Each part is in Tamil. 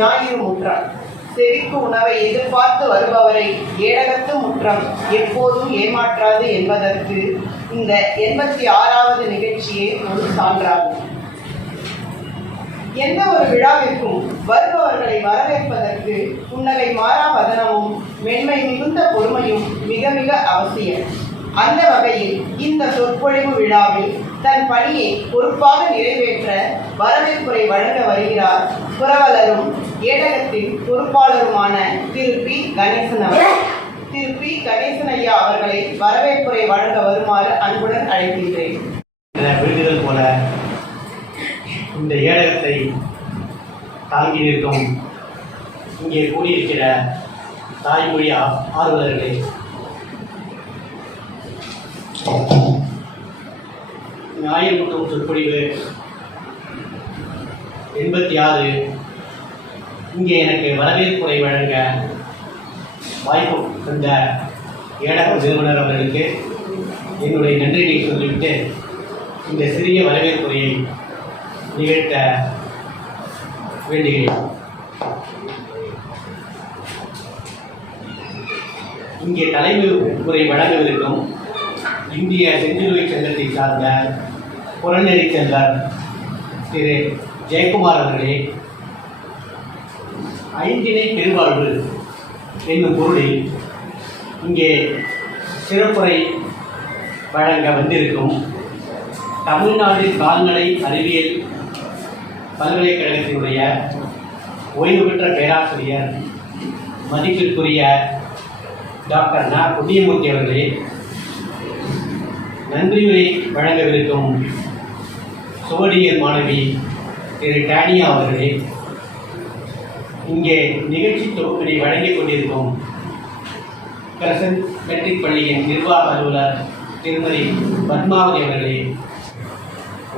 ஞாயிறு முற்றம். செவிக்கு உணவை எதிர்பார்த்து வருபவரை ஏடகத்து முற்றம் எப்போதும் ஏமாற்றாது என்பதற்கு இந்த 86வது நிகழ்ச்சியே ஒரு சான்றாகும். எந்த ஒரு விழாவிற்கும் வருபவர்களை வரவேற்பதற்கு புன்னகை மாறா வதனமும் மென்மை மிகுந்த பொறுமையும் மிக மிக அவசியம். அந்த வகையில் இந்த சொற்பொழிவு விழாவில் தன் பணியை பொறுப்பாக நிறைவேற்ற வரவேற்புரை வழங்க வருகிறார் புரவலரும் ஏடகத்தின் பொறுப்பாளருமான திரு பி. கணேசன் அவர். திரு பி. கணேசன் ஐயா அவர்களை வரவேற்புரை வழங்க வருமாறு அன்புடன் அழைக்கின்றேன். விருதுகள் போல இந்த ஏடகத்தை தாங்கி நிற்கும் இங்கே கூடியிருக்கிற தாய்மொழி ஆர்வலர்களே, ஞாயிறு முற்றம் சொற்பொழிவு 86 இங்கே எனக்கு வரவேற்புரை வழங்க வாய்ப்பு தந்த ஏடக நிறுவனர் அவர்களுக்கு என்னுடைய நன்றியை சொல்லிவிட்டு இந்த சிறிய வரவேற்புரையை நிகழ்த்த வேண்டுகிறேன். இங்கே தலைமை உரை வழங்கவிருக்கும் இந்திய செஞ்சிலுவை சங்கத்தை சார்ந்த புறநெறி செல்வர் திரு ஜெயக்குமார் அவர்களே, ஐந்திணை பெருவாழ்வு என்னும் பொருளில் இங்கே சிறப்புரை வழங்க வந்திருக்கும் தமிழ்நாடு கால்நடை அறிவியல் பல்கலைக்கழகத்தினுடைய ஓய்வு பெற்ற பேராசிரியர் மதிப்பிற்குரிய டாக்டர் ந. புண்ணியமூர்த்தி அவர்களே, நன்றியுரை வழங்கவிருக்கும் சுவடியல் மாணவி திரு டானியா அவர்களே, இங்கே நிகழ்ச்சி தொகுப்பினை வழங்கிக் கொண்டிருக்கும் கிரசன்ட் மெட்ரிக் பள்ளியின் நிர்வாக அலுவலர் திருமதி பத்மாவதி அவர்களே,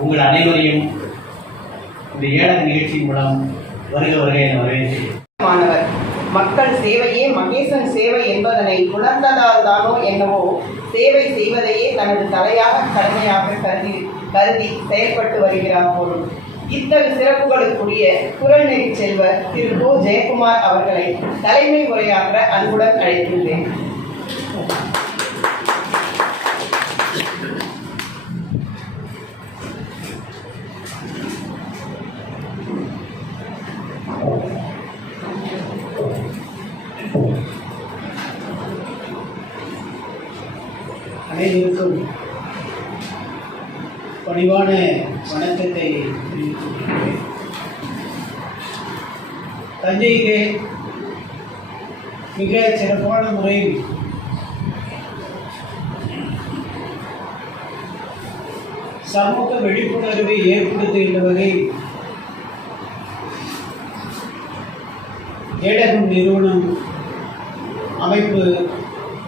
உங்கள் அனைவரையும் இந்த ஏடக நிகழ்ச்சியின் மூலம் வருக என வரவேற்கிறேன். மாணவர் மக்கள் சேவையே மகேசன் சேவை என்பதனை உணர்ந்ததால் தானோ என்னவோ சேவை செய்வதையே தனது தலையாக கடமையாக கருதி செயல்பட்டு வருகிறார் போலும். இத்தகைய சிறப்புகளுக்குரிய புறநெறி செல்வர் திரு கோ. ஜெயக்குமார் அவர்களை தலைமை உரையாற்ற அன்புடன் அழைக்கின்றேன். அனைவருக்கும் பணிவான வணக்கத்தை தஞ்சையிலே மிக சிறப்பான முறையில் சமூக விழிப்புணர்வை ஏற்படுத்துகின்ற வகையில் ஏடகம் நிறுவனம் அமைப்பு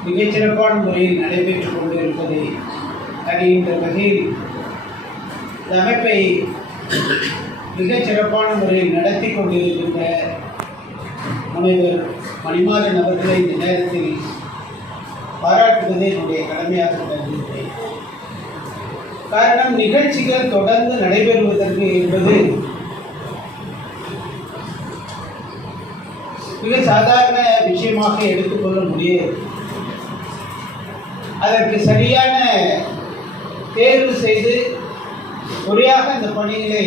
மிகச்சிறப்பான முறையில் நடைபெற்றுக் கொண்டிருப்பதை அறிகின்ற வகையில் இந்த அமைப்பை மிகச்சிறப்பான முறையில் நடத்தி கொண்டிருக்கின்ற முனைவர் மணிமாறன் அவர்களை இந்த நேரத்தில் பாராட்டுவதை என்னுடைய கடமையாக கருதுகிறேன். காரணம், நிகழ்ச்சிகள் தொடர்ந்து நடைபெறுவதற்கு என்பது மிக சாதாரண விஷயமாக எடுத்துக்கொள்ள முடியாது. அதற்கு சரியான தேர்வு செய்து முறையாக இந்த பணிகளை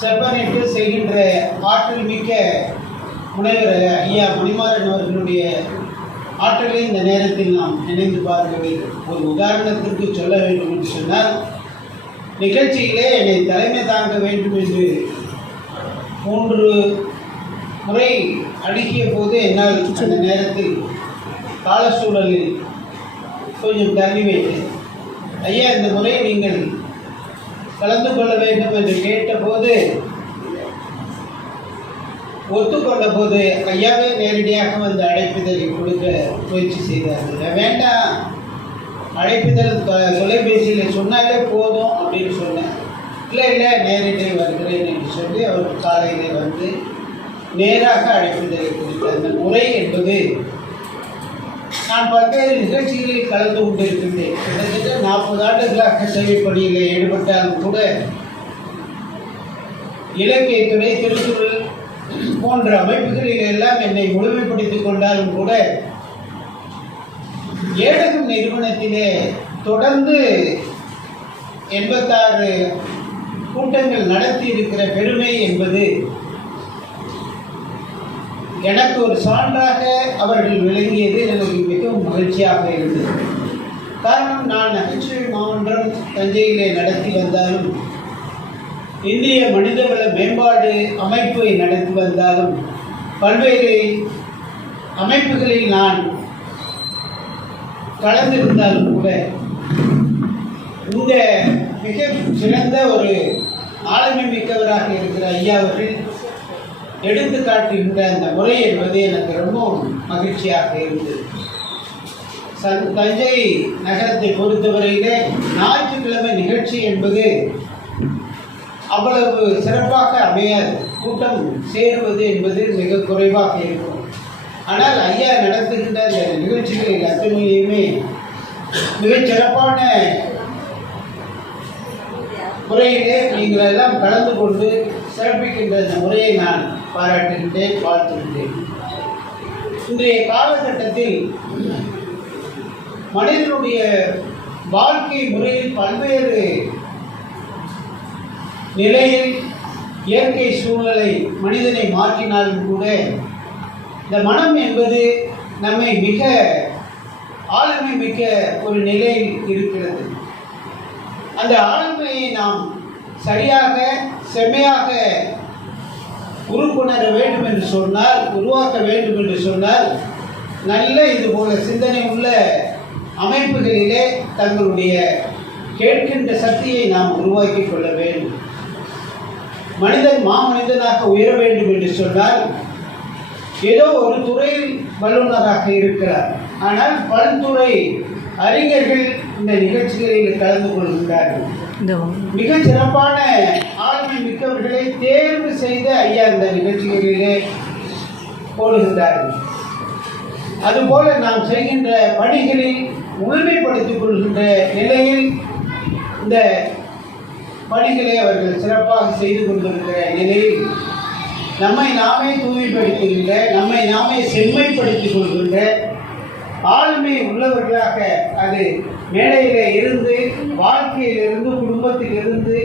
செப்பனிட்டு செய்கின்ற ஆற்றல் மிக்க முனைவர் ஐயா மணிமாறன் அவர்களுடைய ஆற்றலை இந்த நேரத்தில் நாம் நினைந்து பார்க்க வேண்டும். ஒரு உதாரணத்திற்கு சொல்ல வேண்டும் என்று சொன்னால், நிகழ்ச்சியிலே என்னை தலைமை தாங்க வேண்டும் என்று 3 முறை அணுகிய போது என்னால் அந்த நேரத்தில் கால சூழலில் கொஞ்சம் தள்ளி வைத்தேன். ஐயா, இந்த முறை நீங்கள் கலந்து கொள்ள வேண்டும் என்று கேட்டபோது ஒத்துக்கொண்ட போது ஐயாவே நேரடியாக வந்து அழைப்பிதழை கொடுக்க முயற்சி செய்தார்கள். வேண்டாம், அழைப்பிதழ் தொலைபேசியில் சொன்னாலே போதும் அப்படின்னு சொன்னேன். இல்லை நேரடியாக வருகிறேன் என்று சொல்லி அவர் காலையிலே வந்து நேராக அழைப்பிதழை கொடுத்தார். அந்த முறை என்பது நான் பல்வேறு நிகழ்ச்சிகளில் கலந்து கொண்டிருக்கின்றேன். கிட்டத்தட்ட 40 ஆண்டுகளாக சேவை பணியில் ஈடுபட்டாலும் கூட இலக்கியத்துறை, திருக்குறள், போன்ற அமைப்புகளில் எல்லாம் என்னை முழுமைப்படுத்திக் கொண்டாலும் கூட ஏடகம் நிறுவனத்திலே தொடர்ந்து 86 கூட்டங்கள் நடத்தி இருக்கிற பெருமை என்பது எனக்கு ஒரு சான்றாக அவர்கள் விளங்கியது எனக்கு மிகவும் மகிழ்ச்சியாக இருந்தது. காரணம், நான் நகைச்சுவை மாமன்றம் தஞ்சையிலே நடத்தி வந்தாலும், இந்திய மனிதவள மேம்பாடு அமைப்பை நடத்தி வந்தாலும், பல்வேறு அமைப்புகளில் நான் கலந்திருந்தாலும் கூட இந்த மிக சிறந்த ஒரு ஆளுமை மிக்கவராக இருக்கிற ஐயா அவர்கள் எடுத்து காட்டுகின்ற அந்த முறை என்பது எனக்கு ரொம்ப மகிழ்ச்சியாக இருந்தது. தஞ்சை நகரத்தை பொறுத்தவரையிலே ஞாயிற்றுக்கிழமை நிகழ்ச்சி என்பது அவ்வளவு சிறப்பாக அமையாது. கூட்டம் சேருவது என்பது மிக குறைவாக இருக்கும். ஆனால் ஐயா நடத்துகின்ற அந்த நிகழ்ச்சிகளில் அத்தனையுமே மிகச் சிறப்பான முறையிலே நீங்கள் எல்லாம் கலந்து கொண்டு சிறப்பிக்கின்ற அந்த முறையை நான் பாராட்டுகின்றேன், வாழ்த்துகின்றேன். இன்றைய காலகட்டத்தில் மனிதனுடைய வாழ்க்கை முறையில் பல்வேறு நிலையில் இயற்கை சூழ்நிலை மனிதனை மாற்றினாலும் கூட இந்த மனம் என்பது நம்மை மிக ஆளுமை மிக்க ஒரு நிலையில் இருக்கிறது. அந்த ஆளுமையை நாம் சரியாக செம்மையாக உருக்குணர வேண்டும் என்று சொன்னால், உருவாக்க வேண்டும் என்று சொன்னால், நல்ல இதுபோல சிந்தனை உள்ள அமைப்புகளிலே தங்களுடைய கேட்கின்ற சக்தியை நாம் உருவாக்கி கொள்ள வேண்டும். மனிதன் மாமனிதனாக உயர வேண்டும் என்று சொன்னால், ஏதோ ஒரு துறையில் வல்லுநராக இருக்கிறார், ஆனால் பல்துறை அறிஞர்கள் இந்த நிகழ்ச்சிகளில் கலந்து கொள்கின்றார்கள். மிக சிறப்பான ஆளுமை மிக்கவர்களை தேர்வு செய்த ஐயா இந்த நிகழ்ச்சிகளிலே போடுகின்றார்கள். அதுபோல நாம் செய்கின்ற பணிகளில் முழுமைப்படுத்திக் கொள்கின்ற நிலையில் இந்த பணிகளை அவர்கள் சிறப்பாக செய்து கொண்டிருக்கிற நிலையில் நம்மை நாமே தூய்மைப்படுத்துகின்ற, நம்மை நாமே செம்மைப்படுத்திக் கொள்கின்ற ஆளுமை உள்ளவர்களாக, அது மேடையிலே இருந்து, வாழ்க்கையிலிருந்து, குடும்பத்திலிருந்து,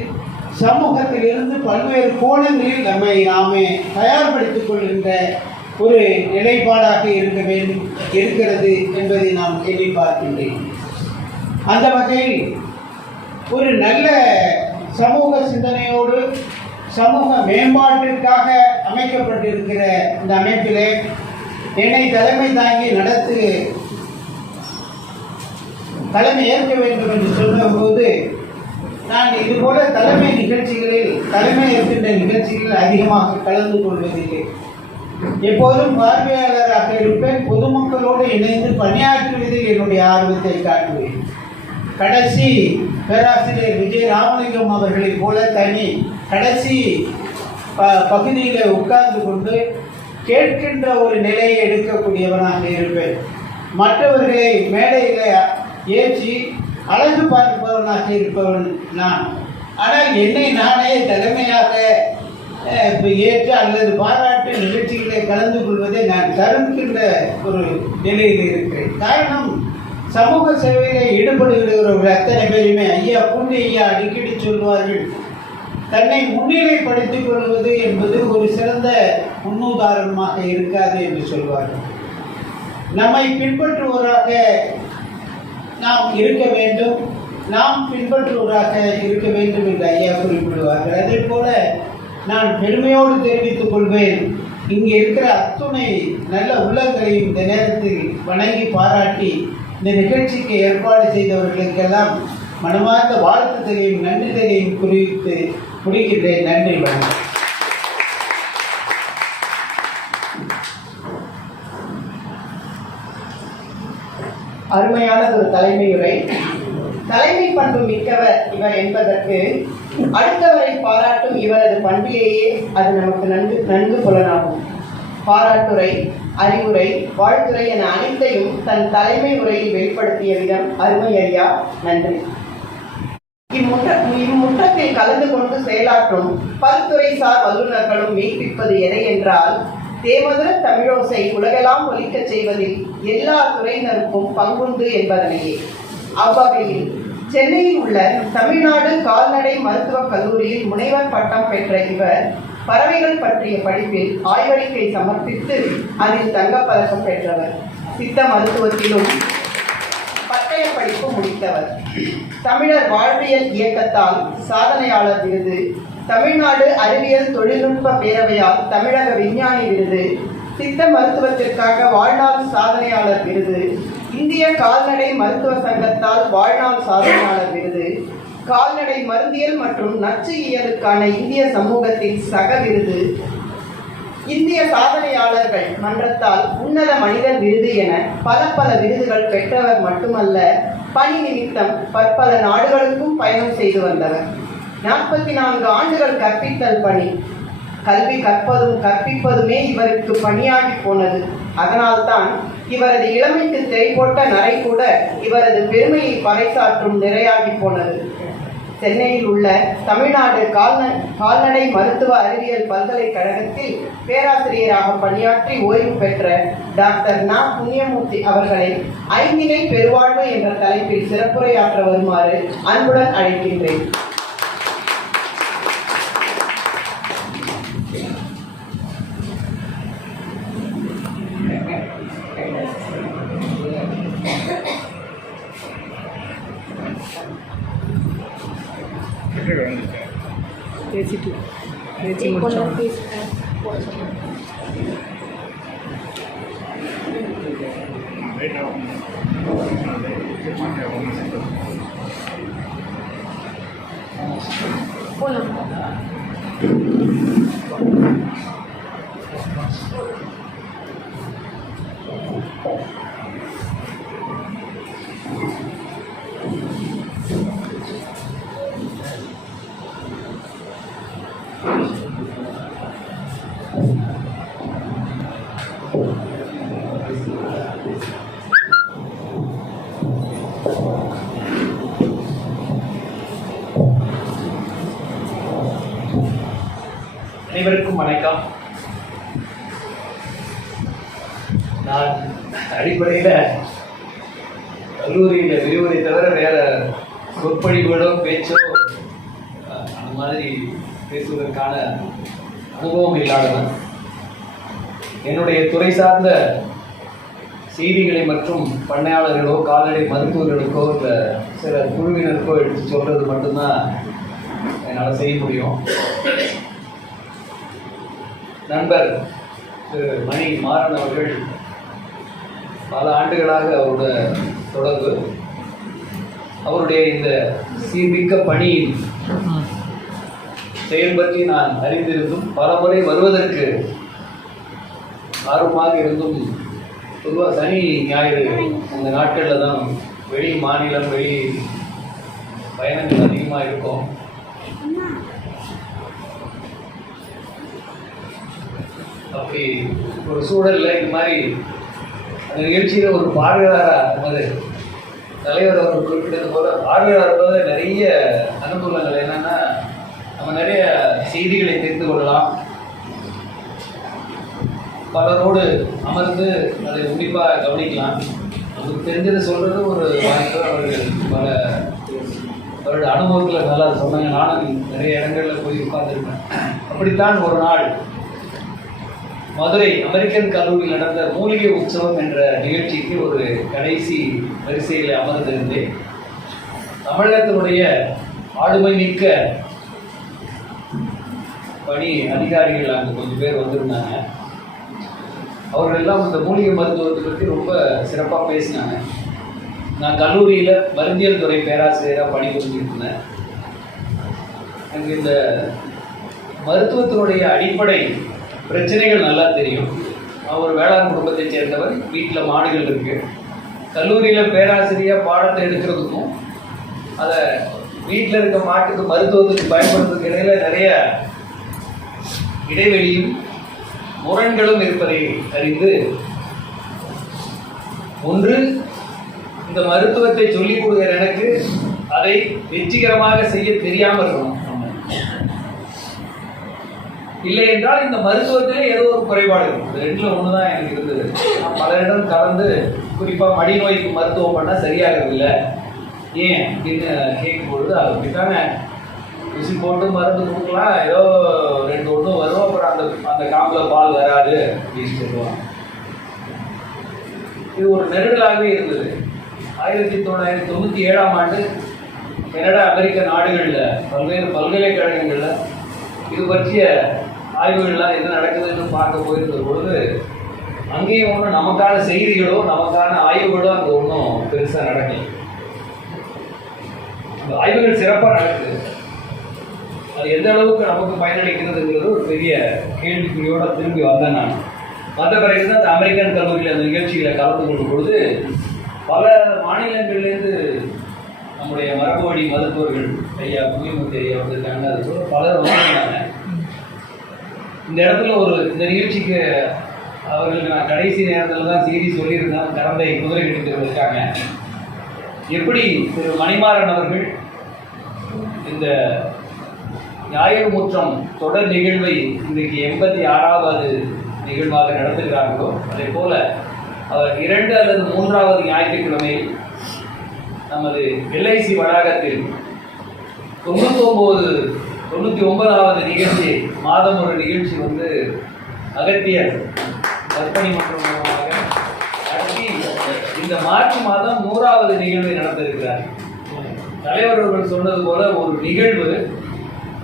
சமூகத்திலிருந்து பல்வேறு கோணங்களில் நம்மை நாமே தயார்படுத்திக் கொள்கின்ற ஒரு நிலைப்பாடாக இருக்கிறது என்பதை நாம் எண்ணி பார்க்கின்றேன். அந்த வகையில் ஒரு நல்ல சமூக சிந்தனையோடு சமூக மேம்பாட்டிற்காக அமைக்கப்பட்டிருக்கிற இந்த அமைப்பிலே என்னை தலைமை தாங்கி தலைமை ஏற்க வேண்டும் என்று சொன்னபோது, நான் இதுபோல தலைமை ஏற்கின்ற நிகழ்ச்சிகளில் அதிகமாக கலந்து கொள்வதில்லை. எப்போதும் பார்வையாளராக இருப்பேன். பொதுமக்களோடு இணைந்து பணியாற்றுவதில் என்னுடைய ஆர்வத்தை காட்டுவேன். கடைசி பேராசிரியர் விஜய் ராமலிங்கம் அவர்களைப் போல கடைசி பகுதியில் உட்கார்ந்து கொண்டு கேட்கின்ற ஒரு நிலையை எடுக்கக்கூடியவனாக இருப்பேன். மற்றவர்களை மேடையில் ஏற்றி அழகு பார்ப்பவனாக இருப்பவன் நான். ஆனால் என்னை நானே தலைமையாக ஏற்று அல்லது பாராட்டு நிகழ்ச்சிகளை கலந்து கொள்வதை நான் தடுக்கின்ற ஒரு நிலையில் இருக்கிறேன். காரணம், சமூக சேவையில் ஈடுபடுகிறவர்கள் அத்தனை பேருமே ஐயா பூண்டி ஐயா அடிக்கடி சொல்வார்கள், தன்னை முன்னிலைப்படுத்திக் கொள்வது என்பது ஒரு சிறந்த முன்னுதாரணமாக இருக்காது என்று சொல்வார்கள். நம்மை பின்பற்றுவோராக நாம் இருக்க வேண்டும், நாம் பின்பற்றுவோராக இருக்க வேண்டும் என்று ஐயா குறிப்பிடுவார்கள். அதே போல நான் பெருமையோடு தெரிவித்துக் கொள்வேன், இங்கே இருக்கிற அத்துணை நல்ல உள்ளங்களையும் இந்த நேரத்தில் வணங்கி பாராட்டி இந்த நிகழ்ச்சிக்கு ஏற்பாடு செய்தவர்களுக்கெல்லாம் மனமார்ந்த வாழ்த்துக்களையும் நன்றிகளையும் குறித்து முடிக்கின்றேன். நன்றி, வணக்கம். அருமையான ஒரு தலைமையுரை. தலைமை பண்பு மிக்கவர் இவர் என்பதற்கு அடுத்தவரை பாராட்டும் இவரது பண்பிலேயே அது நமக்கு நன்கு புலனாகும். பாராட்டுரை, அறிவுரை, வாழ்த்துரை என அனைத்தையும் தன் தலைமை உரையில் வெளிப்படுத்திய விதம் அருமை ஐயா. நன்றி. இம்முற்றத்தில் கலந்து கொண்டு செயலாற்றும் பல்துறைசார் வல்லுநர்களும் மெய்ப்பிப்பது எதை என்றால், தேமதுர தமிழோசை உலகெல்லாம் ஒலிக்கச் செய்வதில் எல்லா துறையினருக்கும் பங்குண்டு என்பதனையே. அவ்வகையில் சென்னையில் உள்ள தமிழ்நாடு கால்நடை மருத்துவக் கல்லூரியில் முனைவர் பட்டம் பெற்ற இவர் பறவைகள் பற்றிய படிப்பில் ஆய்வறிக்கை சமர்ப்பித்து அதில் தங்கப்பதக்கம் பெற்றவர். சித்த மருத்துவத்திலும் பட்டய படிப்பு முடித்தவர். தமிழர் வாழ்வியல் இயக்கத்தால் சாதனையாளர் விருது, தமிழ்நாடு அறிவியல் தொழில்நுட்ப பேரவையால் தமிழக விஞ்ஞானி விருது, சித்த மருத்துவத்திற்காக வாழ்நாள் சாதனையாளர் விருது, இந்திய கால்நடை மருத்துவ சங்கத்தால் வாழ்நாள் சாதனையாளர் விருது, கால்நடை மருந்தியல் மற்றும் நச்சு இயலுக்கான இந்திய சமூகத்தின் சக விருது, இந்திய சாதனையாளர்கள் மன்றத்தால் உன்னத மனிதர் விருது என பல விருதுகள் பெற்றவர் மட்டுமல்ல, பணி நிமித்தம் பற்பல நாடுகளுக்கும் பயணம் செய்து வந்தவர். 44 ஆண்டுகள் கற்பித்தல் பணி. கல்வி கற்பதும் கற்பிப்பதுமே இவருக்கு பணியாகி போனது. அதனால்தான் இவரது இளமைக்கு திரை போட்ட நரை கூட இவரது பெருமையை பறைசாற்றும் நிறையாகி போனது. சென்னையில் உள்ள தமிழ்நாடு கால்நடை மருத்துவ அறிவியல் பல்கலைக்கழகத்தில் பேராசிரியராக பணியாற்றி ஓய்வு பெற்ற டாக்டர் நா. புண்ணியமூர்த்தி அவர்களை 5 பெருவாழ்வு என்ற தலைப்பில் சிறப்புரையாற்ற வருமாறு அன்புடன் அழைக்கின்றேன். அனைவருக்கும் வணக்கம். நான் அடிப்படையில் கல்லூரியில் விரிவுரை தவிர வேற சொற்பொழிவுகளோ பேச்சோ அந்த மாதிரி பேசுவதற்கான அனுபவம் இல்லாதவன். என்னுடைய துறை சார்ந்த செய்திகளை மற்றும் பண்ணையாளர்களோ கால்நடை மருத்துவர்களுக்கோ இல்லை சில குழுவினருக்கோ எடுத்து சொல்கிறது மட்டும்தான் என்னால் செய்ய முடியும். நண்பர் திரு மணி மாறன் அவர்கள் பல ஆண்டுகளாக அவரோட தொடர்பு, அவருடைய இந்த சீர்மிக்க பணியின் செயல் பற்றி நான் அறிந்திருந்தும் பல முறை வருவதற்கு ஆர்வமாக இருந்தும், பொதுவாக சனி ஞாயிறு அந்த நாட்களில் தான் வெளி மாநிலம் வெளி பயணங்கள் அதிகமாக இருக்கும். அப்படி ஒரு சூழலில் இந்த மாதிரி அந்த நிகழ்ச்சியில் ஒரு பார்வையாளராக நமது தலைவர் அவர் குறிப்பிட்டது போல பார்வையாளர் போது நிறைய அனுகூலங்கள் என்னென்னா, நம்ம நிறைய செய்திகளை தெரிந்து கொள்ளலாம், பலரோடு அமர்ந்து அதை உன்னிப்பாக கவனிக்கலாம். நமக்கு தெரிஞ்சதை சொல்கிறது ஒரு வாய்ப்பு. அவர்கள் பல அவருடைய அனுபவத்தில் நல்லா சொன்னாங்க. நானும் நிறைய இடங்களில் போய் உட்கார்ந்துருக்கேன். அப்படித்தான் ஒரு நாள் மதுரை அமெரிக்கன் கல்லூரியில் நடந்த மூலிகை உற்சவம் என்ற நிகழ்ச்சிக்கு ஒரு கடைசி வரிசையில் அமர்ந்திருந்தேன். தமிழகத்தினுடைய ஆளுமை மிக்க பணி அதிகாரிகள் அங்கே கொஞ்சம் பேர் வந்திருந்தாங்க. அவர்கள் எல்லாம் இந்த மூலிகை மருத்துவத்தை பற்றி ரொம்ப சிறப்பாக பேசினாங்க. நான் கல்லூரியில் மருந்தியல் துறை பேராசிரியராக பணிபுரிஞ்சிட்டு இருந்தேன். எனக்கு இந்த மருத்துவத்தினுடைய அடிப்படை பிரச்சனைகள் நல்லா தெரியும். அவர் வேளாண் குடும்பத்தை சேர்ந்தவர், வீட்டில் மாடுகள் இருக்குது. கல்லூரியில் பேராசிரியர் பாடத்தை எடுக்கிறதுக்கும் அதை வீட்டில் இருக்க மாட்டுக்கு மருத்துவத்துக்கு பயன்படுறதுக்கு இடையில் நிறைய இடைவெளியும் முரண்களும் இருப்பதை அறிந்து, ஒன்று இந்த மருத்துவத்தை சொல்லிக் கொடுக்கிற எனக்கு அதை வெற்றிகரமாக செய்ய தெரியாமல் இருக்கணும். இல்லை என்றால் இந்த மருத்துவத்திலே ஏதோ ஒரு குறைபாடு இருக்கும். இது ரெண்டுல ஒண்ணுதான் எனக்கு இருந்தது. நான் பலரிடம் கலந்து குறிப்பாக மடி நோய்க்கு மருத்துவம் பண்ணால் சரியாகிறது இல்லை, ஏன் அப்படின்னு கேட்கும் பொழுது அது அப்படித்தானே ஊசி போட்டு மருந்து கொடுக்கலாம், ஏதோ 2 ஒன்று வரும், அப்புறம் அந்த காம்பில் பால் வராது அப்படின்னு சொல்லுவாங்க. இது ஒரு நெருடலாகவே இருந்தது. 1997ஆம் ஆண்டு கனடா அமெரிக்க நாடுகளில் பல்வேறு பல்கலைக்கழகங்களில் இது பற்றிய ஆய்வுகள்லாம் என்ன நடக்குதுன்னு பார்க்க போயிருந்த பொழுது அங்கேயும் ஒன்றும் நமக்கான செய்திகளோ நமக்கான ஆய்வுகளோ அங்கே ஒன்றும் பெருசாக நடக்கல. அந்த ஆய்வுகள் சிறப்பாக நடக்குது, அது எந்த அளவுக்கு நமக்கு பயனளிக்கிறதுங்கிறது ஒரு பெரிய கேள்விக்குறியோட திரும்பி வந்தேன். நான் வந்த பிறகு தான் அந்த அமெரிக்கன் கல்லூரியில் அந்த நிகழ்ச்சியில் கலந்து கொள்ளும் பொழுது பல மாநிலங்கள்லேருந்து நம்முடைய மரபு வழி மருத்துவர்கள் ஐயா புவிமுத்து ஐயா வந்திருக்காங்க, அது போல பலர் வந்திருக்காங்க. இந்த இடத்துல இந்த நிகழ்ச்சிக்கு அவர்களுக்கு நான் கடைசி நேரத்தில் தான் செய்தி சொல்லியிருந்தேன். கரந்தை குதிரை கட்டிட்டு இருக்காங்க. எப்படி திரு மணிமாறன் அவர்கள் இந்த ஞாயிறு முற்றம் தொடர் நிகழ்வை இன்றைக்கு 86வது நிகழ்வாக நடத்துகிறார்களோ அதே போல அவர் 2 அல்லது 3வது ஞாயிற்றுக்கிழமை நமது LIC வளாகத்தில் 99வது நிகழ்ச்சி, மாதம் ஒரு நிகழ்ச்சி அகத்தியர் கற்பணி மன்றம் மூலமாக நடத்தி இந்த மார்ச் மாதம் 100வது நிகழ்வை நடத்திருக்கிறார். தலைவர் அவர்கள் சொன்னது போல ஒரு நிகழ்வு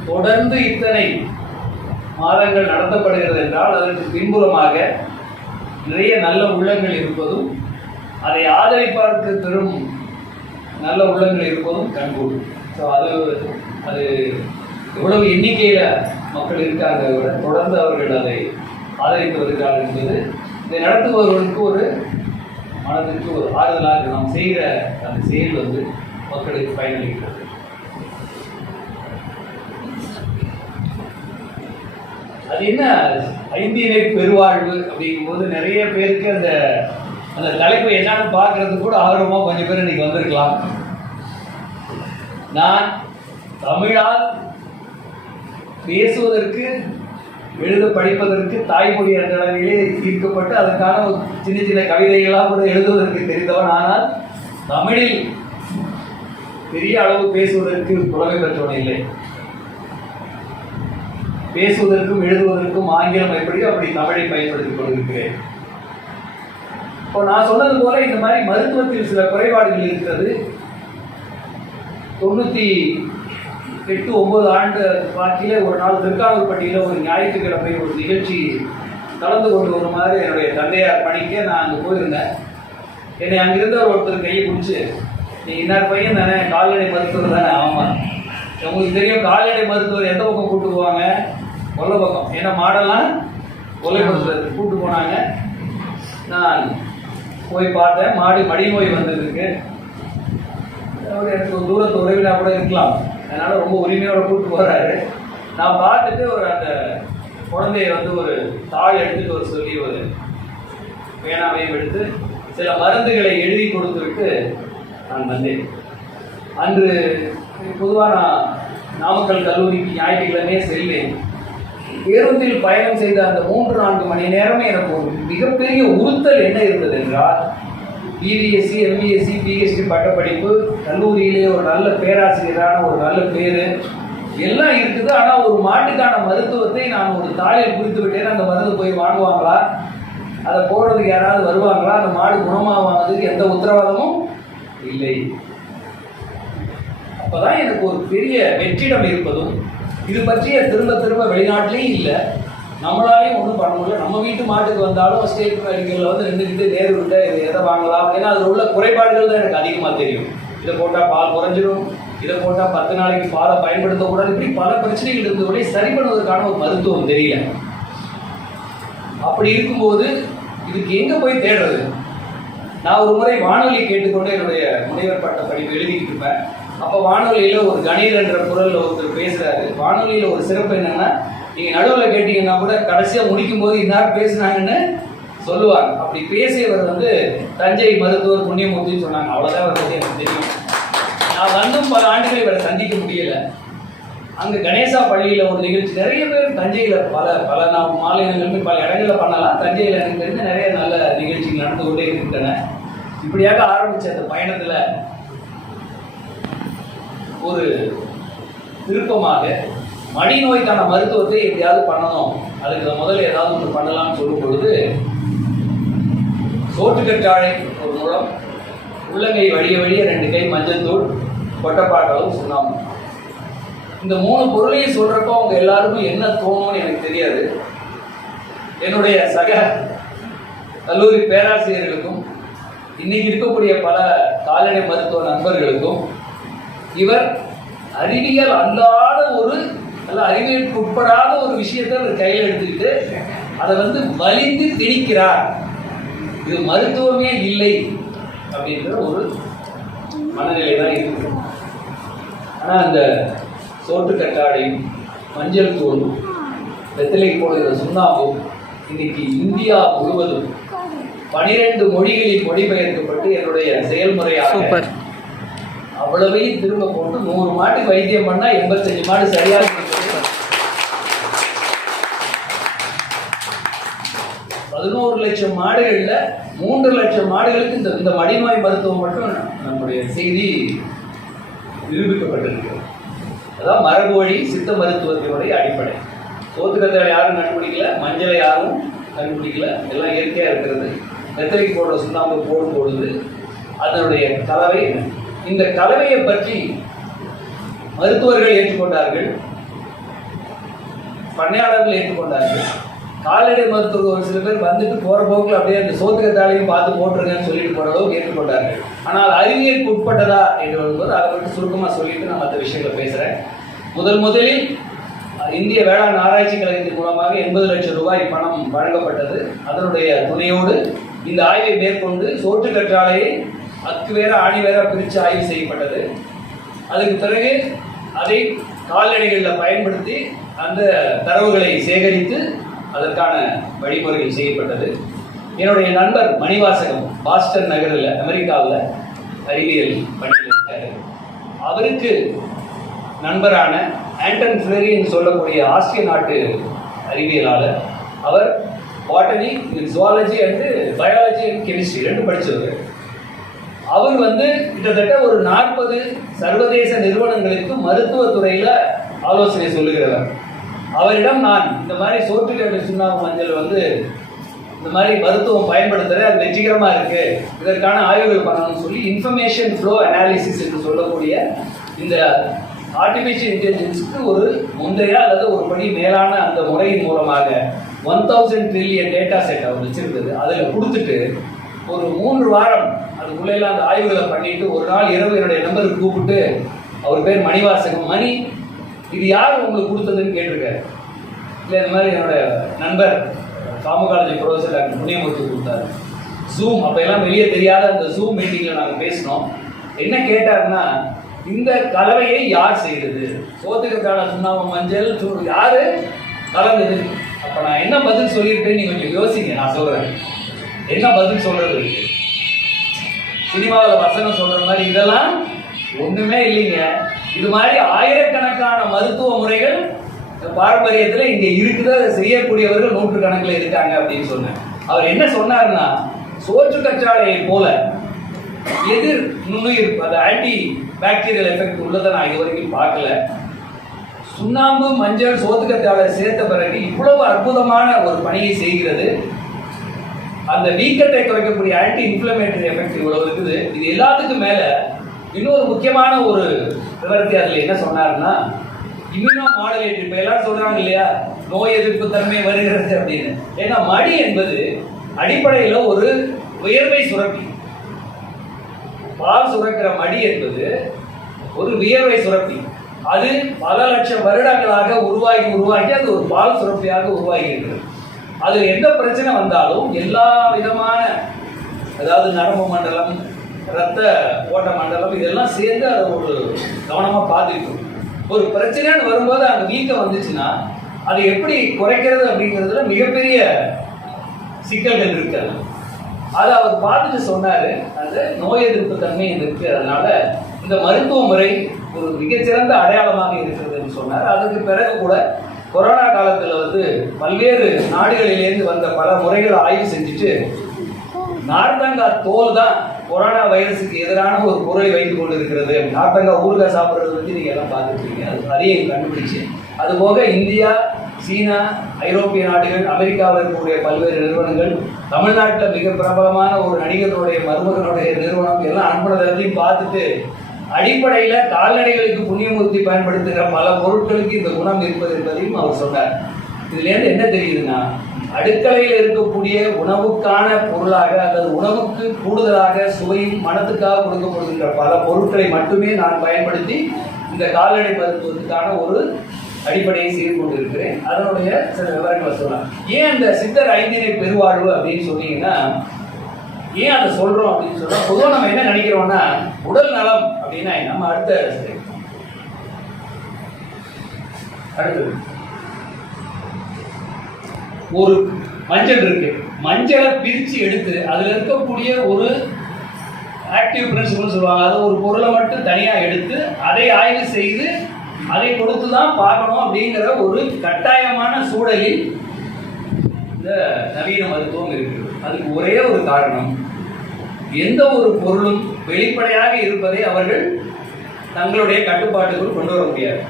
தொடர்ந்து இத்தனை மாதங்கள் நடத்தப்படுகிறது என்றால் அதற்கு பின்புறமாக நிறைய நல்ல உள்ளங்கள் இருப்பதும் அதை ஆதரிப்பதற்கு பெரும் நல்ல உள்ளங்கள் இருப்பதும் கண்கூடு. ஸோ அது எவ்வளவு எண்ணிக்கையில் மக்கள் இருக்காங்க விட தொடர்ந்து அவர்கள் அதை ஆதரித்து வருகிறார்கள் என்பது இதை நடத்துபவர்களுக்கு ஒரு மனதிற்கு ஒரு ஆறுதலாக நாம் செய்கிற அந்த செயல் மக்களுக்கு பயனளிக்கிறது. அது என்ன 5 இணை பெருவாழ்வு அப்படிங்கும்போது நிறைய பேருக்கு அந்த தலைப்பு என்னன்னு பார்க்கறதுக்கு கூட ஆர்வமாக கொஞ்சம் பேர் இன்னைக்கு வந்திருக்கலாம். நான் தமிழால் பேசுவதற்கு எழுத படிப்பதற்கு தாய்மொழி என்ற அளவிலே ஈர்க்கப்பட்டு அதற்கான சின்ன சின்ன கவிதைகளாக கூட எழுதுவதற்கு தெரிந்தவன். ஆனால் தமிழில் பெரிய அளவு பேசுவதற்கு புலமை பெற்றவன் இல்லை. பேசுவதற்கும் எழுதுவதற்கும் ஆங்கிலம் எப்படியோ அப்படி தமிழை பயன்படுத்திக் கொண்டிருக்கிறேன். இப்போ நான் சொன்னது போல இந்த மாதிரி மருத்துவத்தில் சில குறைபாடுகள் இருக்கிறது. 98-9 ஆண்டு வாக்கிலே ஒரு நாள் திருக்காவூர்பட்டியில் ஒரு ஞாயிற்றுக்கிழமை ஒரு நிகழ்ச்சி கலந்து கொண்டு வருமாறு என்னுடைய தந்தையார் பணிக்க நான் அங்கே போயிருந்தேன். என்னை அங்கிருந்த ஒருத்தர் கையை பிடிச்சி, நீ இன்னார் பையன் தானே, கால்நடை மருத்துவர் தானே? ஆமாம். உங்களுக்கு தெரியும் கால்நடை மருத்துவர் எந்த பக்கம் கூப்பிட்டு போவாங்க? கொல்லை பக்கம். ஏன்னா மாடெல்லாம் கொல்லை பக்கத்தில் கூப்பிட்டு போனாங்க. நான் போய் பார்த்தேன். மாடு மடி நோய் வந்ததுக்கு அவர் எனக்கு ஒரு தூரத்து உறவினாக கூட இருக்கலாம், அதனால் ரொம்ப உரிமையோட கூப்பிட்டு போகிறாரு. நான் பார்த்துட்டு அந்த குழந்தைய ஒரு தாள் எடுத்துட்டு சொல்லி ஒரு பேனாவையும் எடுத்து சில மருந்துகளை எழுதி கொடுத்துவிட்டு நான் வந்தேன். அன்று பொதுவாக நான் நாமக்கல் கல்லூரிக்கு ஞாயிற்றுக்கிழமையே செல்வேன். பேருந்தில் பயணம் செய்த அந்த 3-4 மணி நேரமே எனக்கு ஒரு மிகப்பெரிய உறுத்தல் என்ன இருந்தது என்றால், BVSC, MVSC, PhD பட்டப்படிப்பு, கல்லூரியிலே ஒரு நல்ல பேராசிரியரான ஒரு நல்ல பேர் எல்லாம் இருக்குது. ஆனால் ஒரு மாட்டுக்கான மருத்துவத்தை நான் ஒரு தாளில் குறித்து விட்டேன். அந்த மருந்து போய் வாங்குவாங்களா, அதை போடுறதுக்கு யாராவது வருவாங்களா, அந்த மாடு குணமாவானதுக்கு எந்த உத்தரவாதமும் இல்லை. அப்போதான் எனக்கு ஒரு பெரிய வெற்றிடம் இருப்பதும், இது பற்றிய திரும்ப வெளிநாட்டிலையும் இல்லை, நம்மளாலையும் ஒன்றும் பண்ண முடியல. நம்ம வீட்டு மாட்டுக்கு வந்தாலும் ஸ்டேட் மெடிக்கலில் நின்றுக்கிட்டு நேருக்கிட்ட இதை எதை வாங்கலாம், ஏன்னா அதில் உள்ள குறைபாடுகள் தான் எனக்கு அதிகமாக தெரியும். இதை போட்டால் பால் குறைஞ்சிடும், இதை போட்டால் 10 நாளைக்கு பாலை பயன்படுத்தக்கூடாது, இப்படி பல பிரச்சனைகள் இருந்தபடி சரி பண்ணுவதற்கான ஒரு மருத்துவம் தெரியல. அப்படி இருக்கும்போது இதுக்கு எங்கே போய் தேடுறது? நான் ஒரு முறை வானொலி கேட்டுக்கொண்டு என்னுடைய முனைவர் பட்ட படிப்பு எழுதிக்கிட்டு இருப்பேன். அப்போ வானொலியில் ஒரு கணீர் என்ற குரலில் ஒருத்தர் பேசுகிறாரு. வானொலியில் ஒரு சிறப்பு என்னென்னா, நீங்கள் நடுவில் கேட்டீங்கன்னா கூட கடைசியாக முடிக்கும் போது இன்னார் பேசுனாங்கன்னு சொல்லுவாங்க. அப்படி பேசியவர் தஞ்சை மருத்துவர் புண்ணியமூர்த்தின்னு சொன்னாங்க. அவ்வளோதான் அவர் பற்றி எனக்கு தெரியும். நான் வந்தும் பல ஆண்டுகள் இவரை சந்திக்க முடியல. அங்கே கணேசா பள்ளியில் ஒரு நிகழ்ச்சி, நிறைய பேர் தஞ்சையில் பல நான் மாநிலங்களுமே பல இடங்களில் பண்ணலாம். தஞ்சையில் எனக்கு தெரிஞ்ச நிறைய நல்ல நிகழ்ச்சிகள் நடந்து கொண்டே இருக்கின்றன. இப்படியாக ஆரம்பித்த அந்த பயணத்தில் ஒரு திருப்பமாக மடி நோய்க்கான மருத்துவத்தை எப்படியாவது பண்ணணும், அதுக்கு முதல்ல ஏதாவது ஒன்று பண்ணலாம்னு சொல்லும் பொழுது சோற்றுக்கற்றாழை ஒரு முழம், உள்ளங்கை வழிய 2 கை மஞ்சள் தூள், கொட்டப்பாட்டளவு சுண்ணாம்பு, இந்த 3 பொருளையும் சொல்றப்போ அவங்க எல்லாருக்கும் என்ன தோணும்னு எனக்கு தெரியாது. என்னுடைய சக கல்லூரி பேராசிரியர்களுக்கும் இன்னைக்கு இருக்கக்கூடிய பல கால்நடை மருத்துவ நண்பர்களுக்கும் இவர் அறிவியல் அல்லாத அறிவியலுக்கு உட்படாத ஒரு விஷயத்தை அவர் கையில் எடுத்துக்கிட்டு அதை வலிந்து திணிக்கிறார். இது மருத்துவமே இல்லை அப்படின்ற ஒரு மனநிலை தான் இருக்கு. ஆனால் அந்த சோற்றுக்கற்றாழையும் மஞ்சள் தூள், வெத்தலை போடுகிற சுண்ணாம்பும் இன்னைக்கு இந்தியா முழுவதும் 12 மொழிகளில் மொழிபெயர்க்கப்பட்டு என்னுடைய செயல்முறையாக அவ்வளவையும் திரும்ப போட்டு 100 மாட்டுக்கு வைத்தியம் பண்ணா 85 மாடு சரியாக 11 லட்சம் மாடுகள்ல 3 லட்சம் மாடுகளுக்கு இந்த மடிநோய் மருத்துவம் மட்டும் நம்முடைய செய்தி நிரூபிக்கப்பட்டிருக்கிறது. அதான் மரபு வழி சித்த மருத்துவத்தினுடைய அடிப்படை. சோத்துக்கத்தை யாரும் கண்டுபிடிக்கல, மஞ்சளை யாரும் கண்டுபிடிக்கல, எல்லாம் இயற்கையா இருக்கிறது. வெத்தலைக்கு போடுற சுண்ணாம்பு போடும் பொழுது அதனுடைய கலவை என்ன? இந்த கலவையை பற்றி மருத்துவர்கள் ஏற்றுக்கொண்டார்கள், பண்ணையாளர்கள் ஏற்றுக்கொண்டார்கள், கால்நடை மருத்துவர் ஒரு சில பேர் வந்துட்டு போற போக்கில் அப்படியே அந்த சோத்துக்கத்தாலையும் பார்த்து போட்டுருங்கன்னு சொல்லிட்டு போற அளவுக்கு ஏற்றுக்கொண்டார்கள். ஆனால் அறிவியலுக்கு உட்பட்டதா என்று வரும்போது அதை பற்றி சுருக்கமாக சொல்லிட்டு நான் மற்ற விஷயங்களை பேசுறேன். முதலில் இந்திய வேளாண் ஆராய்ச்சி கழகத்தின் மூலமாக 80 லட்சம் ரூபாய் பணம் வழங்கப்பட்டது. அதனுடைய துணையோடு இந்த ஆய்வை மேற்கொண்டு சோற்றுக்கற்றாழையை அக்கு வேற ஆணி வேற பிரித்து ஆய்வு செய்யப்பட்டது. அதுக்கு பிறகு அதை கால்நடைகளில் பயன்படுத்தி அந்த தரவுகளை சேகரித்து அதற்கான வழிமுறைகள் செய்யப்பட்டது. என்னுடைய நண்பர் மணிவாசகம் பாஸ்டன் நகரில் அமெரிக்காவில் அறிவியல் பணியில் இருக்காரு. அவருக்கு நண்பரான ஆண்டன் ஃப்ளெரின்னு சொல்லக்கூடிய ஆஸ்திரிய நாட்டு அறிவியலாளர், அவர் botany, zoology and biology and chemistry 2 படித்தவர். அவர் கிட்டத்தட்ட ஒரு 40 சர்வதேச நிறுவனங்களுக்கு மருத்துவத்துறையில் ஆலோசனை சொல்லுகிறவர். அவரிடம் நான் இந்த மாதிரி சோற்றுக்கற்றாழை சுண்ணாம்பு மஞ்சள் இந்த மாதிரி மருத்துவம் பயன்படுத்துகிறேன், அது வெற்றிகரமாக இருக்கு, இதற்கான ஆய்வுகள் பண்ணணும்னு சொல்லி இன்ஃபர்மேஷன் ஃப்ளோ அனாலிசிஸ் என்று சொல்லக்கூடிய இந்த ஆர்டிஃபிஷியல் இன்டெலிஜென்ஸுக்கு ஒரு முந்தைய அல்லது ஒரு படி மேலான அந்த முறையின் மூலமாக 1000 ட்ரில்லியன் டேட்டா செட் அவர் வச்சிருந்தது. அதில் கொடுத்துட்டு ஒரு 3 வாரம் அதுக்குள்ளெல்லாம் அந்த ஆய்வுகளை பண்ணிட்டு ஒரு நாள் இரவு என்னுடைய நம்பருக்கு கூப்பிட்டு, அவர் பேர் மணிவாசகம், மணி இது யார் உங்களுக்கு கொடுத்ததுன்னு கேட்டிருக்காரு. இல்லை இந்த மாதிரி என்னோட நண்பர் காமகாலஜி ப்ரொஃபஸர் டாக்டர் முனியமூர்த்தி கொடுத்தாரு. ஜூம் அப்போ எல்லாம் வெளியே தெரியாத அந்த ஜூம் மீட்டிங்கில் நாங்கள் பேசினோம். என்ன கேட்டாருன்னா, இந்த கலவையை யார் செய்தது, சோத்துக்கற்றாழை சுண்ணாம்பு மஞ்சள் யாரு கலந்தது? அப்போ நான் என்ன பதில் சொல்லியிருப்பேன் நீங்க கொஞ்சம் யோசிங்க. நான் சொல்றேன் என்ன பதில் சொல்றது. சினிமாவில் வசனம் சொல்ற மாதிரி இதெல்லாம் ஒண்ணுமே இல்லைங்க. இது மாதிரி ஆயிரக்கணக்கான மருத்துவ முறைகள் பாரம்பரியத்தில் இங்க இருக்குது, அதை செய்யக்கூடியவர்கள் நூற்றுக்கணக்கில் இருக்காங்க அப்படின்னு சொன்னேன். அவர் என்ன சொன்னார்னா, சோற்றுக்கற்றாழையை போல எதிர் நுண்ணுயிர், அது ஆன்டி பாக்டீரியல் எஃபெக்ட் உள்ளதை நான் இது வரைக்கும் பார்க்கல. சுண்ணாம்பு மஞ்சள் சோத்துக்கற்றாழை சேர்த்த பிறகு இவ்வளவு அற்புதமான ஒரு பணியை செய்கிறது. அந்த வீக்கத்தை குறைக்கக்கூடிய ஆன்டி இன்ஃப்ளமேட்டரி எஃபெக்ட் இவ்வளவு இருக்குது. இது எல்லாத்துக்கும் மேல இன்னொரு முக்கியமான ஒரு விவரத்தை அதில் என்ன சொன்னார்னா, இம்யூனோ மாடுலேட்டர். இப்போ எல்லாரும் சொல்றாங்க இல்லையா, நோய் எதிர்ப்பு தன்மை வருகிறது அப்படின்னு. ஏன்னா மடி என்பது அடிப்படையில் ஒரு வியர்வை சுரப்பி. பால் சுரக்கிற மடி என்பது ஒரு வியர்வை சுரப்பி. அது பல லட்சம் வருடங்களாக உருவாகி அது ஒரு பால் சுரப்பியாக உருவாகி இருக்கிறது. அது எந்த பிரச்சனை வந்தாலும் எல்லா விதமான, அதாவது நரம்பு மண்டலம், இரத்த ஓட்ட மண்டலம், இதெல்லாம் சேர்ந்து அதை ஒரு கவனமா பார்த்துக்கணும். ஒரு பிரச்சனைன்னு வரும்போது அந்த வீக்கம் வந்துச்சுன்னா அதை எப்படி குறைக்கிறது அப்படிங்கிறதுல மிகப்பெரிய சிக்கல்கள் இருக்காது. அதை அவர் பார்த்துட்டு சொன்னாரு, அது நோய் எதிர்ப்பு தன்மை இருக்கு, அதனால இந்த மருத்துவ முறை ஒரு மிகச்சிறந்த அடையாளமாக இருக்கிறதுன்னு சொன்னார். அதுக்கு பிறகு கூட கொரோனா காலத்தில் வந்து பல்வேறு நாடுகளிலேருந்து வந்த பல முறைகளை ஆய்வு செஞ்சுட்டு நார்த்தங்காய் தோல் தான் கொரோனா வைரஸுக்கு எதிரான ஒரு பொருளை வைத்துக் கொண்டு இருக்கிறது. நார்த்தங்காய் ஊறுகாய் சாப்பிட்றது வந்து நீங்கள் எல்லாம் பார்த்துருக்கீங்க, அது நிறைய கண்டுபிடிச்சு. அதுபோக இந்தியா, சீனா, ஐரோப்பிய நாடுகள், அமெரிக்காவில் இருக்கக்கூடிய பல்வேறு நிறுவனங்கள், தமிழ்நாட்டில் மிக பிரபலமான ஒரு நடிகர்களுடைய மருமகனுடைய நிறுவனம் எல்லாம் அனுப்புனதையும் பார்த்துட்டு அடிப்படையில் கால்நடைகளுக்கு புண்ணியமூர்த்தி பயன்படுத்துகிற பல பொருட்களுக்கு இந்த குணம் இருப்பது என்பதையும் அவர் சொன்னார். இதுலேருந்து என்ன தெரியுதுன்னா, அடுக்கலையில் இருக்கக்கூடிய உணவுக்கான பொருளாக அல்லது உணவுக்கு கூடுதலாக சுவையும் மனத்துக்காக கொடுக்கப்படுகின்ற பல பொருட்களை மட்டுமே நான் பயன்படுத்தி இந்த கால்நடை மருத்துவத்துக்கான ஒரு அடிப்படையை செய்து கொண்டிருக்கிறேன். அதனுடைய சில விவரங்களை சொல்லலாம். ஏன் அந்த சித்தர் ஐந்தினை பெருவாழ்வு அப்படின்னு சொன்னீங்கன்னா, ஏன் அதை சொல்றோம் அப்படின்னு சொன்னா, பொதுவாக நம்ம என்ன நினைக்கிறோம்னா, உடல் நலம் அப்படின்னா நம்ம அடுத்தது ஒரு மஞ்சள் இருக்கு, மஞ்சளை பிரித்து எடுத்து அதில் இருக்கக்கூடிய ஒரு ஆக்டிவ் பிரின்சிபல் சொல்லுவாங்க, அதை ஒரு பொருளை மட்டும் தனியாக எடுத்து அதை ஆய்வு செய்து அதை கொடுத்து தான் பார்க்கணும் அப்படிங்கிற ஒரு கட்டாயமான சூழலில் இந்த நவீன மருத்துவம் இருக்குது. அதுக்கு ஒரே ஒரு காரணம், எந்த ஒரு பொருளும் வெளிப்படையாக இருப்பதை அவர்கள் தங்களுடைய கட்டுப்பாட்டுக்குள் கொண்டு வர முடியாது.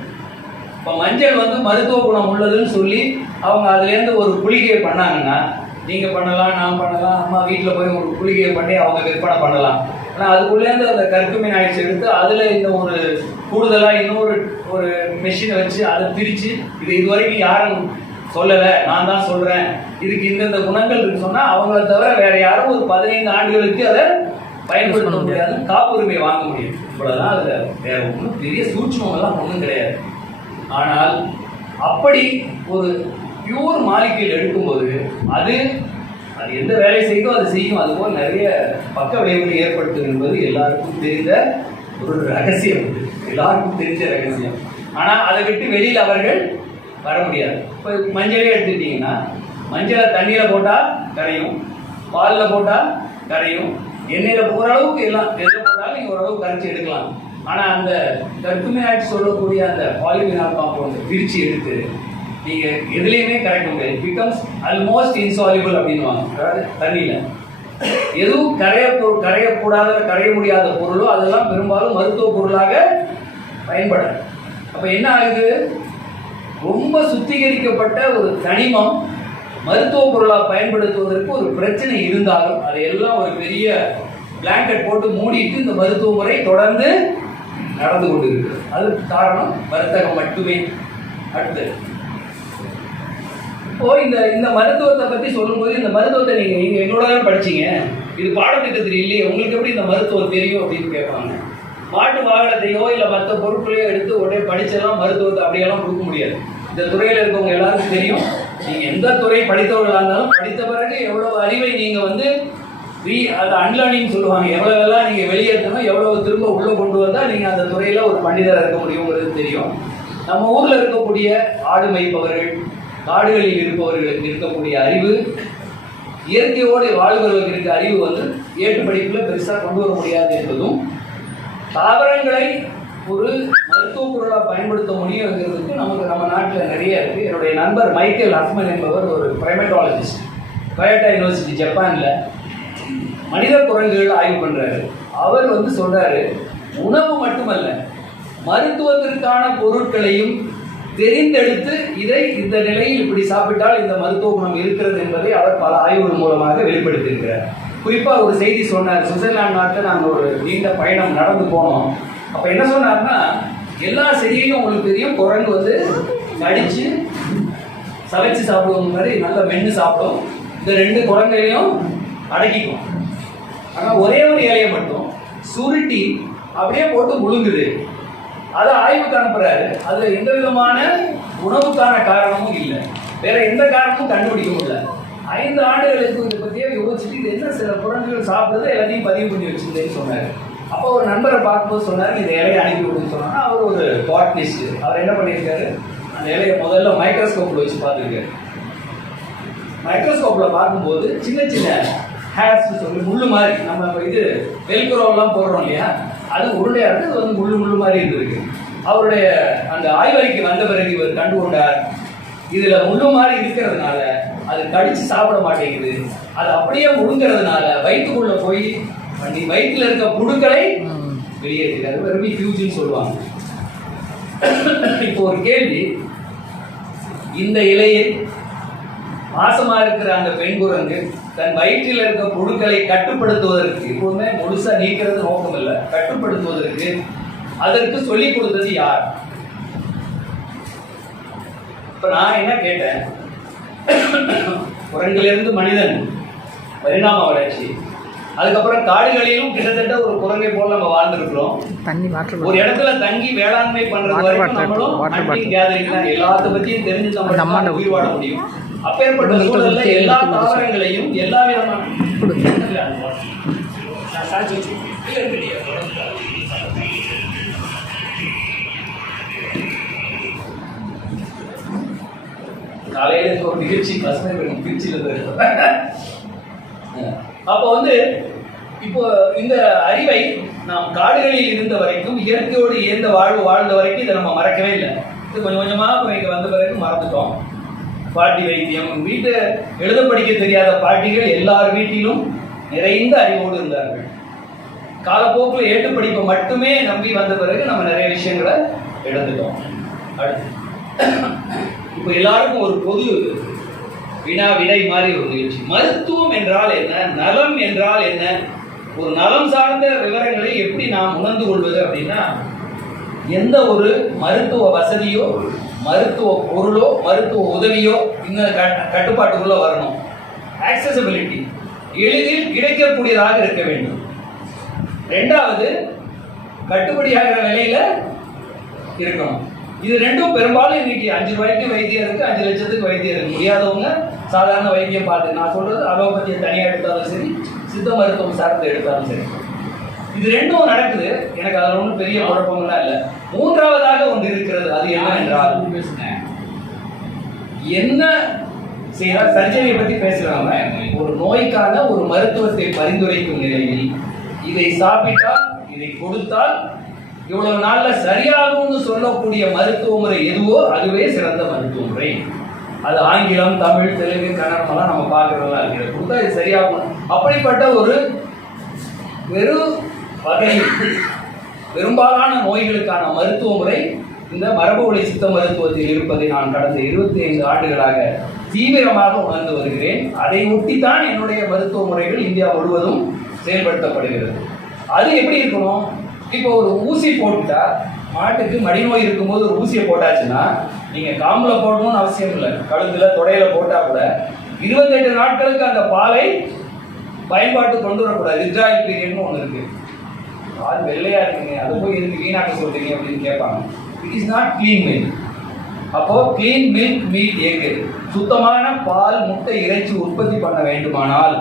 இப்போ மஞ்சள் வந்து மருத்துவ குணம் உள்ளதுன்னு சொல்லி அவங்க அதுலேருந்து ஒரு குளிகையை பண்ணாங்கன்னா, நீங்கள் பண்ணலாம், நான் பண்ணலாம், அம்மா வீட்டில் போய் ஒரு குளிகையை பண்ணி அவங்க விற்பனை பண்ணலாம். ஆனால் அதுக்குள்ளேருந்து அந்த கர்க்குமின் ஆயிடுச்சு எடுத்து அதில் இந்த ஒரு கூடுதலாக இன்னொரு ஒரு மெஷினை வச்சு அதை பிரித்து இது வரைக்கும் யாரும் சொல்லலை, நான் தான் சொல்கிறேன், இதுக்கு இந்தந்த குணங்கள் இருக்குன்னு சொன்னால் அவங்கள தவிர வேறு யாரும் ஒரு 15 ஆண்டுகளுக்கு அதை பயன்படுத்த முடியாது, காப்புரிமை வாங்க முடியும். இவ்வளோதான் அதில் வேறு ஒன்றும் பெரிய சூட்சமெல்லாம் ஒன்றும் கிடையாது. ஆனால் அப்படி ஒரு பியூர் மாலிக்யூல் எடுக்கும்போது அது எந்த வேலை செய்தோ அது செய்யும். அதுபோல் நிறைய பக்க விளைவுகளை ஏற்படுத்தும் என்பது எல்லாருக்கும் தெரிந்த ஒரு ரகசியம், எல்லாருக்கும் தெரிஞ்ச ரகசியம். ஆனால் அதை விட்டு வெளியில் அவர்கள் வர முடியாது. இப்போ மஞ்சளே எடுத்துக்கிட்டிங்கன்னா, மஞ்சளை தண்ணியில் போட்டால் கரையும், பாலில் போட்டால் கரையும், எண்ணெயில் போகிற அளவுக்கு எல்லாம் எதில் போட்டாலும் நீங்கள் ஓரளவுக்கு கரைச்சி எடுக்கலாம். ஆனால் அந்த கர்க்குமினாய்ட் சொல்லக்கூடிய அந்த பாலிஃபினால் காம்பவுண்ட் பிரித்து எடுத்து நீங்கள் எதுலேயுமே கரைக்க முடியாது. பிகம்ஸ் ஆல்மோஸ்ட் இன்சால்யூபிள் அப்படின்வாங்க. அதாவது தண்ணியில் எதுவும் கரையக்கூடாத கரைய முடியாத பொருளோ அதெல்லாம் பெரும்பாலும் மருத்துவ பொருளாக பயன்படும். அப்போ என்ன ஆகுது, ரொம்ப சுத்திகரிக்கப்பட்ட ஒரு கனிமம் மருத்துவ பொருளாக பயன்படுத்துவதற்கு ஒரு பிரச்சனை இருந்தாலும் அதையெல்லாம் ஒரு பெரிய பிளாங்கெட் போட்டு மூடிட்டு இந்த மருத்துவ முறை தொடர்ந்து நடந்து கொண்டு இருக்கு. அதுக்கு காரணம் வர்த்தகம் மட்டுமே. அடுத்து இப்போ இந்த மருத்துவத்தை பற்றி சொல்லும்போது, இந்த மருத்துவத்தை நீங்கள் எங்களோட தான் படிச்சீங்க, இது பாடத்திட்டத்தில் இல்லையே, உங்களுக்கு எப்படி இந்த மருத்துவம் தெரியும் அப்படின்னு கேட்பாங்க. மாட்டு வாகனத்தையோ இல்லை மற்ற பொருட்களையோ எடுத்து உடனே படிச்செல்லாம் மருத்துவத்தை அப்படியெல்லாம் கொடுக்க முடியாது. இந்த துறையில் இருக்கவங்க எல்லாருக்கும் தெரியும். நீங்கள் எந்த துறை படித்தவர்களாக இருந்தாலும் படித்த பிறகு எவ்வளவு அறிவை நீங்கள் வந்து அது அன்லேர்னிங் சொல்லுவாங்க, எவ்வளோவெல்லாம் நீங்கள் வெளியேற்றணும், எவ்வளவு திரும்ப உள்ளே கொண்டு வந்தால் நீங்கள் அந்த துறையில் ஒரு பண்டிதராக இருக்க முடியுங்கிறது தெரியும். நம்ம ஊரில் இருக்கக்கூடிய ஆடு மேய்ப்பவர்கள், காடுகளில் இருப்பவர்களுக்கு இருக்கக்கூடிய அறிவு, இயற்கையோடு வாழ்வர்களுக்கு இருக்க அறிவு வந்து ஏட்டு படிப்பில் பெருசாக கொண்டு வர முடியாது என்பதும், தாவரங்களை ஒரு மருத்துவ பொருளாக பயன்படுத்த முடியுங்கிறதுக்கு நம்ம நாட்டில் நிறைய இருக்குது. என்னுடைய நண்பர் மைக்கேல் ஹஃப்மன் என்பவர் ஒரு பிரைமேட்டாலஜிஸ்ட், டொயோட்டா யூனிவர்சிட்டி ஜப்பானில் மனித குரங்குகள் ஆய்வு பண்ணுறாரு. அவர் வந்து சொல்கிறாரு, உணவு மட்டுமல்ல மருத்துவத்திற்கான பொருட்களையும் தெரிந்தெடுத்து இதை இந்த நிலையில் இப்படி சாப்பிட்டால் இந்த மருத்துவ குணம் இருக்கிறது என்பதை அவர் பல ஆய்வுகள் மூலமாக வெளிப்படுத்தியிருக்கிறார். குறிப்பாக ஒரு செய்தி சொன்னார், சுவிட்சர்லாந்து நாட்டில் நாங்கள் ஒரு நீண்ட பயணம் நடந்து போனோம். அப்போ என்ன சொன்னார்னா, எல்லா செடியையும் உங்களுக்கு தெரியும், குரங்கு வந்து கடித்து சமைச்சு சாப்பிடுவோம் மாதிரி நல்லா மென்று சாப்பிடும், இந்த 2 குரங்கையும் அடக்கிக்கும். ஆனால் ஒரே ஒரு இலையை மட்டும் சுருட்டி அப்படியே போட்டு முழுங்குது. அதை ஆய்வுக்கு அனுப்புறாரு. அது எந்த விதமான உணவுக்கான காரணமும் இல்லை, வேற எந்த காரணமும் கண்டுபிடிக்க முடியல. 5 ஆண்டுகளுக்கு இதை பற்றியே யோசிச்சுட்டு இது என்ன சில குரங்குகள் சாப்பிடுறது எல்லாத்தையும் பதிவு பண்ணி வச்சிருந்தேன்னு சொன்னார். அப்போ ஒரு நண்பரை பார்க்கும்போது சொன்னார், இந்த இலையை அனுப்பி விடுன்னு சொன்னாங்க. அவர் ஒரு பாட்னிஸ்ட், அவர் என்ன பண்ணியிருக்காரு, அந்த இலையை முதல்ல மைக்ரோஸ்கோப்பில் வச்சு பார்த்துருக்காரு. மைக்ரோஸ்கோப்பில் பார்க்கும்போது சின்ன சின்ன ஹேர்ஸ் சொல்லி முள்ளு மாதிரி, நம்ம இப்போ இது வெல்க்ரோலாம் போடுறோம் இல்லையா, அது உருண்டையாக இருக்குது, அது வந்து முள்ளு முள்ளு மாதிரி இருந்திருக்கு. அவருடைய அந்த ஆய்வறிக்கை வந்த பிறகு இவர் கண்டு கொண்டார், இதில் முள்ளு மாதிரி இருக்கிறதுனால அது கடிச்சு சாப்பிட மாட்டேங்குது, அது அப்படியே முழுங்கிறதுனால வயிற்றுக்குள்ளே போய் வயிற்றில் இருக்க புழுக்களை வெளியேற்றுகிறார். வெர்மிஃப்யூஜ்னு சொல்லுவாங்க. இப்போ ஒரு கேள்வி, இந்த இலையை மாசமா இருக்கிற அந்த பெண் குரங்கு தன் வயிற்றில் இருக்க புழுக்களை கட்டுப்படுத்துவதற்கு, எப்போதுமே முழுசா நீக்கிறது நோக்கம் இல்லை, கட்டுப்படுத்துவதற்கு அதற்கு சொல்லிக் கொடுத்தது யார்? இப்ப நான் என்ன கேட்டேன், குரங்கிலிருந்து மனிதன் பரிணாம வளர்ச்சி, அதுக்கப்புறம் காடுகளிலும் கிட்டத்தட்ட ஒரு குரங்கை போல நம்ம வாழ்ந்துருக்கிறோம். ஒரு இடத்துல தங்கி வேளாண்மை பண்றது வரைக்கும் நம்மளும் ஹண்டிங் கேதரிங் தான், எல்லாத்த பத்தியும் தெரிஞ்சு நம்ம உயிர் வாழ முடியும். அப்பேற்பட்ட சூழல்ல எல்லா தாவரங்களையும் எல்லா விதமான காலையில ஒரு நிகழ்ச்சி திருச்சியில் அப்போ வந்து இப்போ இந்த அறிவை நாம் காடுகளில் இருந்த வரைக்கும், இயற்கையோடு இயந்த வாழ்ந்த வரைக்கும் இதை நம்ம மறக்கவே இல்லை. இது கொஞ்சம் கொஞ்சமாக இங்கே வந்த பிறகு மறந்துட்டோம். பாட்டி வைத்தியம், வீட்டு எழுத படிக்க தெரியாத பாட்டிகள் எல்லார் வீட்டிலும் நிறைந்த அறிவோடு இருந்தார்கள். காலப்போக்கில் ஏட்டு படிப்பை மட்டுமே நம்பி வந்த பிறகு நம்ம நிறைய விஷயங்களை இழந்துட்டோம். அடுத்து இப்போ எல்லாருக்கும் ஒரு பொது விடை மாதிரி ஒரு நிகழ்ச்சி. மருத்துவம் என்றால் என்ன, நலம் என்றால் என்ன, ஒரு நலம் சார்ந்த விவரங்களை எப்படி நாம் உணர்ந்து கொள்வது அப்படின்னா, எந்த ஒரு மருத்துவ வசதியோ மருத்துவ பொருளோ மருத்துவ உதவியோ இந்த கட்டுப்பாட்டுக்குள்ள வரணும். ஆக்சசிபிலிட்டி, எளிதில் கிடைக்கக்கூடியதாக இருக்க வேண்டும். ரெண்டாவது, கட்டுப்படியாகிற விலையில இருக்கணும். இது ரெண்டும் பெரும்பாலும் இன்னைக்கு 5 ரூபாய்க்கு வைத்தியம் இருக்கு, 5 லட்சத்துக்கு வைத்தியம் இருக்கு. முடியாதவங்க சாதாரண வைத்தியம் பார்த்து, நான் சொல்றது அலோபதியை தனியாக எடுத்தாலும் சரி, சித்த மருத்துவம் சார்ந்து எடுத்தாலும் சரி, இது ரெண்டும் நடக்குது. எனக்கு அதில் ஒன்றும் பெரிய குழப்பம்லாம் இல்லை. மூன்றாவதாக ஒன்று இருக்கிறது, அது என்ன என்றால், என்ன செய்யலாம், சர்ஜரியை பற்றி பேசுறாங்க. ஒரு நோய்க்கான ஒரு மருத்துவத்தை பரிந்துரைக்கும் நிலையில் இதை சாப்பிட்டால், இதை கொடுத்தால் இவ்வளவு நாள்ல சரியாகும்னு சொல்லக்கூடிய மருத்துவ முறை எதுவோ அதுவே சிறந்த மருத்துவ முறை. அது ஆங்கிலம், தமிழ், தெலுங்கு, கன்னடம் எல்லாம் நம்ம பார்க்கறதெல்லாம் இருக்கிறது. கொடுத்தா இது சரியாகும். அப்படிப்பட்ட ஒரு பெரும்பாலான நோய்களுக்கான மருத்துவ முறை இந்த மரபு வழி சித்த மருத்துவத்தில் இருப்பதை நான் கடந்த 25 ஆண்டுகளாக தீவிரமாக உணர்ந்து வருகிறேன். அதை ஒட்டித்தான் என்னுடைய மருத்துவ முறைகள் இந்தியா முழுவதும் செயல்படுத்தப்படுகிறது. அது எப்படி இருக்கணும்? இப்போ ஒரு ஊசி போட்டுட்டா, மாட்டுக்கு மடிநோய் இருக்கும்போது ஒரு ஊசியை போட்டாச்சுன்னா, நீங்க காம்புல போடணும்னு அவசியம் இல்லை, கழுத்துல தொடையில போட்டா கூட 28 நாட்களுக்கு அந்த பாலை பயன்பாட்டு கொண்டு வரக்கூடாது. வித்ராயல் பீரியட்னு ஒன்று இருக்கு. அது வெள்ளையா இருக்குங்க, அது போய் இருக்கு வீணாக்க சொல்றீங்க அப்படின்னு கேட்பாங்க. It is not clean milk. அப்போ கிளீன் மில்க், மீட், எக், சுத்தமான பால், முட்டை, இறைச்சி உற்பத்தி பண்ண வேண்டுமானால்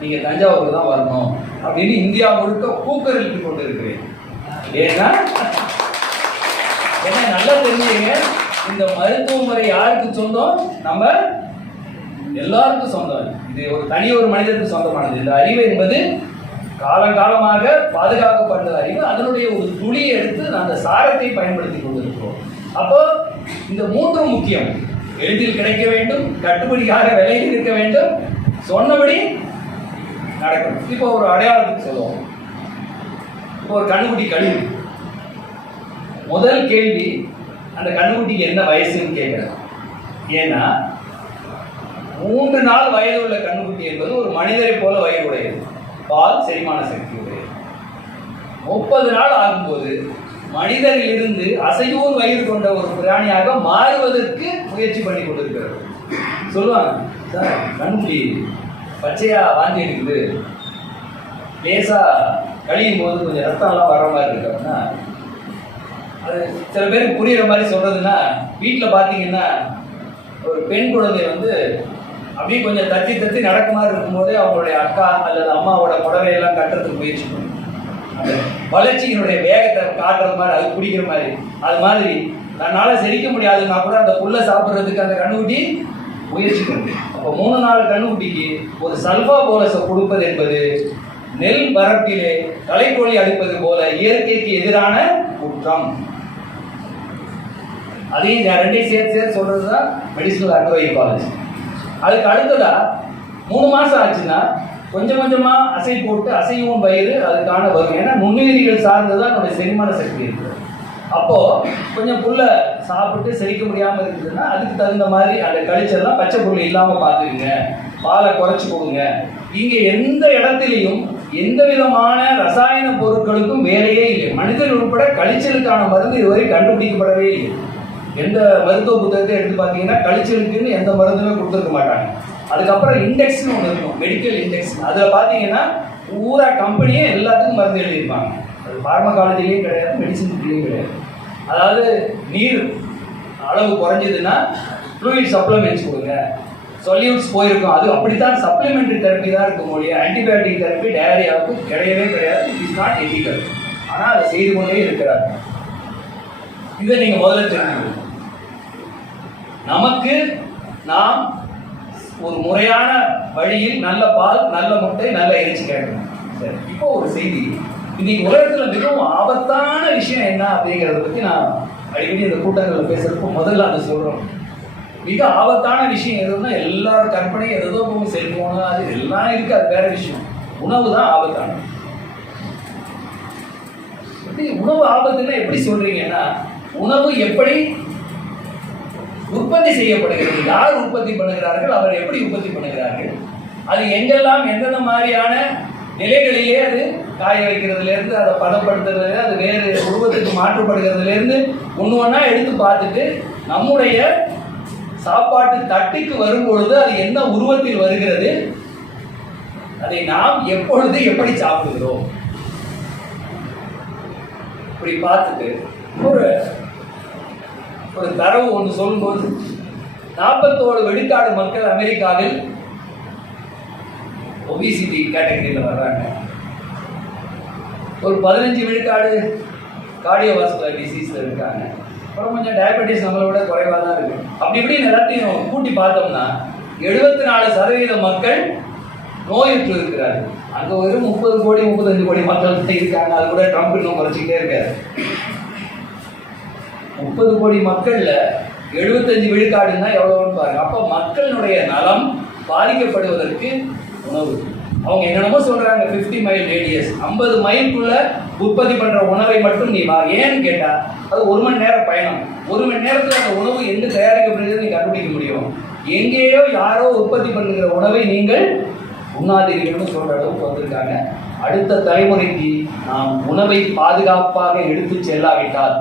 நீங்க தஞ்சாவூருக்கு தான் வரணும் அப்படின்னு இந்தியா முழுக்க கூக்கரிட்டு கொண்டு இருக்கிறேன். ஏன்னா என்ன நல்லா தெரிஞ்சுங்க, இந்த மருத்துவ முறை யாருக்கு சொந்தம்? நம்ம எல்லாருக்கும் சொந்தம். இது ஒரு மனிதருக்கு சொந்தமானது. இந்த அறிவு என்பது காலங்காலமாக பாதுகாக்கப்பட்ட அறிவு. அதனுடைய ஒரு துளியை எடுத்து அந்த சாரத்தை பயன்படுத்தி கொண்டிருக்கிறோம். அப்போ இந்த மூன்றும் முக்கியம். எளிதில் கிடைக்க வேண்டும், கட்டுப்படியாக விலையில் இருக்க வேண்டும், சொன்னபடி நடக்கணும். இப்போ ஒரு அடையாளத்துக்கு சொல்லுவோம். இப்போ ஒரு கண்ணுக்குட்டி கழிவு. முதல் கேள்வி, அந்த கண்ணுக்குட்டிக்கு என்ன வயசுன்னு கேட்கிறேன். ஏன்னா 3 நாள் வயது உள்ள கண்ணுக்குட்டி என்பது ஒரு மனிதரை போல வயது உடையது, பால் செரிமான சக்தி உடையது. 30 நாள் ஆகும்போது மனிதரில் இருந்து அசையூர் வயிறு கொண்ட ஒரு பிராணியாக மாறுவதற்கு முயற்சி பண்ணி கொண்டிருக்கிறது. சொல்லுவாங்க, சார் கண்ணுக்குட்டி பச்சையா வாந்தி எடுக்குது, லேசா கழியும் போது கொஞ்சம் ரத்தம்லாம் வர்ற மாதிரி இருக்கு அப்படின்னா, அது சில பேருக்கு புரியுற மாதிரி சொல்றதுன்னா, வீட்டில் பார்த்தீங்கன்னா ஒரு பெண் குழந்தை வந்து அப்படியே கொஞ்சம் தத்தி தத்தி நடக்க மாதிரி இருக்கும்போதே அவங்களுடைய அக்கா அல்லது அம்மாவோட புடவையெல்லாம் கட்டுறதுக்கு முயற்சி பண்ணும். அந்த வளர்ச்சியினுடைய வேகத்தை காட்டுறது மாதிரி, அது பிடிக்கிற மாதிரி. அது மாதிரி தன்னால் செரிக்க முடியாதுன்னா கூட அந்த புல்லை சாப்பிட்றதுக்கு அந்த கண்ணுக்குட்டி முயற்சி பண்ணுது. அப்போ 3 நாள் கண்ணுக்குட்டிக்கு ஒரு சல்ஃபா போலஸை கொடுப்பது என்பது நெல் வரப்பிலே களைக்கொல்லி அடிப்பது போல இயற்கைக்கு எதிரான குற்றம். அதையும் ரெண்டையும் சேர்த்து சொல்றதுதான் மெடிசினல் அக்ரோஇகாலஜி. அதுக்கு அடுத்ததா 3 மாசம் ஆச்சுன்னா கொஞ்சம் கொஞ்சமா அசை போட்டு அசைவும் வயிறு அதுக்கான வரும். ஏன்னா நுண்ணுயிரிகள் சார்ந்துதான் நம்முடைய செரிமான சக்தி இருக்குது. அப்போ கொஞ்சம் புல்ல சாப்பிட்டு செரிக்க முடியாம இருக்குதுன்னா அதுக்கு தகுந்த மாதிரி அந்த கழிச்செல்லாம் பச்சை புல் இல்லாம பார்த்துக்குங்க, பாலை குறைச்சி கொடுங்க. இங்க எந்த இடத்திலையும் எந்த விதமான ரசாயன பொருட்களுக்கும் வேலையே இல்லை. மனிதன் உட்பட கழிச்சலுக்கான மருந்து இதுவரை கண்டுபிடிக்கப்படவே இல்லை. எந்த மருத்துவ புத்தகத்தை எடுத்து பார்த்தீங்கன்னா கழிச்சலுக்குன்னு எந்த மருந்துமே கொடுத்துருக்க மாட்டாங்க. அதுக்கப்புறம் இண்டெக்ஸ்னு ஒன்று இருக்கும், மெடிக்கல் இண்டெக்ஸ். அதில் பார்த்தீங்கன்னா பூரா கம்பெனியே எல்லாத்துக்கும் மருந்து எழுதியிருப்பாங்க. அது பார்மகாலஜிலையும் கிடையாது, மெடிசின்லையும் கிடையாது. அதாவது நீர் அளவு குறைஞ்சதுன்னா ஃப்ளூயிட் சப்ளிமெண்ட்ஸ் கொடுங்க, சொல்யூட்ஸ் போயிருக்கும். அது அப்படித்தான் சப்ளிமெண்ட்ரி தெரப்பி தான் இருக்கும் மொழிய. ஆன்டிபயோட்டிக் தெரப்பி டயரியாவுக்கு கிடையவே கிடையாது. It is not ethical. ஆனால் அதை செய்து கொண்டே இருக்கிறார். இதை நீங்கள் முதல்ல தெரிஞ்சுக்கணும். நமக்கு நாம் ஒரு முறையான வழியில் நல்ல பால், நல்ல முட்டை, நல்ல இறைச்சி கிடைக்கணும். சரி, இப்போ ஒரு செய்தி. இன்னைக்கு உலகத்தில் மிகவும் ஆபத்தான விஷயம் என்ன அப்படிங்கிறத பற்றி நான் அடிக்கடி இந்த கூட்டங்களில் பேசுறப்போ முதல்ல அதை சொல்கிறோம். மிக ஆபத்தான விஷயம் எதுன்னா எல்லாரும் கற்பனை எதோ போய் செல்போனு அது எல்லாம் இருக்கு, அது வேற விஷயம். உணவு தான் ஆபத்தானது. உணவு ஆபத்துன்னா எப்படி சொல்றீங்கன்னா, உணவு எப்படி உற்பத்தி செய்யப்படுகிறது, யார் உற்பத்தி பண்ணுகிறார்கள், அவர் எப்படி உற்பத்தி பண்ணுகிறார்கள், அது எங்கெல்லாம் எந்தெந்த மாதிரியான நிலைகளிலே அது காய வைக்கிறதுல இருந்து அதை பதப்படுத்துறதுல அது வேறு உருவத்துக்கு மாற்றப்படுகிறதுல இருந்து ஒன்று ஒன்றா எடுத்து பார்த்துட்டு நம்முடைய சாப்பாட்டு தட்டுக்கு வரும்பொழுது அது என்ன உருவத்தில் வருகிறது, அதை நாம் எப்பொழுது எப்படி சாப்பிடுகிறோம் இப்படி பார்த்துட்டு ஒரு தரவு ஒன்று சொல்லும்போது 41 விழுக்காடு மக்கள் அமெரிக்காவில் ஒபிசிட்டி கேட்டகரியில் வர்றாங்க. ஒரு 15 விழுக்காடு கார்டியோவாஸ்குலர் டிசீஸ்ல இருக்காங்க. அப்புறம் கொஞ்சம் டயபெட்டிஸ் நம்மளை விட குறைவாக தான் இருக்கு. அப்படி இப்படின்னு எல்லாத்தையும் கூட்டி பார்த்தோம்னா 74% மக்கள் நோயுற்று இருக்கிறார்கள். அங்கே ஒரு 30 கோடி 35 கோடி மக்கள் இருக்காங்க. அது கூட ட்ரம்ப் இன்னும் குறைச்சிக்கிட்டே இருக்காரு. 30 கோடி மக்கள்ல 75 விழுக்காடுன்னா எவ்வளவுன்னு பாருங்க. அப்போ மக்களுடைய நலம் பாதிக்கப்படுவதற்கு உணவு. அவங்க என்னென்னமோ சொல்றாங்க, 50 மைல் ரேடியஸ், 50 மைலுக்குள்ள உற்பத்தி பண்ற உணவை மட்டும் நீ வா. ஏன்னு கேட்டா அது 1 மணி நேரம் பயணம். 1 மணி நேரத்தில் அந்த உணவு எங்கு தயாரிக்கப்படுகிறது நீ கண்டுபிடிக்க முடியும். எங்கேயோ யாரோ உற்பத்தி பண்ணுகிற உணவை நீங்கள் உண்ணாதீர்கள்னு சொல்ற அளவுக்கு வந்திருக்காங்க. அடுத்த தலைமுறைக்கு நாம் உணவை பாதுகாப்பாக எடுத்து செல்லாவிட்டால்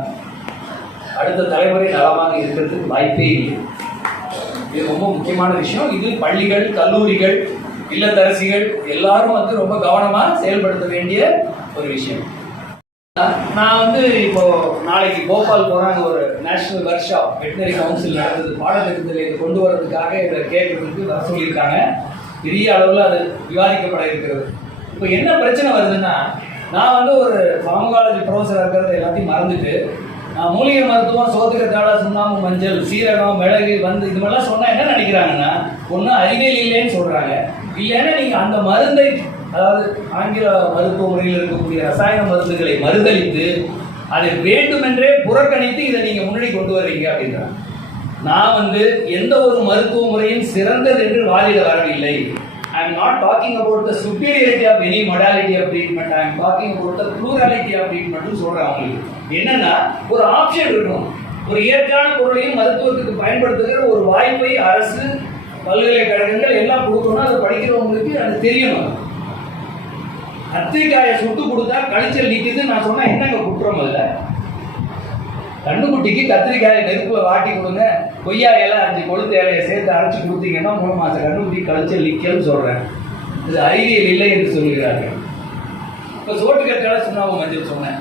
அடுத்த தலைமுறை நலமாக இருக்கிறதுக்கு வாய்ப்பே இல்லை. இது ரொம்ப முக்கியமான விஷயம். இது பள்ளிகள், கல்லூரிகள், இல்லத்தரசிகள் எல்லாரும் ரொம்ப கவனமா செயல்படுத்த வேண்டிய ஒரு விஷயம். நான் இப்போ நாளைக்கு போபால் போறாங்க. ஒரு national work shop veterinary council நடந்தது. பாடத்திட்டத்தில் இதை கொண்டு வரதுக்காக இதை கேட்கறதுக்கு வர சொல்லியிருக்காங்க. பெரிய அளவில் அது விவாதிக்கப்பட இருக்கிறது. இப்போ என்ன பிரச்சனை வருதுன்னா, நான் ஒரு ஃபார்மகாலஜி ப்ரொஃபஸராக இருக்கிறது எல்லாத்தையும் மறந்துட்டு மூலிகை மருத்துவம், சோத்துக்கத்தாழை, சுண்ணாம்பு, மஞ்சள், சீரகம், மிளகு இது மாதிரிலாம் சொன்னால் என்ன நினைக்கிறாங்கன்னா, ஒன்று அறிவியல் இல்லைன்னு சொல்கிறாங்க, இல்லைன்னா நீங்கள் அந்த மருந்தை, அதாவது ஆங்கில மருத்துவ முறையில் இருக்கக்கூடிய ரசாயன மருந்துகளை மறுதளித்து அதை வேண்டுமென்றே புறக்கணித்து இதை நீங்கள் முன்னாடி கொண்டு வர்றீங்க அப்படின்றாங்க. நான் எந்த ஒரு மருத்துவ முறையும் சிறந்தது என்று வாதிட வரவில்லை. I am not talking about the superiority of any modality of treatment. I am talking about the plurality of treatment. சொல்றேன் அவங்களுக்கு. என்னன்னா ஒரு ஆப்ஷன் இருக்கணும். ஒரு இயற்கையான பொருளையும் மருத்துவத்துக்கு பயன்படுத்துகிற ஒரு வாய்ப்பை அரசு, பல்கலைக்கழகங்கள் எல்லாம் கொடுக்கணும். அதை படிக்கிறவங்களுக்கு அது தெரியணும். கத்திரிக்காயை சுட்டு கொடுத்தா கழிச்சல் நீக்குது நான் சொன்னா என்னங்க குற்றம்? இல்ல, கண்ணுக்குட்டிக்கு கத்திரிக்காயை நெருப்புல வாட்டி கொடுங்க, கொய்யா இலை 5 கொழுத்து இலையை சேர்த்து அரைச்சி கொடுத்தீங்கன்னா 3 மாசம் கண்ணுக்குட்டி கழிச்சல் நிற்கன்னு சொல்றேன். இது அறிவியல் இல்லை என்று சொல்கிறார்கள். இப்போ சோட்டுக்கற்கால சுண்ணாம்பு மஞ்சள் சொன்னேன்.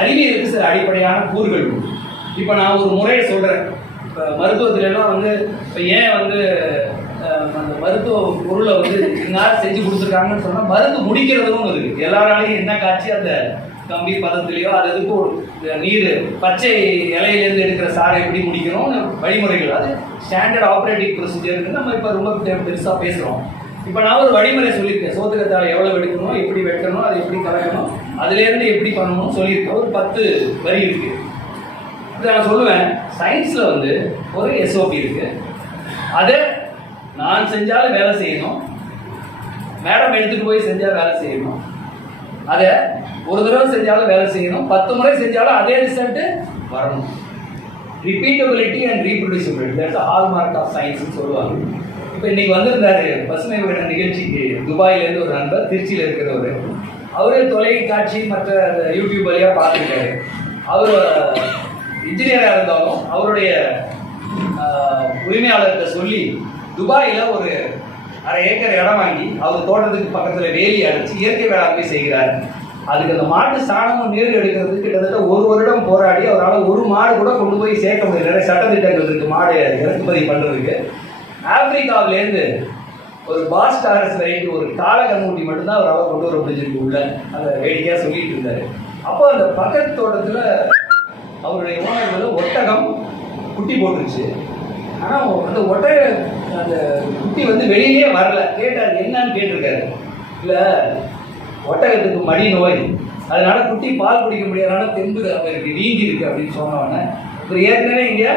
அறிவியலுக்கு சில அடிப்படையான கூறுகள் உண்டு. இப்போ நான் ஒரு முறையை சொல்றேன். இப்போ மருத்துவத்திலாம் இப்போ ஏன் அந்த மருத்துவ பொருளை இன்னார் செஞ்சு கொடுத்துருக்காங்கன்னு சொன்னால் மருந்து முடிக்கிறதும் இருக்கு. எல்லாராலையும் என்ன காய்ச்சி அந்த கம்பி பதத்திலையோ அது எதுக்கு ஒரு நீர் பச்சை இலையிலேருந்து எடுக்கிற சாரை எப்படி முடிக்கணும் வழிமுறைகள், அது ஸ்டாண்டர்ட் ஆப்ரேட்டிங் ப்ரொசீஜருக்கு நம்ம இப்போ ரொம்ப பெருசாக பேசுகிறோம். இப்போ நான் ஒரு வழிமுறை சொல்லியிருக்கேன். சோத்துக்கத்தாழை எவ்வளோ எடுக்கணும், எப்படி வெட்டணும், அதை எப்படி கலக்கணும், அதுலேருந்து எப்படி பண்ணணும்னு சொல்லியிருக்கேன். ஒரு 10 வரி இருக்குது. இதை நான் சொல்லுவேன், சயின்ஸில் வந்து ஒரு SOP இருக்குது. அதை நான் செஞ்சாலும் வேலை செய்யணும், மேடம் எடுத்துகிட்டு போய் செஞ்சால் வேலை செய்யணும், அதை ஒரு தடவை செஞ்சாலும் வேலை செய்யணும், 10 முறை செஞ்சாலும் அதே ரிசல்ட்டு வரணும். Repeatability and reproducibility, that's hallmark of சயின்ஸ்னு சொல்லுவாங்க. இப்போ இன்னைக்கு வந்திருந்தாரு பசுமை விகடன் நிகழ்ச்சிக்கு துபாயிலேருந்து ஒரு நண்பர், திருச்சியில் இருக்கிறவர். அவரே தொலைக்காட்சி மற்ற யூடியூப் வழியாக பார்த்துருக்காரு. அவர் இன்ஜினியராக இருந்தாலும் அவருடைய உரிமையாளர்கிட்ட சொல்லி துபாயில் ஒரு 1/2 ஏக்கர் இடம் வாங்கி அவர் தோட்டத்துக்கு பக்கத்தில் வேலி அடைச்சி இயற்கை வேளாண்மை செய்கிறார். அதுக்கு அந்த மாட்டு சாணமும் நீர் எடுக்கிறதுக்கு கிட்டத்தட்ட 1 வருடம் போராடி அவரால் ஒரு மாடு கூட கொண்டு போய் சேர்க்க முடியல. நிறைய சட்டத்திட்டங்கள் இருக்குது மாடு இறக்குமதி பண்ணுறதுக்கு. ஆப்பிரிக்காவிலேருந்து ஒரு பாஸ்டாரஸ் வெரைட்டி ஒரு காளை கண்ணுக்குட்டி மட்டும்தான் அவரால் கொண்டு வர முடிஞ்சிருக்கு உள்ள. அதை வேடிக்கையாக சொல்லிட்டு இருந்தார். அப்போ அந்த பக்கத்து தோட்டத்தில் அவருடைய ஓனர்கள் ஒட்டகம் குட்டி போட்டுருச்சு. ஆனால் அந்த அந்த குட்டி வந்து வெளியிலே வரல. கேட்டார், என்னன்னு கேட்டிருக்காரு. இல்லை, ஒட்டகத்துக்கு மடி நோய், அதனால குட்டி பால் குடிக்க முடியாதனால தெம்பு அவருக்கு வீங்கி இருக்கு அப்படின்னு சொன்னோன்னே இப்போ ஏற்கனவே இங்கே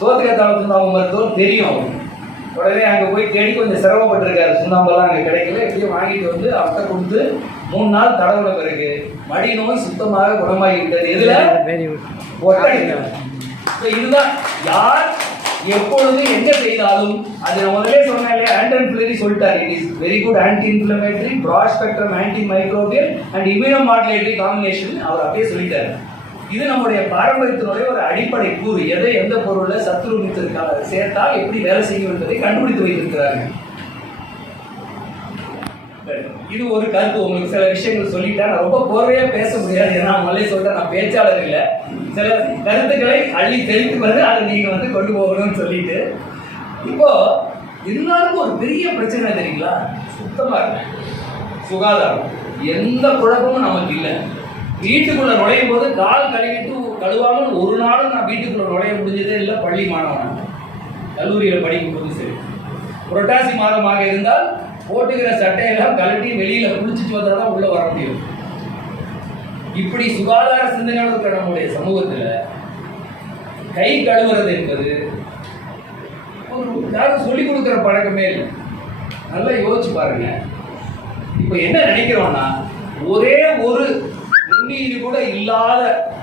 சோத்துக்கத்தாழை மருத்துவம் தெரியும் அவருக்கு. உடனே அங்கே போய் தேடி கொஞ்சம் சிரமப்பட்டிருக்காரு. சுண்ணாம்பெல்லாம் அங்கே கிடைக்கல. எப்படியும் வாங்கிட்டு வந்து அவர்கிட்ட கொடுத்து 3 நாள் தடவுன பிறகு மடி நோய் சுத்தமாக குணமாகிவிட்டது. எதில்? ஒட்டகம். இதுதான் யார் எப்பொழுது எங்க செய்தாலும் அது முதலே சொன்னாலே ஆண்டன் ஃபிளரி சொல்லிட்டார். It is very good anti inflammatory, broad spectrum anti microbial and immunomodulatory combination அவர் அப்படியே சொல்லிட்டாரு. இது நம்முடைய பாரம்பரியத்தினுடைய ஒரு அடிப்படை கூறு. எதை எந்த பொருளில் சத்துருவித்திற்காக சேர்த்தால் எப்படி வேலை செய்யும் என்பதை கண்டுபிடித்து வைத்திருக்கிறார்கள். இது ஒரு கருத்து. உங்களுக்கு சில விஷயங்கள் சொல்லிட்டேன். நான் ரொம்ப கோர்வையாக பேச முடியாது, ஏன்னா முதலே சொல்லிட்டேன் நான் பேச்சாளர் இல்லை. சில கருத்துக்களை அள்ளி தெளித்து வந்து அதை நீங்கள் வந்து கொண்டு போகணும்னு சொல்லிட்டு, இப்போ எல்லாருக்கும் ஒரு பெரிய பிரச்சனை தெரியுங்களா? சுத்தமாக இருக்கு, சுகாதாரம், எந்த குழப்பமும் நமக்கு இல்லை. வீட்டுக்குள்ள நுழையும் போது கால் கழுவிட்டு கழுவாமல் ஒரு நாளும் நான் வீட்டுக்குள்ள நுழைய முடிஞ்சதே இல்லை. பள்ளி மாணவன் கல்லூரியில் படிக்கும் போது சரி, புரட்டாசி மாதமாக இருந்தால் போட்டுக்கிற சட்டையெல்லாம் கழட்டி வெளியில குளிச்சுட்டு வந்தால் தான் உள்ள வர முடியும். இப்படி சுகாதார சிந்தனையோடு இருக்கிற நம்முடைய சமூகத்தில் கை கழுவுறது என்பது ஒரு யாரும் சொல்லிக் கொடுக்குற பழக்கமே இல்லை. நல்லா யோசிச்சு பாருங்க. இப்போ என்ன நினைக்கிறோம்னா, ஒரே ஒரு நுண்ணுயிர் கூட இல்லாத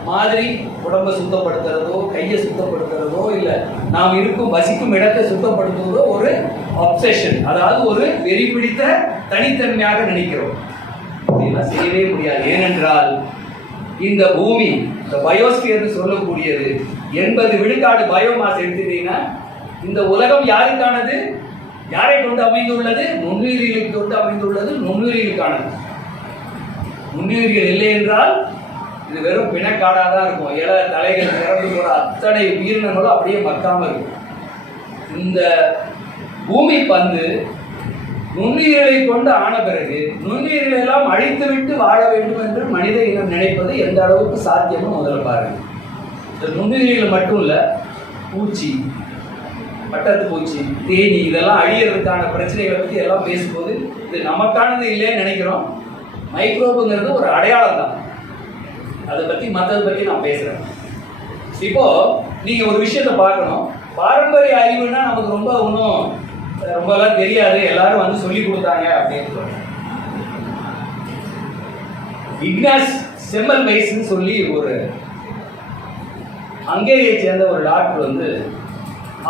மாதிரி உடம்பை சுத்தப்படுத்துறதோ, கையை சுத்தப்படுத்துறதோ, இல்லை நாம் இருக்கும் வசிக்கும் இடத்தை சுத்தப்படுத்துவதோ ஒரு அப்சஷன், அதாவது ஒரு வெறி பிடித்த தனித்தன்மையாக நினைக்கிறோம். அப்படிலாம் செய்யவே முடியாது. ஏனென்றால் இந்த பூமி, இந்த பயோஸ்பியர் சொல்லக்கூடியது 80 விழுக்காடு பயோமாஸ் எடுத்துட்டீங்கன்னா, இந்த உலகம் யாருக்கானது? யாரை கொண்டு அமைந்துள்ளது? நுண்ணுயிரிகளுக்கு கொண்டு அமைந்துள்ளது, நுண்ணுயிரிகளுக்கானது. நுண்ணுயிர்கள் இல்லை என்றால் இது வெறும் பிணக்காடாக தான் இருக்கும். இலை தலைகள் திறந்து போற அத்தனை உயிரினங்களும் அப்படியே மக்காம இருக்கும். இந்த பூமி பந்து நுண்ணுயிர்களை கொண்டு ஆன பிறகு நுண்ணுயிர்களை எல்லாம் அழித்துவிட்டு வாழ வேண்டும் என்று மனித இனம் நினைப்பது எந்த அளவுக்கு சாத்தியமும் முதல்ல பாருங்க. இந்த நுண்ணுயிர்கள் மட்டும் இல்லை, பூச்சி, பட்டத்து பூச்சி, தேனி, இதெல்லாம் அழியறதுக்கான பிரச்சனைகளை பற்றி எல்லாம் பேசும்போது இது நமக்கானது இல்லைன்னு நினைக்கிறோம். மைக்ரோபுங்கிறது ஒரு அடையாளம் தான். அதை பற்றி மற்றதை பற்றி நான் பேசுகிறேன். இப்போ நீங்கள் ஒரு விஷயத்தை பார்க்கணும். பாரம்பரிய அறிவுனா நமக்கு ரொம்ப ஒன்றும் ரொம்பலாம் தெரியாது, எல்லாரும் வந்து சொல்லி கொடுத்தாங்க அப்படின்னு சொல்றாங்க. இக்னாஸ் செம்மல்வைஸ்ன்னு சொல்லி ஒரு ஹங்கேரியை சேர்ந்த ஒரு டாக்டர் வந்து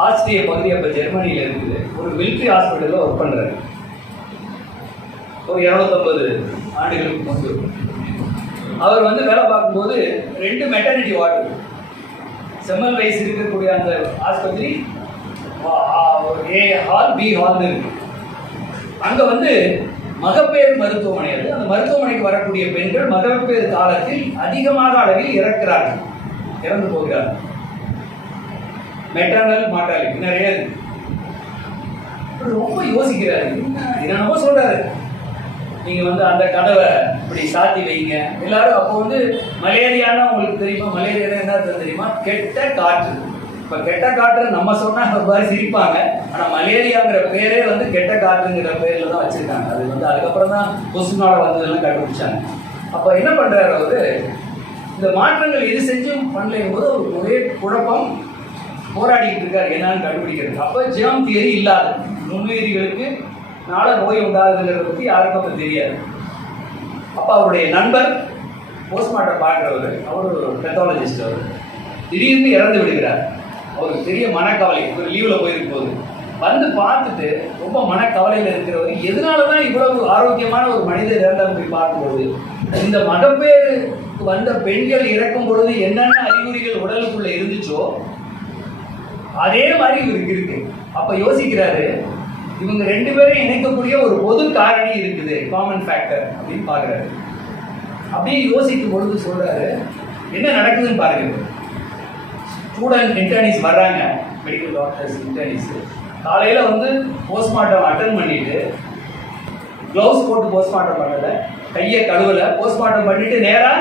ஆஸ்திரிய பகுதி, அப்போ ஜெர்மனியில் இருக்குது, ஒரு மிலிட்ரி ஹாஸ்பிட்டலில் ஒர்க் பண்ணுறாரு. ஒரு 250 ஆண்டுகளுக்கு முன்பு அவர் வந்து வேலை பார்க்கும்போது 2 மெட்டர்னிட்டி வார்டு, செம்மல்வைஸ் இருக்கக்கூடிய அந்த ஆஸ்பத்திரி A ஹால், B ஹால்னு இருக்கு. அங்கே வந்து மகப்பேறு மருத்துவமனை. அது அந்த மருத்துவமனைக்கு வரக்கூடிய பெண்கள் மகப்பேறு காலத்தில் அதிகமாக அளவில் இறந்து போகிறார்கள். மெட்டர்னல் மார்டாலிட்டி நிறைய இருக்கு. ரொம்ப யோசிக்கிறாரு, என்னென்னமோ சொல்றாரு. நீங்க வந்து அந்த கதவை இப்படி சாத்தி வைங்க எல்லாரும். அப்போ வந்து மலேரியானா உங்களுக்கு தெரியுமா? மலேரியா என்ன தெரியுமா? கெட்ட காற்று. இப்போ கெட்ட காற்று நம்ம சொன்னால் ஒரு மாதிரி சிரிப்பாங்க, ஆனால் மலேரியாங்கிற பேரே வந்து கெட்ட காற்றுங்கிற பேரில் தான் வச்சுருக்காங்க. அது வந்து அதுக்கப்புறம் தான் கொசுனால வந்ததெல்லாம் கண்டுபிடிச்சாங்க. அப்போ என்ன பண்ணுறாரு அவரு, இந்த மாற்றங்கள் எது செஞ்சும் பண்ணலையும் போது ஒரு ஒரே குழப்பம் போராடிக்கிட்டு இருக்காரு என்னன்னு கண்டுபிடிக்கிறது. அப்போ ஜெர்ம் தியரி இல்லாத நுண்ணுயிரிகளுக்கு நாள நோய் உண்டாகுதுங்கிறத பற்றி யாருக்கும் அப்போ தெரியாது. அப்போ அவருடைய நண்பர் போஸ்ட்மார்ட்டம் பார்க்குறவர், அவர் ஒரு பெத்தாலஜிஸ்ட், அவர் திடீர்னு இறந்து விடுகிறார். அவருக்கு பெரிய மனக்கவலை, ஒரு லீவில் போயிருக்கும் போது வந்து பார்த்துட்டு ரொம்ப மனக்கவலையில் இருக்கிறவர், எதனால தான் இவ்வளவு ஆரோக்கியமான ஒரு மனிதர் இறந்தாலும் போய் பார்க்கும்போது இந்த மகப்பேறு வந்த பெண்கள் இறக்கும் பொழுது என்னென்ன அறிகுறிகள் உடலுக்குள்ள இருந்துச்சோ அதே மாதிரி இவருக்கு இருக்கு. அப்ப யோசிக்கிறாரு, இவங்க ரெண்டு பேரும் இணைக்கக்கூடிய ஒரு பொது காரணி இருக்குது, காமன் ஃபேக்டர் அப்படின்னு பாக்குறாரு. அப்படியே யோசிக்கும் பொழுது சொல்றாரு, என்ன நடக்குதுன்னு பாருங்க. ஸ்டூடெண்ட் இன்டர்னிஸ் வர்றாங்க, மெடிக்கல் டாக்டர்ஸ் இன்டர்னிஸ் காலையில வந்து போஸ்ட்மார்ட்டம் அட்டன் பண்ணிட்டு க்ளவுஸ் போட்டு போஸ்ட்மார்ட்டம் பண்ணல, கையை கழுவல, போஸ்ட்மார்ட்டம் பண்ணிட்டு நேரா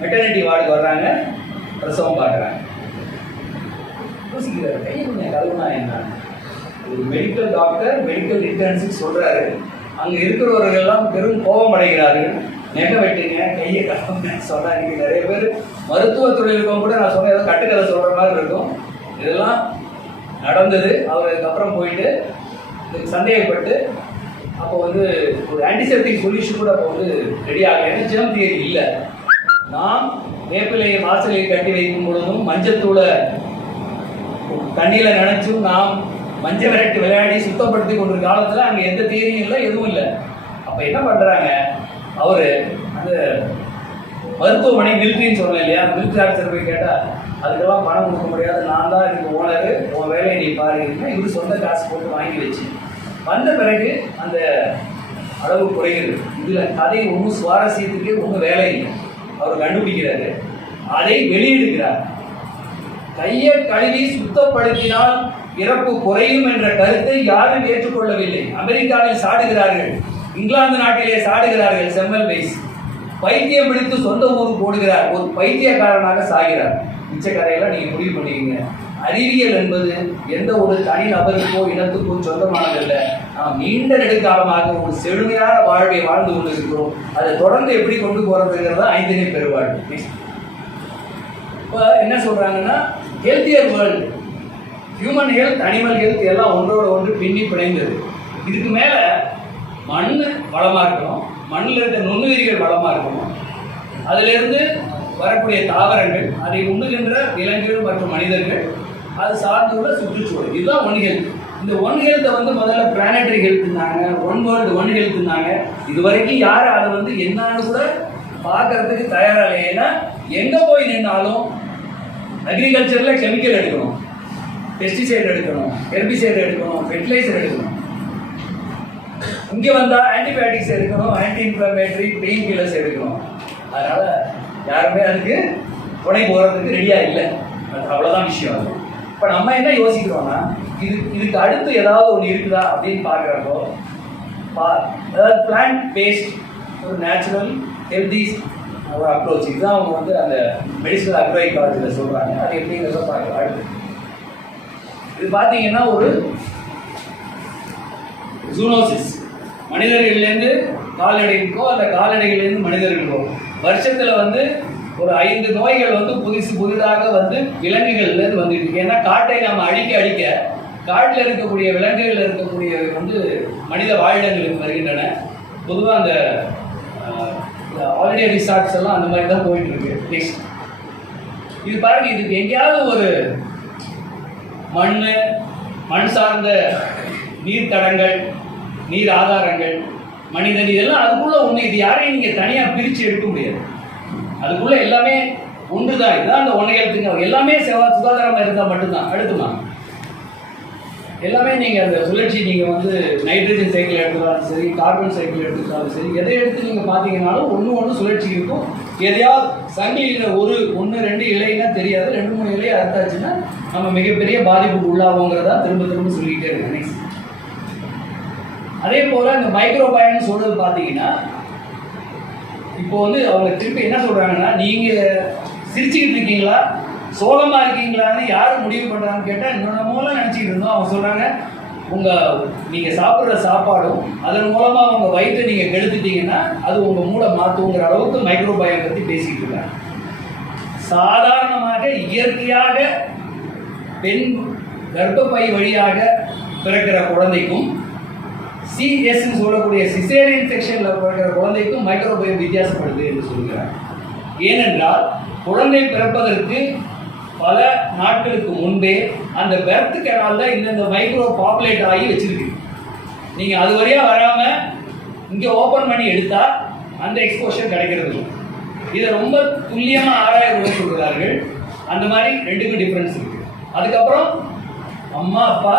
மெட்டர்னிட்டி வார்டுக்கு வர்றாங்க, பிரசவம் பார்க்குறாங்க. யோசிக்கிறாரு, கையை கொஞ்சம் கழுவுனா என்ன? ஒரு மெடிக்கல் டாக்டர் மெடிக்கல் இன்டர்ன்ஷிப் சொல்றாரு, அங்க இருக்கிறவர்கள் எல்லாம் பெரும் கோபம் அடைகிறார்கள். நெகை வெட்டுங்க, கையை கழுவுங்க சொன்னா இன்னைக்கு நிறைய பேர் மருத்துவ தொழில் இருக்கவங்க கூட நான் சொன்ன ஏதோ கட்டுக்கதை சொல்ற மாதிரி இருக்கும். இதெல்லாம் நடந்தது. அவர் அதுக்கப்புறம் போயிட்டு சந்தேகப்பட்டு அப்போ வந்து ஒரு ஆன்டிசெப்டிக் சொல்யூஷன் கூட அப்போ வந்து ரெடி ஆகலை. ஏன்னா ஜெர்ம் தியரி இல்லை. நாம் வேப்பிலையை வாசலில் கட்டி வைக்கும் பொழுதும் மஞ்சத்தூளை தண்ணியில் நினைச்சும் நாம் மஞ்சள் விரட்டி விளையாடி சுத்தப்படுத்தி கொண்டிருக்க காலத்தில் அங்கே எந்த தியரியும் இல்லை, எதுவும் இல்லை. அப்போ என்ன பண்ணுறாங்க, அவர் அந்த மருத்துவமனை மிலிட்ரின்னு சொன்னேன் இல்லையா, மிலிட்ரி ஆஃபீஸர் போய் கேட்டால் அதுக்கெல்லாம் பணம் கொடுக்க முடியாது, நான் தான் இதுக்கு ஓனரு, உன் வேலையை நீ பாருங்கன்னா இவர் சொந்த காசு போட்டு வாங்கி வச்சு வந்த பிறகு அந்த அளவு குறைகிறது. இதில் கதை ஒன்றும் சுவாரஸ்யத்துக்கு ஒன்றும் வேலை இல்லை. அவர் கண்டுபிடிக்கிறாரு, அதை வெளியிடுகிறார். கையை கழுவி சுத்தப்படுத்தினால் இறப்பு குறையும் என்ற கருத்தை யாரும் ஏற்றுக்கொள்ளவில்லை. அமெரிக்காவில் சாடுகிறார்கள், இங்கிலாந்து நாட்டிலே சாடுகிறார்கள். செம்மல் வைஸ் பைத்தியம் பிடித்து சொந்த ஊருக்கு போடுகிறார், ஒரு பைத்தியக்காரனாக சாகிறார். மிச்ச கதையெல்லாம் நீங்க முடிவு பண்ணிக்கீங்க. அறிவியல் என்பது எந்த ஒரு தனி நபருக்கோ இனத்துக்கோ சொந்தமானதில்லை. நாம் நீண்ட நெடுங்காலமாக ஒரு செழுமையான வாழ்வை வாழ்ந்து கொண்டு இருக்கிறோம். அதை தொடர்ந்து எப்படி கொண்டு போறதுங்கிறதா ஐந்தினை பெருவாழ்வு. இப்போ என்ன சொல்றாங்கன்னா, healthier world, human health, animal health எல்லாம் ஒன்றோட ஒன்று பின்னி பிணைந்தது. இதுக்கு மேல மண் வளமா இருக்கணும், மண்ணில் இருக்க நுண்ணுயிரிகள் வளமா இருக்கணும், அதிலிருந்து வரக்கூடிய தாவரங்கள், அதை உண்ணுகின்ற விலங்குகள் மற்றும் மனிதர்கள், அது சார்ந்துள்ள சுற்றுச்சூழல், இதுதான் ஒன் ஹெல்த். இந்த ஒன் ஹெல்த்தை வந்து முதல்ல பிளானட்டரி ஹெல்த்னாங்க, ஒன் வேர்ல்டு ஒன் ஹெல்த்னாங்க. இது வரைக்கும் யாரும் அதை வந்து என்னன்னு கூட பார்க்கறதுக்கு தயாரா இல்லை. ஏன்னா எங்க போய் நின்னாலும் அக்ரிகல்ச்சர்ல கெமிக்கல் எடுக்கணும், பெஸ்டிசைடு எடுக்கணும், ஹெர்பிசைடு எடுக்கணும், ஃபெர்டிலைசர் எடுக்கணும். இங்க வந்தா ஆன்டிபயோட்டிக்ஸ் எடுக்கணும், ஆன்டி இன்ஃப்ளமேட்டரி, பெயின் கில்லர்ஸ் எடுக்கணும். அதனால யாருமே அதுக்கு துணை போறதுக்கு ரெடியா இல்லை. அவ்வளவுதான் விஷயம். அது இப்ப நம்ம என்ன யோசிக்கிறோம்னா, இதுக்கு அடுத்து ஏதாவது ஒன்று இருக்குதா அப்படின்னு பார்க்குறப்போ, அதாவது பிளான்ட் பேஸ்ட் ஒரு நேச்சுரல் ஹெல்தி ஒரு அப்ரோச், இதுதான் அவங்க வந்து அந்த மெடிசனல் அக்ரோஎக்காலஜியில் சொல்றாங்க. அது எப்படிங்கிறத பார்க்கலாம். அடுத்து இது பார்த்தீங்கன்னா ஒரு ஜூனோசிஸ், மனிதர்கள்லேருந்து கால்நடைகளுக்கோ அல்ல கால்நடைகள்லேருந்து மனிதர்களுக்கோ வருஷத்துல வந்து ஒரு 5 நோய்கள் வந்து புதிதாக வந்து விலங்குகள்லேருந்து வந்துட்டு. ஏன்னா காட்டை நம்ம அழிக்க காட்டில் இருக்கக்கூடிய விலங்குகள் இருக்கக்கூடிய வந்து மனித வாழிடங்களுக்கு வருகின்றன. பொதுவாக அந்த ஹாலிடே ரிசார்ட்ஸ் எல்லாம் அந்த மாதிரி தான் போயிட்டு இருக்கு. நெக்ஸ்ட் இது பாருங்க, இதுக்கு எங்கேயாவது ஒரு மண் சார்ந்த நீர்த்தடங்கள், நீர் ஆதாரங்கள், மனிதன், இதெல்லாம் அதுக்குள்ள ஒன்று. இது யாரையும் நீங்க தனியா பிரிச்சு எடுக்க முடியாது. அதுக்குள்ள எல்லாமே ஒன்றுதான். இதுதான் அந்த ஒன்றை ஹெல்த்துங்க. எல்லாமே சுகாதாரமா இருந்தால் மட்டும்தான். அடுத்துமா எல்லாமே நீங்க அந்த சுழற்சி, நீங்க வந்து நைட்ரஜன் சைக்கிள் எடுத்துக்கலாம் சரி, கார்பன் சைக்கிள் எடுத்துக்கலாம் சரி, எதை எடுத்து நீங்க பாத்தீங்கன்னாலும் ஒன்று சுழற்சி இருக்கும். எதையாவது சங்கிலியில் ஒன்று 2 இலைன்னா தெரியாது, 2 3 இலையை அறுத்தாச்சுன்னா நம்ம மிகப்பெரிய பாதிப்புக்கு உள்ளாகுங்கிறதா திரும்ப சொல்லிக்கிட்டே இருக்கேன். நெக்ஸ்ட் அதே போல இந்த மைக்ரோபயம்னு சொல்றது பாத்தீங்கன்னா, இப்போ வந்து அவங்க திருப்பி என்ன சொல்றாங்கன்னா, நீங்க சிரிச்சுக்கிட்டு இருக்கீங்களா சோளமா இருக்கீங்களான்னு யார் முடிவு பண்றான்னு கேட்டால் இன்னொன்னு நினச்சிக்கிட்டு இருந்தோம். அவங்க சொல்றாங்க நீங்க சாப்பிட்ற சாப்பாடும் அதன் மூலமா உங்க வயிற்றை நீங்க கெடுத்துட்டீங்கன்னா அது உங்க மூளை மாத்துங்கிற அளவுக்கு மைக்ரோபயம் பத்தி பேசிட்டு இருக்காங்க. சாதாரணமாக இயற்கையாக பெண் கர்ப்பப்பை வழியாக பிறக்கிற குழந்தைக்கும் சிஎஸ் சொல்லக்கூடிய சிசேரியன் செக்ஷன்ல பிறக்கிற குழந்தைக்கும் மைக்ரோபயம் வித்தியாசப்படுது என்று சொல்கிறார். ஏனென்றால் குழந்தை பிறப்பதற்கு பல நாட்களுக்கு முன்பே அந்த பெர்த் கெனால்ல இந்த மைக்ரோ பாப்புலேட் ஆகி வச்சிருக்கு. நீங்க அது வழியா வராம இங்க ஓபன் பண்ணி எடுத்தா அந்த எக்ஸ்போஷர் கிடைக்கிறது. இதை ரொம்ப துல்லியமா ஆராய சொல்கிறார்கள். அந்த மாதிரி ரெண்டுக்கும் டிஃபரன்ஸ் இருக்கு. அதுக்கப்புறம் அம்மா அப்பா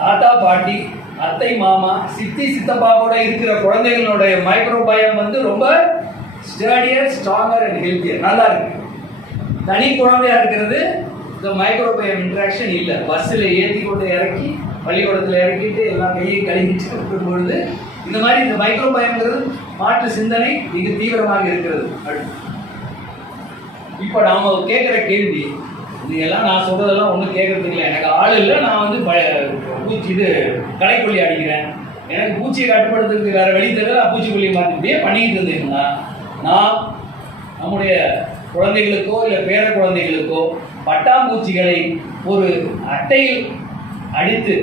தாத்தா பாட்டி அத்தை மாமா சித்தி சித்தப்பா கூட இருக்கிற குழந்தைகளுடைய மைக்ரோபயம் ரொம்ப ஸ்டடியர் ஸ்ட்ராங்கர் அண்ட் ஹெல்த்தியர் நல்லா இருக்கு. தனி குழந்தையா இருக்கிறது இந்த மைக்ரோபயம் இன்ட்ராக்ஷன் இல்லை. பஸ்ஸில் ஏற்றி கொண்டு இறக்கி பள்ளிக்கூடத்தில் இறக்கிட்டு எல்லாம் கையை கழுவிட்டு இருக்கும் பொழுது இந்த மாதிரி இந்த மைக்ரோபயம்ங்கிறது மாற்று சிந்தனை மிக தீவிரமாக இருக்கிறது. இப்போ நாம கேட்குற கேள்வி இதெல்லாம் நான் சொல்றதெல்லாம் ஒன்றும் கேட்கறதுக்கு இல்லை. எனக்கு ஆள் இல்லை, நான் பூச்சி களைக்கொல்லி அடிக்கிறேன், எனக்கு பூச்சியை கட்டுப்படுத்துறதுக்கு வேற வழி தெரியல, நான் பூச்சிக்கொல்லியை மாற்றிட்டே பண்ணிக்கிட்டு இருந்தீங்கன்னா நான் நம்முடைய குழந்தைகளுக்கோ இல்லை பேர குழந்தைகளுக்கோ பட்டாம்பூச்சிகளை ஒரு அட்டையில் அடித்து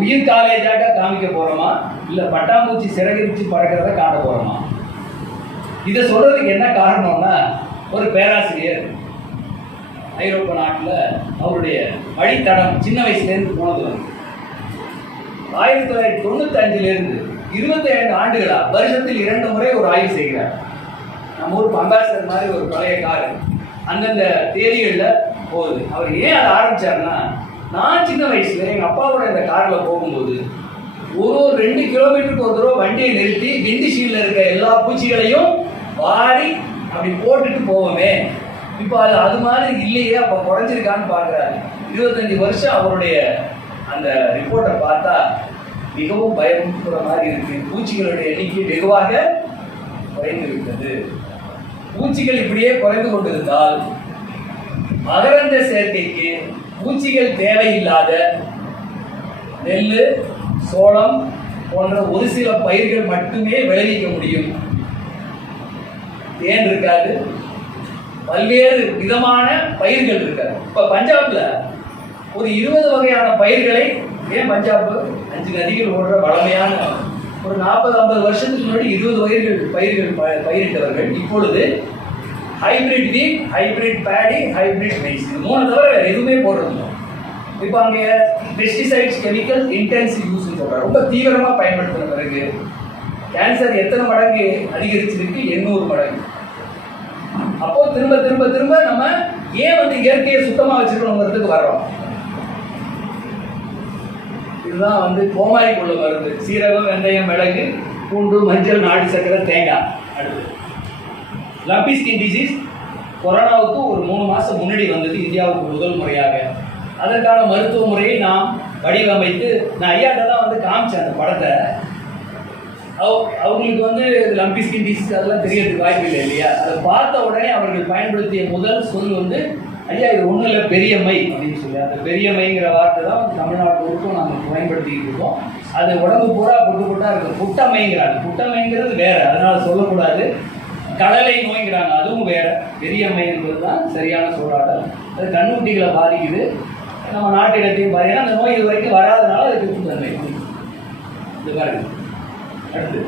உயிர் காலேஜாக காமிக்க போறோமா இல்லை பட்டாம்பூச்சி சிறகிரிச்சு பறக்கிறத காட்ட போறோமா? இதை சொல்றதுக்கு என்ன காரணம்னா, ஒரு பேராசிரியர் ஐரோப்பா நாட்டில் அவருடைய வழித்தடம் சின்ன வயசுலேருந்து போனது 1995 25 ஆண்டுகளா வருஷத்தில் 2 முறை ஒரு ஆய்வு செய்கிறார். நம்ம ஊர் அம்பாசிடர் மாதிரி ஒரு பழைய கார் அந்தந்த தேதிகளில் போகுது. அவர் ஏன் அதை ஆரம்பிச்சாருன்னா, நான் சின்ன வயசுல எங்கள் அப்பாவோட இந்த காரில் போகும்போது ஒரு 2 கிலோமீட்டருக்கு ஒரு தடவை வண்டியை நிறுத்தி விண்டு ஷீல்டில் இருக்க எல்லா பூச்சிகளையும் வாரி அப்படி போட்டுட்டு போவோமே. இப்போ அது மாதிரி இல்லையே, அப்போ குறைஞ்சிருக்கான்னு பார்க்குறாரு. 25 வருஷம் அவருடைய அந்த ரிப்போர்ட்டை பார்த்தா மிகவும் பயப்படுற மாதிரி இருக்கு. பூச்சிகளுடைய எண்ணிக்கை வெகுவாக குறைந்து விட்டது. பூச்சிகள் இப்படியே குறைந்து கொண்டிருந்தால் மகரந்த சேர்க்கைக்கு பூச்சிகள் தேவையில்லாத நெல் சோளம் போன்ற ஒரு சில பயிர்கள் மட்டுமே விளைவிக்க முடியும். தேன் இருக்காது, பல்வேறு விதமான பயிர்கள் இருக்காது. இப்ப பஞ்சாப்ல ஒரு 20 வகையான பயிர்களை, ஏன் பஞ்சாப் 5 நதிகள் ஓடுற வளமையான ஒரு 40-50 வருஷத்துக்கு முன்னாடி 20 பயிர்கள் பயிரிட்டவர்கள் இப்பொழுது ஹைபிரிட் வீட், ஹைபிரிட் பேடி, ஹைபிரிட் மைஸ், 3 தவிர வேற எதுவுமே போடுறது. இப்போ அங்கே பெஸ்டிசைட்ஸ் கெமிக்கல் இன்டென்சிவ் யூஸ் சொல்றாங்க. ரொம்ப தீவிரமா பயன்படுத்தின பிறகு கேன்சர் எத்தனை மடங்கு அதிகரிச்சிருக்கு? 800 மடங்கு. அப்போ திரும்ப திரும்ப திரும்ப நம்ம ஏன் இயற்கையை சுத்தமா வச்சிருக்கணுங்கிறதுக்கு வர்றோம். இதுதான் கோமாரிக்குள்ள மருந்து. சீரகம், வெந்தயம், மிளகு, பூண்டு, மஞ்சள், நாட்டு சக்கரை, தேங்காய். அடுத்து லம்பி ஸ்கின் டிசீஸ் கொரோனாவுக்கு ஒரு 3 மாசம் முன்னாடி வந்தது இந்தியாவுக்கு முதல் முறையாக. அதற்கான மருத்துவ முறையை நாம் வடிவமைத்து நான் ஐயாட்ட தான் காமிச்சேன் அந்த படத்தை. அவங்களுக்கு லம்பி ஸ்கின் டிசீஸ் அதெல்லாம் தெரியறதுக்கு வாய்ப்பு இல்லை இல்லையா? அதை பார்த்த உடனே அவர்கள் பயன்படுத்திய முதல் சொல் ஐயா இது ஒன்றும் இல்லை பெரியம்மை அப்படின்னு சொல்லி. அந்த பெரியம்மைங்கிற வார்த்தை தான் தமிழ்நாட்டுக்கும் நாங்கள் பயன்படுத்திக்கிட்டு இருக்கோம். அது உடம்பு பூரா புட்டா இருக்கும். புட்டம்மைங்கிறாங்க. புட்டம்மைங்கிறது வேற, அதனால சொல்லக்கூடாது. கடலை நோய்ங்கிறாங்க, அதுவும் வேற. பெரியம்மை என்பது தான் சரியான சொல்லாடல். அது கண்ணுக்குட்டிகளை பாதிக்குது. நம்ம நாட்டு இடத்தையும் பாருங்கன்னா அந்த நோய் இது வரைக்கும் வராதனால அதுக்கு தன்மை இது பாருங்க. அடுத்து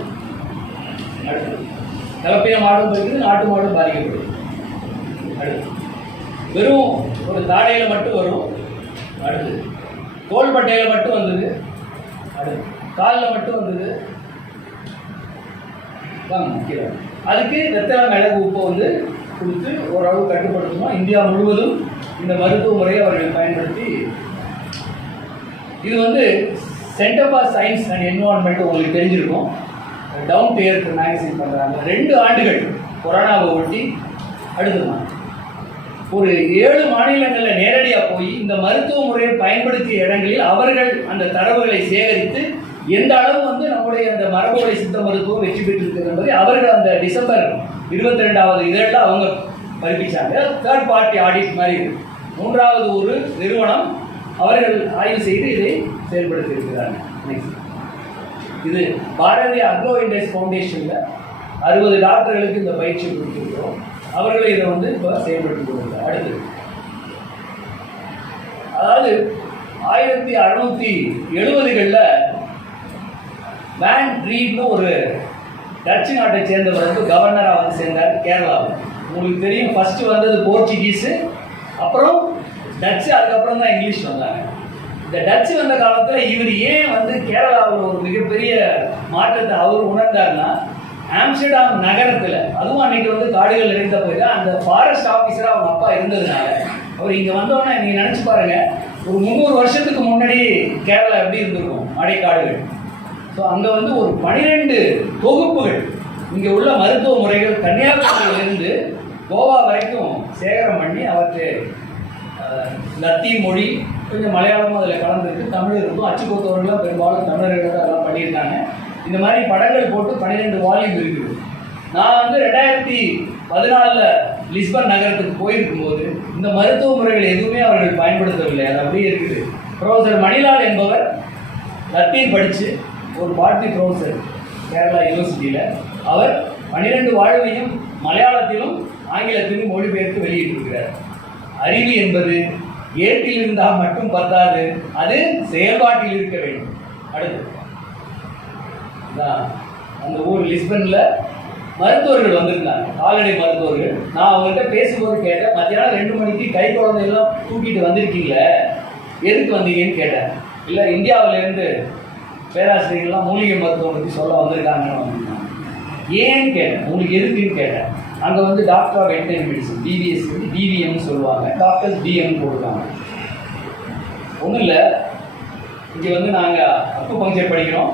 கலப்பின மாடும் இருக்குது, நாட்டு மாடும் பாதிக்கப்படுது. அடுத்து வெறும் ஒரு தாடையில மட்டும் வரும். அடுத்து தோள்பட்டையில மட்டும் வந்தது. அடுத்து காலில் மட்டும் வந்தது. அதுக்கு வெத்தலை மிளகு உப்பை கொடுத்து ஓரளவு கட்டுப்படுத்தணும். இந்தியா முழுவதும் இந்த மருத்துவ முறையை அவர்கள் பயன்படுத்தி இது centre for science and environment உங்களுக்கு தெரிஞ்சிருக்கும். டவுன் டு எர்த் மேகசின் பண்ணுறாங்க. 2 ஆண்டுகள் கொரோனாவை ஒட்டி அடுத்துதான் ஒரு 7 மாநிலங்களில் நேரடியாக போய் இந்த மருத்துவ முறையை பயன்படுத்திய இடங்களில் அவர்கள் அந்த தரவுகளை சேகரித்து எந்த அளவு நம்முடைய அந்த மரபுவழி சித்த மருத்துவம் வெற்றி பெற்றிருக்கிறது என்பதை அவர்கள் அந்த டிசம்பர் 22வது இதழில் அவங்க பதிப்பிச்சாங்க. தேர்ட் பார்ட்டி ஆடிட் மாதிரி மூன்றாவது ஒரு நிறுவனம் அவர்கள் ஆய்வு செய்து இதை செயல்படுத்தி இருக்கிறாங்க. இது பாரதிய அக்ரோ இண்டஸ் ஃபவுண்டேஷன்ல 60 டாக்டர்களுக்கு இந்த பயிற்சி கொடுத்துருக்கிறோம். அவர்களை இதை வந்து இப்போ செயல்படுத்தி கொடுக்குறாங்க. அடுத்து அதாவது 1670களில் வேன் ட்ரீட்னு ஒரு டச்சு நாட்டை சேர்ந்தவர் வந்து கவர்னராக வந்து சேர்ந்தார் கேரளாவில். உங்களுக்கு தெரியும், ஃபர்ஸ்ட் வந்தது போர்ச்சுகீஸு, அப்புறம் டச்சு, அதுக்கப்புறம் தான் இங்கிலீஷ் வந்தாங்க. இந்த டச்சு வந்த காலத்தில் இவர் ஏன் வந்து கேரளாவில் ஒரு மிகப்பெரிய மாற்றத்தை அவர் உணர்ந்தார்னா, ஆம்ஸ்டர்டாம் நகரத்தில், அதுவும் அன்னைக்கு வந்து காடுகள் நிறைந்த போது அந்த ஃபாரஸ்ட் ஆஃபீஸராக அவங்க அப்பா இருந்ததுனால அவர் இங்கே வந்தோடனே நீங்கள் நினச்சி பாருங்க, ஒரு 300 வருஷத்துக்கு முன்னாடி கேரளா எப்படி இருந்திருக்கும், மழைக்காடுகள். ஸோ அங்கே வந்து ஒரு 12 தொகுப்புகள் இங்கே உள்ள மருத்துவ முறைகள் கன்னியாகுமரியிலிருந்து கோவா வரைக்கும் சேகரம் பண்ணி அவற்றை லத்தீன் மொழி, கொஞ்சம் மலையாளமும் அதில் கலந்துருக்கு, தமிழ் இருக்கும், அச்சு பொறுத்தவர்களும் பெரும்பாலும் தமிழர்கள் அதெல்லாம் பண்ணியிருக்காங்க. இந்த மாதிரி படங்கள் போட்டு 12 வால்யூம் இருக்குது. நான் வந்து 2014 லிஸ்பன் நகரத்துக்கு போயிருக்கும்போது இந்த மருத்துவ முறைகள் எதுவுமே அவர்கள் பயன்படுத்தவில்லை, அது அப்படியே இருக்குது. ப்ரொஃபசர் மணிலால் என்பவர் லத்தீன் படித்து ஒரு பார்ட்டி ப்ரொஃபசர் கேரளா யூனிவர்சிட்டியில், அவர் 12 வாழ்வையும் மலையாளத்திலும் ஆங்கிலத்திலும் மொழிபெயர்த்து வெளியிட்டிருக்கிறார். அறிவு என்பது ஏட்டில் இருந்தால் மட்டும் பத்தாது, அது செயல்பாட்டில் இருக்க வேண்டும். அடுத்து அந்த ஊர் லிஸ்பனில் மருத்துவர்கள் வந்திருந்தாங்க, கால்நடை மருத்துவர்கள். நான் அவங்ககிட்ட பேசும்போது கேட்டேன், மத்தியானம் 2 மணிக்கு கை குழந்தையெல்லாம் தூக்கிட்டு வந்திருக்கீங்களே, எதுக்கு வந்தீங்கன்னு கேட்டேன். இல்லை, இந்தியாவிலேருந்து பேராசிரியர்கள்லாம் மூலிகை மருத்துவம் பற்றி சொல்ல வந்திருக்காங்கன்னு வந்திருக்காங்க. ஏன்னு கேட்டேன், உங்களுக்கு எதுக்குன்னு கேட்டேன். அங்கே வந்து doctor of veterinary medicine, TVS வந்து டிவிஎம்னு சொல்லுவாங்க, டாக்டர்ஸ் டிஎம் போடுவாங்க. ஒன்றும் இல்லை, இங்கே வந்து நாங்கள் அக்குபங்க்சர் படிக்கிறோம்,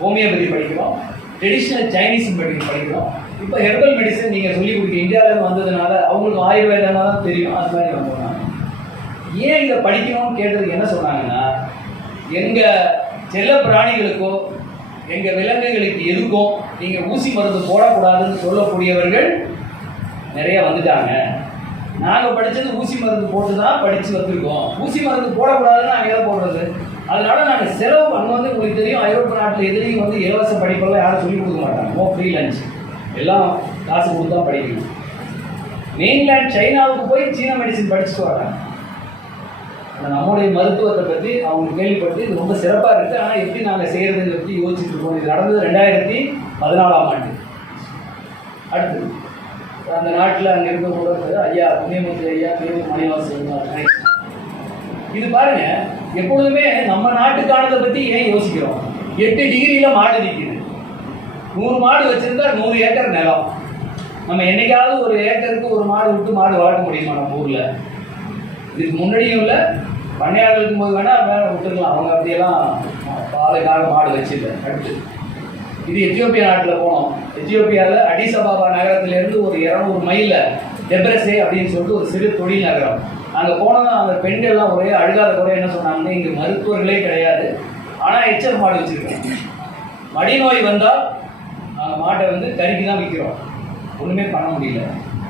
ஹோமியோபதி படிக்கிறோம், ட்ரெடிஷ்னல் சைனீஸ் படிக்கிறோம். இப்போ ஹெர்பல் மெடிசன் நீங்கள் சொல்லிக் கொடுக்க இந்தியாவிலேருந்து வந்ததுனால அவங்களுக்கு ஆயுர்வேதனா தான் தெரியும், அது மாதிரி வந்தோம். ஏன் இதை படிக்கணும்னு கேட்டதுக்கு என்ன சொன்னாங்கன்னா, எங்கள் செல்ல பிராணிகளுக்கோ எங்கள் விலங்குகளுக்கு எதுக்கும் நீங்கள் ஊசி மருந்து போடக்கூடாதுன்னு சொல்லக்கூடியவர்கள் நிறைய வந்துட்டாங்க. நாங்கள் படித்தது ஊசி மருந்து போட்டு தான் படித்து வந்திருக்கோம், ஊசி மருந்து போடக்கூடாதுன்னு நாங்கள் எதை போடுறது? அதனால நாங்கள் செலவு அங்கே வந்து உங்களுக்கு தெரியும், ஐரோப்பிய நாட்டில் எதிரையும் வந்து இலவச படிப்பெல்லாம் யாரும் சொல்லிக் கொடுக்க மாட்டாங்க, நோ ஃப்ரீ லஞ்ச், எல்லாம் காசு கொடுத்து தான் படிக்கணும். மெயின்லேண்ட் சைனாவுக்கு போய் சீன மெடிசன் படிச்சுட்டு வராங்க. நம்முடைய மருத்துவத்தை பற்றி அவங்க கேள்விப்பட்டு இது ரொம்ப சிறப்பாக இருக்குது, ஆனால் எப்படி நாங்கள் செய்கிறதை பற்றி யோசிச்சுட்டு இருக்கோம். இது நடந்தது 2014ஆம் ஆண்டு. அடுத்து அந்த நாட்டில் அங்கே இருக்க கூட ஐயா புண்ணியமூர்த்தி ஐயா மணிவாசன். இது பாருங்க, எப்பொழுதுமே நம்ம நாட்டுக்கானதை பற்றி ஏன் யோசிக்கிறோம்? 8 டிகிரியில் மாடு நிற்குது, 100 மாடு வச்சுருந்தா 100 ஏக்கர் நிலம். நம்ம என்னைக்காவது ஒரு ஏக்கருக்கு ஒரு மாடு விட்டு மாடு வளர்க்க முடியுமா நம்ம ஊரில்? இதுக்கு முன்னாடியும் இல்லை, பண்ணையாளர் இருக்கும்போது வேணால் வேலை விட்டுருக்கலாம், அவங்க அப்படியெல்லாம் பாலுக்காக மாடு வச்சில்லை. அடுத்து இது எத்தியோப்பியா நாட்டில் போனோம். எத்தியோப்பியாவில் அடிஸ் அபாபா நகரத்திலேருந்து ஒரு 200 மைலில் டெப்ரஸே அப்படின்னு சொல்லிட்டு ஒரு சிறு தொழில் நகரம். அங்கே போனதும் அந்த பெண்கள்லாம் ஒரே அழுகாத குறை என்ன சொன்னாங்கன்னா, இங்கே மருத்துவர்களே கிடையாது, ஆனால் எச்சல் மாடு வச்சுருக்கோம். மடிநோய் வந்தால் நாங்கள் மாட்டை வந்து கறிக்கு தான் விற்கிறோம், ஒன்றுமே பண்ண முடியல.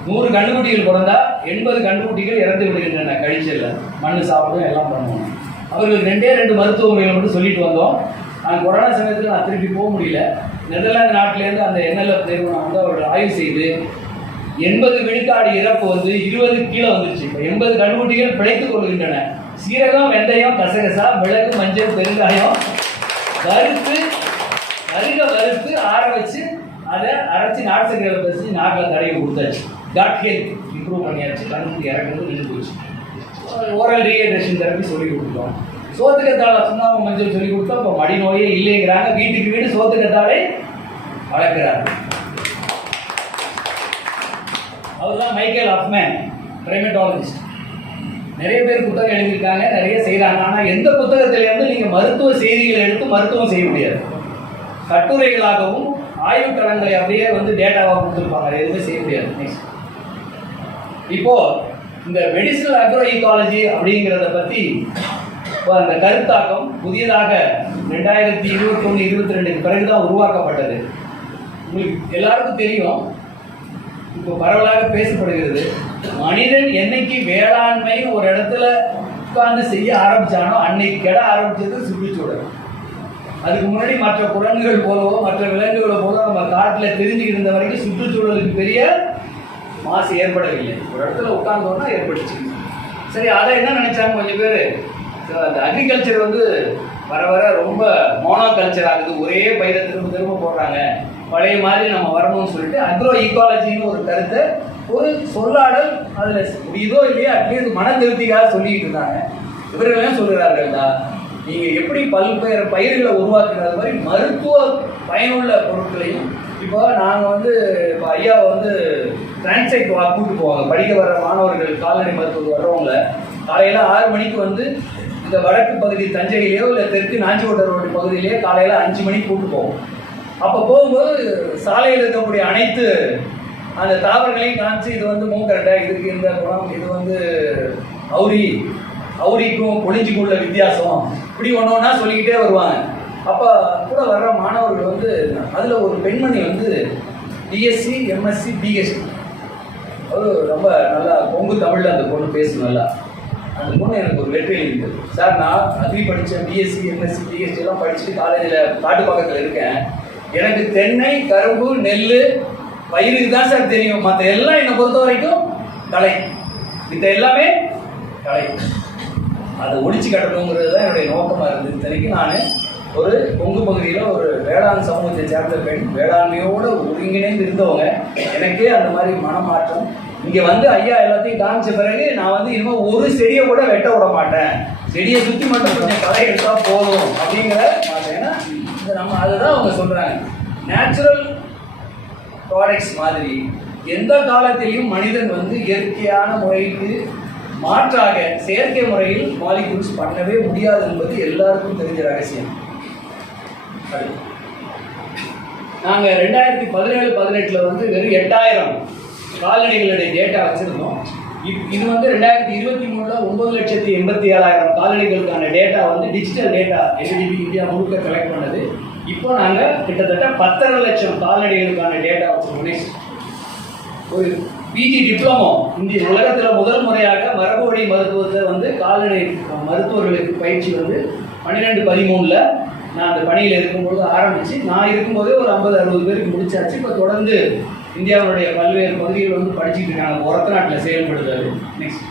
100 கண்டுக்குட்டிகள் பிறந்தா 80 கண்டுக்குட்டிகள் இறந்து விடுகின்றன கழிச்சல்ல, மண் சாப்பிடும் எல்லாம் பண்ணுவோம். அவர்களுக்கு 2 மருத்துவ முறைகளை மட்டும் சொல்லிட்டு வந்தோம். நான் கொரோனா சமயத்தில் நான் திருப்பி போக முடியல. நெதர்லாந்து நாட்டிலேருந்து அந்த என்எல்எஃப் நிறுவனம் வந்து அவர்கள் ஆய்வு செய்து 80 விழுக்காடு இறப்பு வந்து 20 கீழே வந்துருச்சு. இப்போ 80 கண்டுக்குட்டிகள் பிழைத்துக் கொள்கின்றன. சீரகம், வெந்தயம், கசகசா, மிளகு, மஞ்சள், பெருங்காயம் வறுத்து ஆற வச்சு அதை அரைச்சி நாட்டு சக்கரை பசி நாக்கில் தடவி கொடுத்தாச்சு. டாட் ஹெல்த் இம்ப்ரூவ் பண்ணியாச்சு, கண்ணுக்கு இறக்குறது நின்று போச்சு. ஓரல் ரீஹைட்ரேஷன் தெரப்பி சொல்லி கொடுத்தோம். சோத்துக்கத்தாழை சுண்ணாம்பு மஞ்சள் சொல்லி கொடுத்தோம். இப்போ மடி நோயே இல்லைங்கிறாங்க, வீட்டுக்கு வீடு சோத்துக்கத்தாழை வளர்க்கிறாங்க. அவர் தான் மைக்கேல் ஹஃப்மேன், பிரைமேட்டாலஜிஸ்ட். நிறைய பேர் புத்தகம் எழுதியிருக்காங்க, நிறைய செய்கிறாங்க. ஆனால் எந்த புத்தகத்திலேருந்து நீங்கள் மருத்துவ செய்திகளை எடுத்து மருத்துவம் செய்ய முடியாது. கட்டுரைகளாகவும் ஆய்வுக்களங்களை அப்படியே வந்து டேட்டாவாக கொடுத்துருப்பாங்க, எதுவுமே செய்ய முடியாது. நெக்ஸ்ட், இப்போ இந்த மெடிசினல் அக்ரோ ஈகாலஜி அப்படிங்கிறத பற்றி அந்த கருத்தாக்கம் புதியதாக 2021-22 பிறகுதான் உருவாக்கப்பட்டது. உங்களுக்கு எல்லாருக்கும் தெரியும், இப்போ பரவலாக பேசப்படுகிறது. மனிதன் என்னைக்கு வேளாண்மை ஒரு இடத்துல உட்கார்ந்து செய்ய ஆரம்பிச்சானோ அன்னைக்கு கெட ஆரம்பிச்சது சுற்றுச்சூழல். அதுக்கு முன்னாடி மற்ற குரங்குகள் போலவோ மற்ற விலங்குகளை போல நம்ம காட்டில் தெரிஞ்சுக்கிட்டு இருந்த வரைக்கும் சுற்றுச்சூழலுக்கு பெரிய மாசு ஏற்படவில்லை. ஒரு இடத்துல உட்கார்ந்தோன்னா ஏற்பட்டுச்சு. சரி, அதை என்ன நினைச்சாங்க கொஞ்சம் பேர், அந்த அக்ரிகல்ச்சர் வந்து வர வர ரொம்ப மோனோகல்ச்சர் ஆகுது, ஒரே பயிரை திரும்ப திரும்ப போடுறாங்க, பழைய மாதிரி நம்ம வரணும்னு சொல்லிட்டு அக்ரோ ஈக்காலஜின்னு ஒரு கருத்தை, ஒரு சொல்லாடல் அதில் முடியுதோ இல்லையா அட்லீஸ்ட் மன திருப்திக்காக சொல்லிக்கிட்டு இருந்தாங்க. இவர்களையும் சொல்கிறார்கள்டா, நீங்கள் எப்படி பல்வேறு பயிர்களை உருவாக்குறது மாதிரி மருத்துவ பயனுள்ள பொருட்களையும். இப்போ நாங்கள் வந்து இப்போ ஐயாவை வந்து டிரான்சைட் கூப்பிட்டு போவாங்க. படிக்க வர்ற மாணவர்கள் கால்நடை மருத்துவம் வர்றவங்க காலையில் 6 மணிக்கு வந்து இந்த வடக்கு பகுதி தஞ்சையிலேயோ இல்லை தெற்கு நாஞ்சிக்கோட்டை ரோடு பகுதியிலேயோ காலையில் 5 மணிக்கு கூப்பிட்டு போவோம். அப்போ போகும்போது சாலையில் இருக்கக்கூடிய அனைத்து அந்த தாவரங்களையும் காமிச்சு, இது வந்து மூக்கரட்டை, இதுக்கு இந்த குணம், இது வந்து அவுரிக்கும் பொழிஞ்சுக்கும் உள்ள வித்தியாசம், இப்படி ஒன்று ஒன்றா சொல்லிக்கிட்டே வருவாங்க. அப்போ கூட வர்ற மாணவர்கள் வந்து அதில் ஒரு பெண்மணி வந்து பிஎஸ்சி எம்எஸ்சி பிஎஸ்சி, அது ரொம்ப நல்லா கொங்கு தமிழில் அந்த பொண்ணு பேசணும். நல்லா அந்த பொண்ணு எனக்கு ஒரு லெட்டர் எழுதிது. சார், நான் அக்ரி படித்தேன், பிஎஸ்சி எம்எஸ்சி பிஎஸ்சி எல்லாம் படிச்சுட்டு காலேஜில் காட்டுப்பாக்கத்தில் இருக்கேன். எனக்கு தென்னை, கரும்பு, நெல், பயிருக்கு தான் சார் தெரியும். மற்ற எல்லாம் என்னை பொறுத்த வரைக்கும் கலை, மற்ற எல்லாமே கலை. அதை ஒழிச்சு கட்டணுங்கிறது தான் என்னுடைய நோக்கமாக இருந்தது. இத்தனைக்கு நான் ஒரு கொங்கு பகுதியில் ஒரு வேளாண் சமூகத்தை சேர்ந்த பெண், வேளாண்மையோடு ஒருங்கிணைந்து இருந்தவங்க. எனக்கே அந்த மாதிரி மனமாற்றம். இங்கே வந்து ஐயா எல்லாத்தையும் காமிச்ச பிறகு நான் வந்து இனிமேல் ஒரு செடியை கூட வெட்ட விட மாட்டேன், செடியை சுற்றி மட்டும் கொஞ்சம் களை எடுத்தால் போதும் அப்படிங்கிற மாட்டேன். ஏன்னா நம்ம அதுதான் அவங்க சொல்கிறாங்க. நேச்சுரல் ப்ராடக்ட்ஸ் மாதிரி எந்த காலத்திலையும் மனிதன் வந்து இயற்கையான முறைக்கு மாற்றாக செயற்கை முறையில் மாலிகூல்ஸ் பண்ணவே முடியாது என்பது எல்லாருக்கும் தெரிஞ்ச ரகசியம். நாங்கள் 2017-18 வந்து வெறும் 8000 கால்நடைகளுடைய டேட்டா வச்சுருந்தோம். இது வந்து 2023 9,87,000 கால்நடைகளுக்கான டேட்டா வந்து டிஜிட்டல் டேட்டா என்டிபி இந்தியா முழுக்க கலெக்ட் பண்ணது. இப்போ நாங்கள் கிட்டத்தட்ட 10.5 லட்சம் கால்நடைகளுக்கான டேட்டா வச்சுருக்கோம். ஒரு பிஜி டிப்ளமோ இந்திய உலகத்தில் முதல் முறையாக மரபு வழி மருத்துவத்தை வந்து கால்நடை மருத்துவர்களுக்கு பயிற்சி வந்து 12-13 நான் அந்த பணியில் இருக்கும்போது ஆரம்பித்து, நான் இருக்கும்போதே ஒரு 50-60 பேருக்கு முடிச்சாச்சு. இப்போ தொடர்ந்து இந்தியாவுடைய பல்வேறு பகுதிகள் வந்து படிச்சுட்டு இருக்காங்க. ஒரத்த நாட்டில் செயல்படுது. நெக்ஸ்ட்,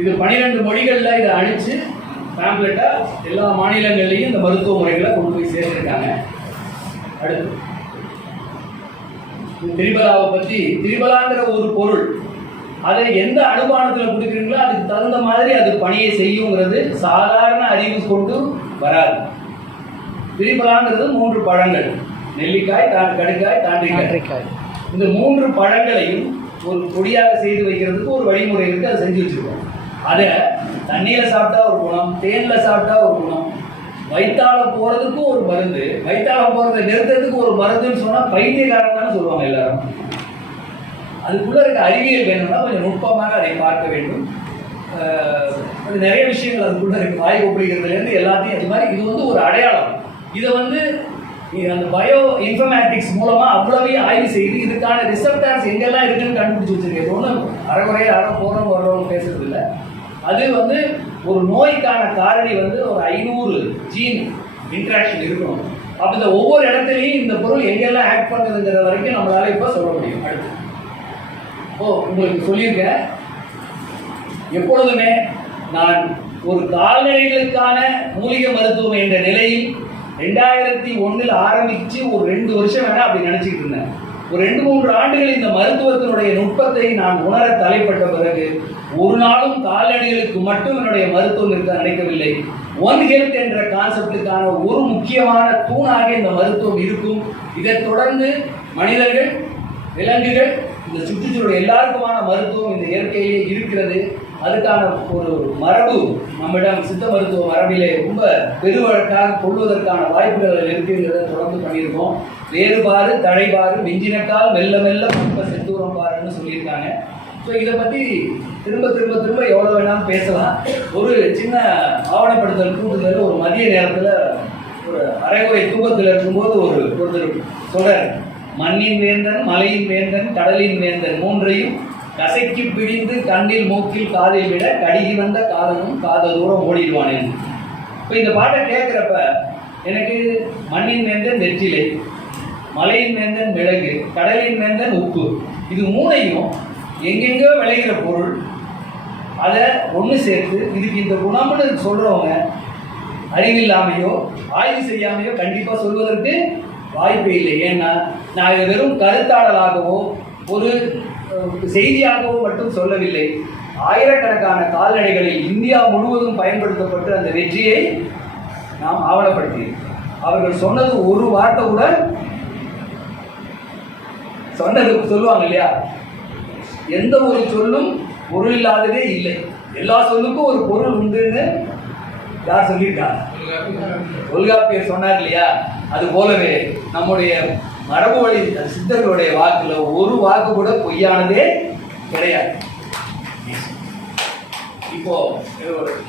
இது 12 மொழிகளில் இதை அணிச்சு பேம்ப்ளெட்டாக எல்லா மாநிலங்கள்லையும் இந்த மருத்துவ முறைகளை கொண்டு போய் சேர்த்துருக்காங்க. அடுத்து திரிபலாவை பற்றி, திரிபலாங்கிற ஒரு பொருள், அதை எந்த அனுமானத்தில் கொடுக்குறீங்களோ அதுக்கு தகுந்த மாதிரி அது பணியை செய்யுங்கிறது சாதாரண அறிவு கொண்டு வராது. திரிபலாங்கிறது 3 பழங்கள், நெல்லிக்காய், கடுக்காய், தாண்டிக்காய். இந்த 3 பழங்களையும் ஒரு பொடியாக செய்து வைக்கிறதுக்கு ஒரு வழிமுறை இருக்குது, அதை செஞ்சு வச்சுருக்கோம். அதை தண்ணியில் சாப்பிட்டா ஒரு குணம், தேனில் சாப்பிட்டா ஒரு குணம், வயிற்றால போகிறதுக்கும் ஒரு மருந்து, வயிற்றால போகிறத நிறுத்துறதுக்கு ஒரு மருந்துன்னு சொன்னால் பைத்தியக்காரன் தானே சொல்லுவாங்க எல்லாரும். அதுக்குள்ளே இருக்க அறிவியல் வேணும்னா கொஞ்சம் நுட்பமாக அதை பார்க்க வேண்டும். நிறைய விஷயங்கள் அதுக்குள்ளே இருக்குது. வாய் ஒப்பிடுகிறதுலேருந்து எல்லாத்தையும் அது மாதிரி இது வந்து ஒரு அடையாளம். இதை வந்து அந்த பயோ இன்ஃபர்மேட்டிக்ஸ் மூலமாக அவ்வளவையும் ஆய்வு செய்து இதுக்கான ரிசப்டார்ஸ் எங்கெல்லாம் இருக்குன்னு கண்டுபிடிச்சி வச்சுருக்கேன். ஒன்றும் அரைகுறையாக யாரும் போகிறவங்க வர்றவங்க பேசுறது இல்லை. அது வந்து ஒரு நோய்க்கான காரணி வந்து ஒரு 500 ஜீன் இன்ட்ராக்ஷன் இருக்கணும். அப்போ இந்த ஒவ்வொரு இடத்துலையும் இந்த பொருள் எங்கெல்லாம் ஆக்ட் பண்ணுறதுங்கிற வரைக்கும் நம்மளால இப்போ சொல்ல முடியும். அடுத்து உங்களுக்கு சொல்லியிருக்கேன், எப்பொழுதுமே நான் ஒரு கால்நடைகளுக்கான மூலிகை மருத்துவம் என்ற நிலையில் 2001 ஆரம்பித்து ஒரு 2 வருஷம் வேணா அப்படி நினச்சிக்கிட்டு இருந்தேன். ஒரு 2-3 ஆண்டுகள் இந்த மருத்துவத்தினுடைய நுட்பத்தை நான் உணர தலைப்பட்ட பிறகு ஒரு நாளும் கால்நடைகளுக்கு மட்டும் என்னுடைய மருத்துவம் இருக்க நினைக்கவில்லை. ஒன் ஹெல்த் என்ற கான்செப்டுக்கான ஒரு முக்கியமான தூணாக இந்த மருத்துவம் இருக்கும். இதைத் தொடர்ந்து மனிதர்கள், விலங்குகள், இந்த சுற்றுச்சூழல் எல்லாருக்குமான மருத்துவம் இந்த இயற்கையிலே இருக்கிறது. அதுக்கான ஒரு மரபு நம்மிடம் சித்த மருத்துவ மரபிலே ரொம்ப பெருவழக்காக கொள்வதற்கான வாய்ப்புகள் இருக்குங்கிறத தொடர்ந்து பண்ணியிருக்கோம். வேறுபாடு தழைபாறு மிஞ்சினக்கால் மெல்ல மெல்ல ரொம்ப செந்தூரம் பாருன்னு சொல்லியிருக்காங்க. ஸோ இதை பற்றி திரும்ப திரும்ப திரும்ப எவ்வளோ வேணாலும் பேசலாம். ஒரு சின்ன ஆவணப்படுத்தல் கூட்டுதல் ஒரு மதிய நேரத்தில் ஒரு அரைகுறை தூக்கத்தில் இருக்கும்போது ஒருத்தர் சொல்கிறார், மண்ணின் வேந்தன், மலையின் வேந்தன், கடலின் வேந்தன் மூன்றையும் கசைக்கு பிடிந்து கண்ணில் மூக்கில் காதில் விட கடிகி வந்த காதலும் காத தூரம் ஓடிடுவானே. இப்போ இந்த பாட்டை கேட்குறப்ப எனக்கு மண்ணின் வேந்தன் வெற்றிலை, மலையின் வேந்தன் மிளகு, கடலின் வேந்தன் உப்பு, இது மூணையும் எங்கெங்கோ விளைகிற பொருள், அதை ஒன்று சேர்த்து இதுக்கு இந்த குணம்னு சொல்கிறவங்க அறிவில்லாமையோ ஆய்வு செய்யாமையோ கண்டிப்பாக சொல்வதற்கு வாய்ப்பே இல்லை. ஏன்னா நான் இதை வெறும் கருத்தாடலாகவோ ஒரு செய்தியாகவோ மட்டும் சொல்லவில்லை. ஆயிரக்கணக்கான கால்நடைகளில் இந்தியா முழுவதும் பயன்படுத்தப்பட்டு அந்த வெற்றியை நாம் ஆவணப்படுத்தி அவர்கள் சொன்னது ஒரு வார்த்தை கூட சொன்னது சொல்லுவாங்க இல்லையா, எந்த ஒரு சொல்லும் பொருள் இல்லாததே இல்லை, எல்லா சொல்லுக்கும் ஒரு பொருள் உண்டுன்னு யார் சொல்லியிருக்காங்க? தொல்காப்பியர் சொன்னார் இல்லையா? அது போலவே நம்முடைய மரபு வழி சித்தர்களுடைய வாக்குல ஒரு வாக்கு கூட பொய்யானதே கிடையாது. இப்போ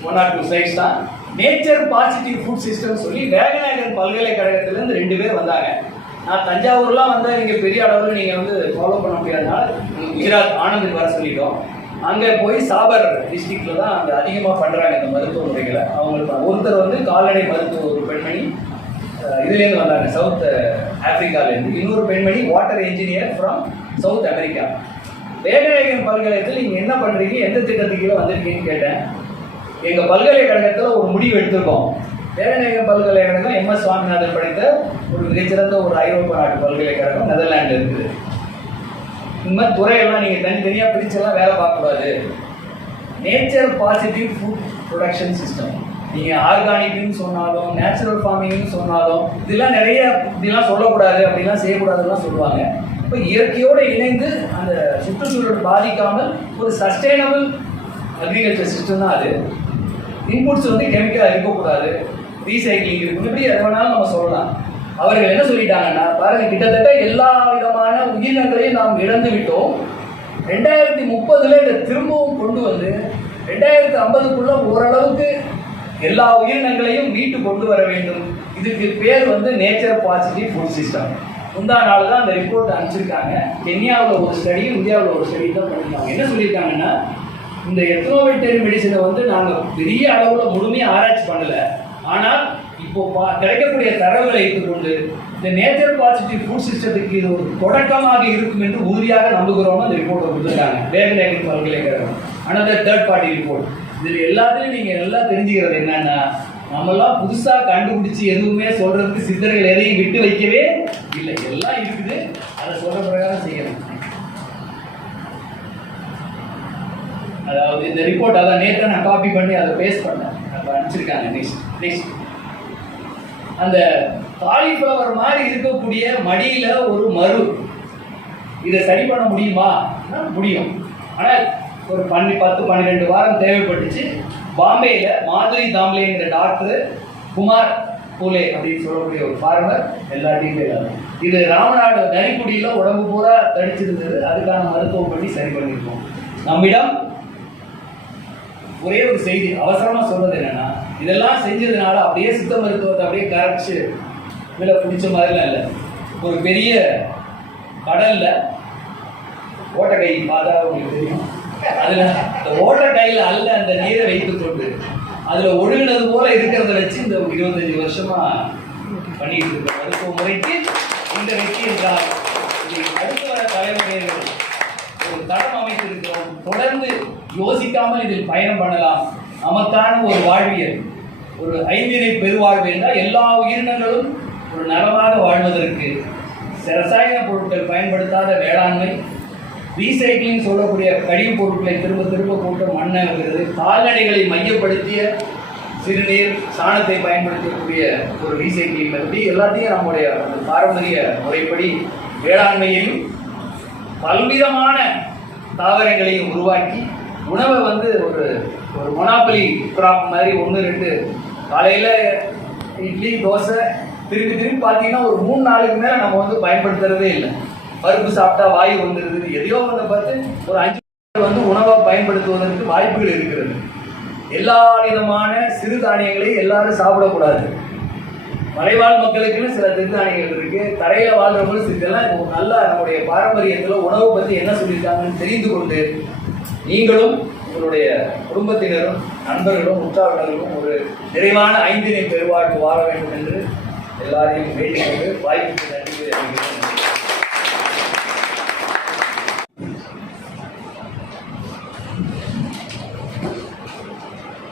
1 or 2 slides தான். நேச்சர் பாசிட்டிவ் ஃபுட் சிஸ்டம் சொல்லி வேகநாயகன் பல்கலைக்கழகத்திலேருந்து 2 பேர் வந்தாங்க. நான் தஞ்சாவூர்லாம் வந்தால் நீங்கள் பெரிய அளவில் நீங்கள் வந்து ஃபாலோ பண்ண முடியாதனால குஜராத் ஆனந்துக்கு வர சொல்லிட்டோம். அங்கே போய் சாபர் டிஸ்ட்ரிக்டில் தான் அங்கே அதிகமாக பண்ணுறாங்க இந்த மருத்துவ முறைகளை. அவங்களுக்கு ஒருத்தர் வந்து கால்நடை மருத்துவ ஒரு பெண்மணி இதுலேருந்து வந்தாங்க, சவுத் ஆப்பிரிக்காலேருந்து. இன்னொரு பெண்மணி water engineer from south America. வேகநாயகன் பல்கலைக்கழகத்தில் நீங்கள் என்ன பண்ணுறீங்க, எந்த திட்டத்துக்கு கீழே வந்திருக்கீங்கன்னு கேட்டேன். எங்கள் பல்கலைக்கழகத்தில் ஒரு முடிவு எடுத்திருக்கோம். வேகநாயகன் பல்கலைக்கழகம் MS சுவாமிநாதன் படித்த ஒரு மிகச்சிறந்த ஒரு ஐரோப்பா நாட்டு பல்கலைக்கழகம் நெதர்லாண்டில் இருக்குது. இந்த மாதிரி துறையெல்லாம் நீங்கள் தனித்தனியாக பிரிச்செல்லாம் வேலை பார்க்கக்கூடாது. Nature positive food production system, நீங்கள் ஆர்கானிக்னு சொன்னாலும் நேச்சுரல் ஃபார்மிங்னு சொன்னாலும் இதெல்லாம் நிறைய இப்படிலாம் சொல்லக்கூடாது, அப்படிலாம் செய்யக்கூடாதுலாம் சொல்லுவாங்க. இப்போ இயற்கையோடு இணைந்து அந்த சுற்றுச்சூழல் பாதிக்காமல் ஒரு சஸ்டைனபிள் அக்ரிகல்ச்சர் சிஸ்டம் தான் அது. இன்புட்ஸ் வந்து கெமிக்கலாக இருக்கக்கூடாது, ரீசைக்ளிங் இருக்கணும், இப்படி எது வேணாலும் நம்ம சொல்லலாம். அவர்கள் என்ன சொல்லிட்டாங்கன்னா, பாருங்க, கிட்டத்தட்ட எல்லா விதமான உயிரினங்களையும் நாம் இழந்து விட்டோம். 2030 இதை திரும்பவும் கொண்டு வந்து 2050க்குள்ள ஓரளவுக்கு எல்லா உயிரினங்களையும் மீட்டு கொண்டு வர வேண்டும். இதுக்கு பேர் வந்து நேச்சர் பாசிட்டிவ் ஃபுட் சிஸ்டம். முந்தா நாள் தான் அந்த ரிப்போர்ட் அனுப்பிச்சிருக்காங்க. கென்யாவில் ஒரு ஸ்டடி, இந்தியாவில் ஒரு ஸ்டடி தான் பண்ணியிருக்காங்க. என்ன சொல்லியிருக்காங்கன்னா, இந்த எத்னோவெட்டரி மெடிசனை வந்து நாங்கள் பெரிய அளவில் முழுமையாக ஆராய்ச்சி பண்ணலை, ஆனால் இப்போ கிடைக்கக்கூடிய தரவுகளை வைத்துக்கொண்டு இந்த நேச்சர் பாசிட்டிவ் ஃபுட் சிஸ்டத்துக்கு இது ஒரு தொடக்கமாக இருக்கும் என்று உறுதியாக நம்புகிறோம். அந்த ரிப்போர்ட்டை கொடுத்துருக்காங்க வேகநாயகன் பல்கலைக்கழகம். ஆனால் தேர்ட் பார்ட்டி ரிப்போர்ட். இதில் எல்லாத்துலையும் நீங்கள் நல்லா தெரிஞ்சுக்கிறது என்னன்னா, நம்மெல்லாம் புதுசாக கண்டுபிடிச்சி எதுவுமே சொல்றதுக்கு சித்தர்கள் எதையும் விட்டு வைக்கவே இல்லை, எல்லாம் இருக்குது, அதை சொல்ற பிரகாரம் செய்யணும். அதாவது இந்த ரிப்போர்ட் அதான் நேற்று நான் காப்பி பண்ணி அதை பேஸ்ட் பண்ணேன், அப்போ அனுப்பிச்சிருக்காங்க. நெக்ஸ்ட் அந்த காலிஃப்ளவர் மாதிரி இருக்கக்கூடிய மடியில ஒரு மரு, இதை சரி பண்ண முடியுமா? முடியும். ஆனால் ஒரு 10-12 வாரம் தேவைப்பட்டுச்சு. பாம்பேயில் மாதுரி தாம்லேங்கிற டாக்டர், குமார் பூலே அப்படின்னு சொல்லக்கூடிய ஒரு ஃபார்மர், எல்லா டீட்டெயிலும் இது ராமநாடு நரிக்குடியில் உடம்பு பூரா தடிச்சிருந்தது, அதுக்கான மருத்துவம் பண்ணி சரி பண்ணியிருக்கோம். நம்மிடம் ஒரே ஒரு செய்தி அவசரமாக சொல்றது என்னன்னா, இதெல்லாம் செஞ்சதுனால அப்படியே சித்த மருத்துவத்தை அப்படியே கரைச்சி மேலே பிடிச்ச மாதிரிலாம் இல்லை. ஒரு பெரிய கடல்ல ஓட்டக்கை பார்த்தா உங்களுக்கு தெரியும், அதில் அந்த ஓட்டக்கையில் அல்ல அந்த நீரை வைத்துக் கொண்டு அதில் ஒழுங்கினது போல இருக்கிறத வச்சு இந்த 25 வருஷமா பண்ணிட்டு இருக்க மருத்துவ முறைக்கு இந்த வெற்றி என்றால் அடுத்த வர தலைமுறைகள் ஒரு தடம் அமைத்திருக்கிறோம். தொடர்ந்து யோசிக்காமல் இதில் பயணம் பண்ணலாம். நமக்கான ஒரு வாழ்வியல், ஒரு 5 நிலை பெருவாழ்வு என்றால் எல்லா உயிரினங்களும் ஒரு நலமாக வாழ்வதற்கு ரசாயன பொருட்கள் பயன்படுத்தாத வேளாண்மை, ரீசைக்கிளிங் சொல்லக்கூடிய கழிவுப் பொருட்களை திரும்ப திரும்ப போட்டு மண்ணை வருகிறது, கால்நடைகளை மையப்படுத்திய சிறுநீர் சாணத்தை பயன்படுத்தக்கூடிய ஒரு ரீசைக்கிளிங் பற்றி எல்லாத்தையும் நம்முடைய பாரம்பரிய முறைப்படி வேளாண்மையையும் பல்விதமான தாவரங்களையும் உருவாக்கி உணவை வந்து ஒரு ஒரு மொனாப்பலி கிராப் மாதிரி 1-2 காலையில் இட்லி தோசை திருப்பி பார்த்தீங்கன்னா ஒரு 3 நாளுக்கு மேலே நம்ம வந்து பயன்படுத்துறதே இல்லை. பருப்பு சாப்பிட்டா வாயு வந்துடுது, எதையோ வந்து பார்த்து ஒரு 5 வந்து உணவாக பயன்படுத்துவதற்கு வாய்ப்புகள் இருக்கிறது. எல்லா விதமான சிறுதானியங்களையும் எல்லாரும் சாப்பிடக்கூடாது. மலைவாழ் மக்களுக்குன்னு சில சிறுதானியங்கள் இருக்கு, தரையில வாழ்றவங்களும் இதெல்லாம் இப்போ நல்லா நம்முடைய பாரம்பரியத்துல உணவு பத்தி என்ன சொல்லியிருக்காங்கன்னு தெரிந்து கொண்டு நீங்களும் உங்களுடைய குடும்பத்தினரும் நண்பர்களும் உற்றார்களும் ஒரு நிறைவான 5 தின பெருவாழ்வு வாழ வேண்டும் என்று எல்லாரையும் வேண்டிக்கொண்டு வாய்ப்புக்கு நன்றி அறிவிக்கிறேன்.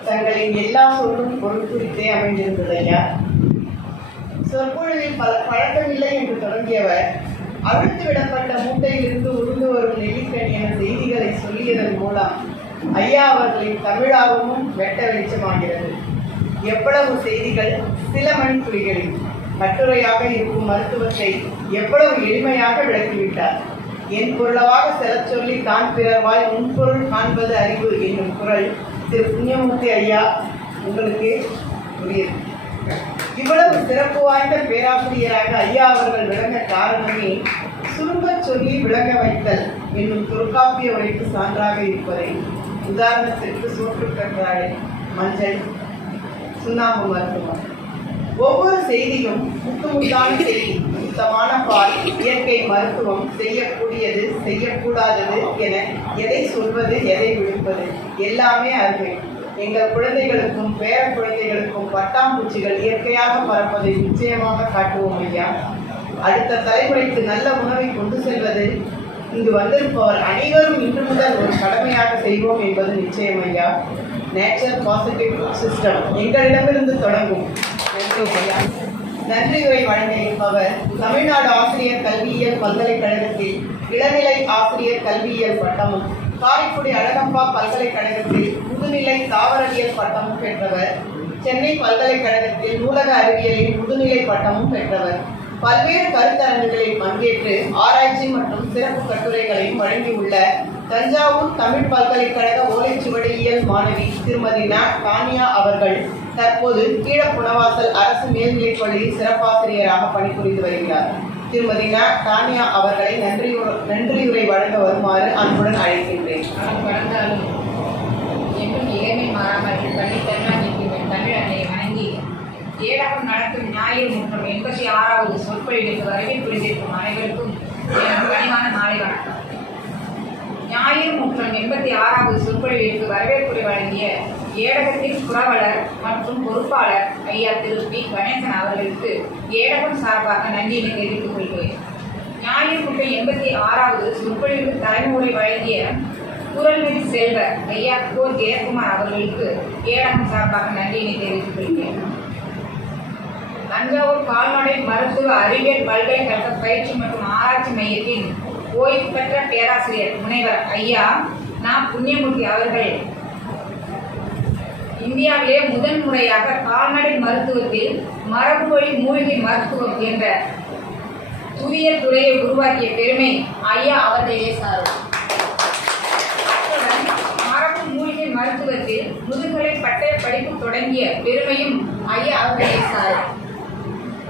தங்களின் எல்லா சொல்லும் பொருள் குறித்தே அமைந்திருந்தது ஐயா. சொற்பொழிவில் பழக்கமில்லை என்று தொடங்கியவர் அழுத்து விடப்பட்ட மூட்டையிலிருந்து உருண்டு வரும் நெல்லிக்கணி என செய்திகளை சொல்லியதன் மூலம் ஐயா அவர்களின் தமிழாகவும் வெட்ட வெளிச்சமாகிறது. எவ்வளவு செய்திகள் சில மணித்துளிகளில் கட்டுரையாக இருக்கும் மருத்துவத்தை எவ்வளவு எளிமையாக விளக்கிவிட்டார். என் பொருளவாக செலச் சொல்லி தான் பிறர்வாய் முன்பொருள் காண்பது அறிவு என்னும் குரல் திரு புண்ணியமூர்த்தி ஐயா உங்களுக்கு புரியுது. இவ்வளவு சிறப்பு வாய்ந்த பேராசிரியராக ஐயா அவர்கள் விளங்க காரணமே சுருங்கச் சொல்லி விளங்க வைத்தல் என்னும் தொல்காப்பிய உரைக்கு சான்றாக இருப்பதை உதாரணத்திற்கு சோற்றுக்கற்றாழை, மஞ்சள், சுண்ணாம்பு மருத்துவம். ஒவ்வொரு செய்தியும் முத்தான செய்தி, சுத்தமான பால், இயற்கை மருத்துவம், செய்யக்கூடியது செய்யக்கூடாதது என எதை சொல்வது எதை விடுப்பது எல்லாமே அருமை. எங்கள் குழந்தைகளுக்கும் பேர குழந்தைகளுக்கும் பட்டாம்பூச்சிகள் இயற்கையாக பறப்பதை நிச்சயமாக காட்டுவோம் ஐயா. அடுத்த தலைமுறைக்கு நல்ல உணவை கொண்டு செல்வது இங்கு வந்திருப்பவர் அனைவரும் இன்று முதல் ஒரு கடமையாக செய்வோம் என்பது நிச்சயம் ஐயா. நேச்சர் பாசிட்டிவ் சிஸ்டம் எங்களிடமிருந்து தொடங்கும். நன்றியுரை வழங்க இருப்பவர் தமிழ்நாடு ஆசிரியர் கல்வியியல் பல்கலைக்கழகத்தில் இளநிலை ஆசிரியர் கல்வியியல் பட்டமும், காரைக்குடி அழகப்பா பல்கலைக்கழகத்தில் முதுநிலை தாவரவியல் பட்டமும் பெற்றவர், சென்னை பல்கலைக்கழகத்தில் நூலக அறிவியலில் முதுநிலை பட்டமும் பெற்றவர், பல்வேறு கருத்தரங்குகளில் பங்கேற்று ஆராய்ச்சி மற்றும் சிறப்பு கட்டுரைகளையும் வழங்கியுள்ள தஞ்சாவூர் தமிழ் பல்கலைக்கழக ஓலைச்சுவடியியல் மாணவி திருமதி தானியா அவர்கள் தற்போது கீழப்புணவாசல் அரசு மேல்நிலைப் பள்ளியில் சிறப்பாசிரியராக பணிபுரிந்து வருகிறார். திருமதி தானியா அவர்களை நன்றியுரை வழங்க வருமாறு அன்புடன் அழைக்கின்றேன். வழங்காலும் என்றும் இறைமை மாறாமல் பள்ளி தமிழ் அன்னை வணங்கி ஏழகம் நடக்கும் ஞாயிறு மற்றும் 86வது சொற்பொழிவுக்கு வருகை புரிந்திருக்கும் அனைவருக்கும் எனது பணிவான மாலை வணக்கம். ஞாயிறு மற்றும் 86வது சொற்பொழிவிற்கு வரவேற்புரை வழங்கிய ஏடகத்தின் புரவலர் மற்றும் பொறுப்பாளர் ஐயா திரு பி கணேசன் அவர்களுக்கு ஏடகம் சார்பாக நன்றியினை தெரிவித்துக் கொள்கிறேன். ஞாயிறு மற்றும் 86வது சொற்பொழிவுக்கு தலைமுறை வழங்கிய குரல்நெறி செல்வர் ஐயா கோ ஜெயக்குமார் அவர்களுக்கு ஏடகம் சார்பாக நன்றியினை தெரிவித்துக் கொள்கிறேன். தஞ்சாவூர் கால்நடை மருத்துவ அறிவியல் பல்கலைக்கழக பயிற்சி மற்றும் ஆராய்ச்சி மையத்தின் ஓய்வு பெற்ற பேராசிரியர் முனைவர் ஐயா புண்ணியமூர்த்தி அவர்கள் இந்தியாவிலே முதன்முறையாக கால்நடை மருத்துவத்தில் மரபுவழி மூலிகை மருத்துவம் என்ற புதிய துறையை உருவாக்கிய பெருமை ஐயா அவர்களே சாரும். அத்துடன் மரபு மூலிகை மருத்துவத்தில் முதுகலை பட்டய படிப்பு தொடங்கிய பெருமையும் ஐயா அவர்களே சாரும்.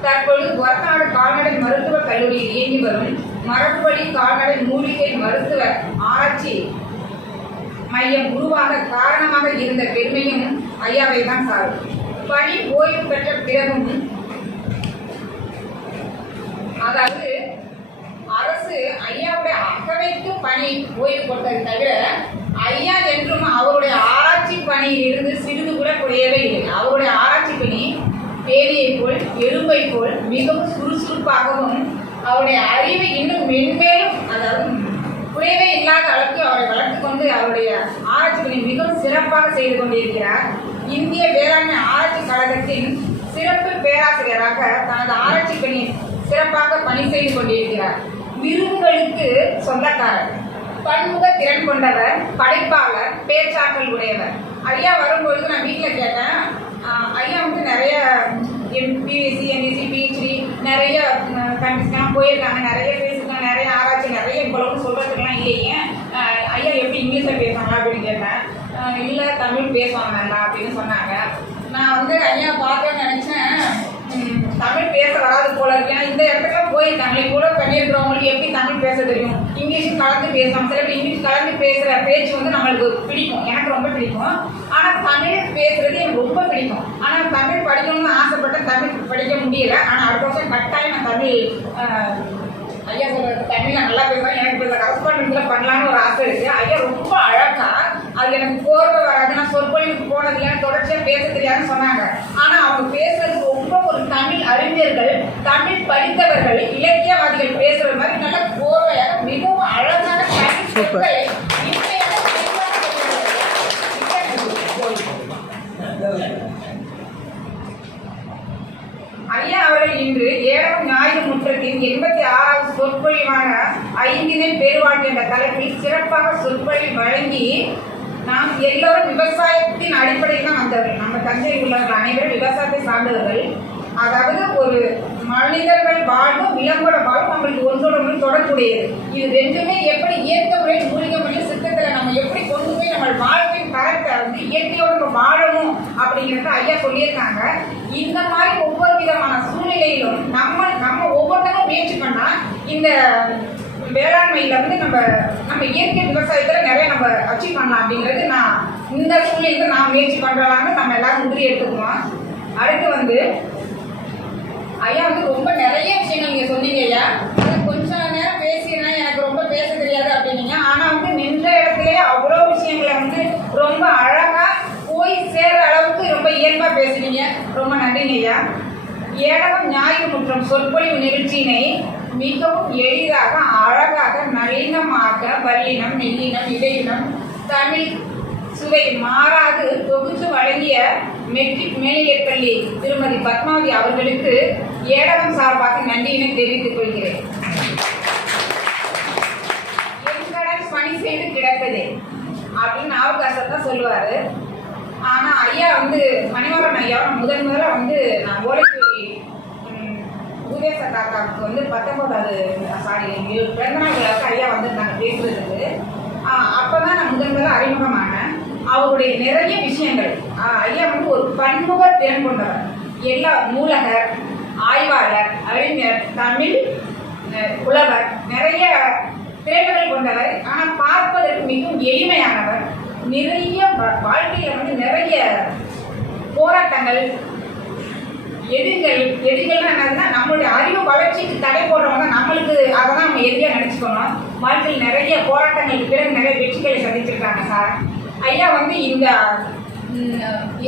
தற்பொழுது ஒரநாடு கால்நடை மருத்துவக் கல்லூரியில் இயங்கி வரும் மரபுவழி கால்நடை மூலிகை மருத்துவ ஆராய்ச்சி மையம் உருவாக காரணமாக இருந்த பெருமையும் ஐயாவை தான் சாரும். பணி ஓய்வு பெற்ற பிறகும், அதாவது அரசு ஐயாவுடைய அகவைக்கு பணி ஓய்வு கொடுத்ததை தவிர ஐயா என்றும் அவருடைய ஆராய்ச்சி பணியில் இருந்து சிறிது கூட குறையவே இல்லை. அவருடைய ஆராய்ச்சி பணி பேரியை போல் எறும்பை போல் மிகவும் சுறுசுறுப்பாகவும் அவருடைய அறிவை இன்னும் மென்மேலும், அதாவது குறைவே இல்லாத அளவுக்கு அவரை வளர்த்து கொண்டு அவருடைய ஆராய்ச்சி பணி மிகவும் சிறப்பாக செய்து கொண்டிருக்கிறார். இந்திய வேளாண்மை ஆராய்ச்சி கழகத்தின் சிறப்பு பேராசிரியராக தனது ஆராய்ச்சி பணி சிறப்பாக பணி செய்து கொண்டிருக்கிறார். விருதுகளுக்கு சொந்தக்காரர், பன்முக திறன் கொண்டவர், படைப்பாளர், பேச்சாற்றல் உடையவர். ஐயா வரும்பொழுது நான் வீட்டில் கேட்டேன், ஐயா வந்து நிறைய பிஎஸ்சி, எம்எஸ்சி, பிஹெச்டி நிறைய கண்டிஸ்லாம் போயிருக்காங்க, நிறைய பேசியிருக்காங்க, நிறைய ஆராய்ச்சி, நிறைய இவ்வளவு சொல்கிறதுக்கெல்லாம் இல்லையே, ஐயா எப்படி இங்கிலீஷில் பேசுவாங்க அப்படின்னு கேட்டேன். இல்லை தமிழ் பேசுவாங்க நல்லா அப்படின்னு சொன்னாங்க. நான் வந்து ஐயா பார்த்தேன்னு நினச்சேன், தமிழ் பேச வராது போல இருக்கு. ஏன்னா இந்த இடத்துக்குலாம் போய் தூய தமிழை கூட பண்ணியிருக்கிறவங்களுக்கு எப்படி தமிழ் பேச தெரியும்? இங்கிலீஷும் கலந்து பேசணும். சில பேர் இங்கிலீஷ் கலந்து பேசுகிற பேச்சு வந்து நம்மளுக்கு பிடிக்கும், எனக்கு ரொம்ப பிடிக்கும். ஆனால் தமிழ் பேசுறது எனக்கு ரொம்ப பிடிக்கும். ஆனால் தமிழ் படிக்கணும்னு ஆசைப்பட்ட தமிழ் படிக்க முடியல. ஆனால் அடுத்த வருஷம் கட்டாயம் நான் தமிழ் ஐயா சொல்றது தமிழ்ல நல்லா பேசுவேன். எனக்கு இந்த கரஸ்பாண்டன்ஸ்ல பண்ணலான்னு ஒரு ஆசை இருக்கு. ஐயா ரொம்ப அழகா, அது எனக்கு கோர்வை வராது, நான் சொற்பொழிவுக்கு போனதுல தொடர்ச்சியா பேச தெரியாதுன்னு சொன்னாங்க. ஆனா அவங்க பேசுறது ரொம்ப ஒரு தமிழ் அறிஞர்கள், தமிழ் படித்தவர்கள், இலக்கியவாதிகள் பேசுற மாதிரி நல்ல கோர்வையாக மிகவும் அழகான தமிழ் சொற்களை ஐயா அவர்கள் இன்று ஏழாம் ஞாயிறு முற்றத்தின் 86வது சொற்பொழிவான ஐந்தினை பெருவாழ்வு என்ற தலைப்பில் சிறப்பாக சொற்பொழிவு வழங்கி, நாம் எல்லோரும் விவசாயத்தின் அடிப்படையில் தான் வந்தவர்கள். நம்ம தஞ்சையில் உள்ளவர்கள் அனைவரும் விவசாயத்தை சார்ந்தவர்கள். அதாவது ஒரு மனிதர்கள் வாழ்வும் விலங்கோட வாழ்வும் நம்மளுக்கு ஒன்றோட ஒன்று தொடர்புடையது. இது ரெண்டுமே எப்படி இயற்கை முறையில் மூலிகை முறையில் சித்தத்தில் நம்ம எப்படி கொண்டு போய் நம்ம வாழ்க்கையின் தரத்தை வந்து இயற்கையோடு நம்ம வாழணும் அப்படிங்கிறத ஐயா சொல்லியிருக்காங்க. இந்த மாதிரி ஒவ்வொரு விதமான சூழ்நிலையிலும் நம்ம ஒவ்வொருத்தரும் முயற்சி பண்ணா இந்த வேளாண்மையில வந்து நம்ம இயற்கை விவசாயத்துல நிறைய நம்ம அச்சீவ் பண்ணலாம் அப்படிங்கிறது நான் இந்த சூழ்நிலைக்கு நான் முயற்சி பண்றலான்னு நம்ம எல்லாரும் உறுதி எடுத்துக்குவோம். அடுத்து வந்து ஐயா வந்து ரொம்ப நிறைய விஷயங்கள் நீங்க சொன்னீங்க ஐயா. கொஞ்சம் நேரம் பேசினா எனக்கு ரொம்ப பேச தெரியாது அப்படின்னீங்க. ஆனா வந்து நின்ற இடத்துலயே அவ்வளோ விஷயங்களை வந்து ரொம்ப அழகா போய் சேர்ற அளவுக்கு ரொம்ப இயல்பா பேசுனீங்க. ரொம்ப நன்றிங்க ஐயா. ஏழாம் ஞாயிறு முற்றம் சொற்பொழிவு நிகழ்ச்சியினை மிகவும் எளிதாக, அழகாக, நளினமாக, வல்லினம், மெல்லினம், இடையினம், தமிழ் சுவை மாறாது தொகுத்து வழங்கிய மெட்ரிக் மேல்நிலைப் பள்ளி திருமதி பத்மாவதி அவர்களுக்கு ஏடகம் சார்பாக நன்றியினை தெரிவித்துக் கொள்கிறேன். எங்கடன் பணி செய்து கிடக்குது அப்படின்னு அவகாசத்தான் சொல்லுவாரு. ஆனா ஐயா வந்து மணிவரன் ஐயா முதல்ல வந்து நான் ஓலைக்குடி உதேச காக்காவுக்கு வந்து 19வது பிறந்தநாள் விழாவுக்கு ஐயா வந்திருந்தாங்க பேசுறதுக்கு. அப்பதான் நான் முதல்ல அறிமுகமானேன். அவருடைய நிறைய விஷயங்கள் ஐயா வந்து ஒரு பன்முக திறன் கொண்டவர். எல்லா நூலகர், ஆய்வாளர், அறிஞர், தமிழ் புலவர், நிறைய திறமைகள் கொண்டவர். ஆனால் பார்ப்பதற்கு மிகவும் எளிமையானவர். நிறைய வாழ்க்கையில வந்து நிறைய போராட்டங்கள், எதிர்கள்னா என்னதுன்னா நம்மளுடைய அறிவு வளர்ச்சிக்கு தடை போடுறவங்க நம்மளுக்கு அதெல்லாம் நம்ம எதிரியா நினைச்சுக்கணும். வாழ்க்கையில் நிறைய போராட்டங்களுக்கு பிறகு நிறைய வெற்றிகளை சந்திச்சிருக்காங்க சார். ஐயா வந்து இந்த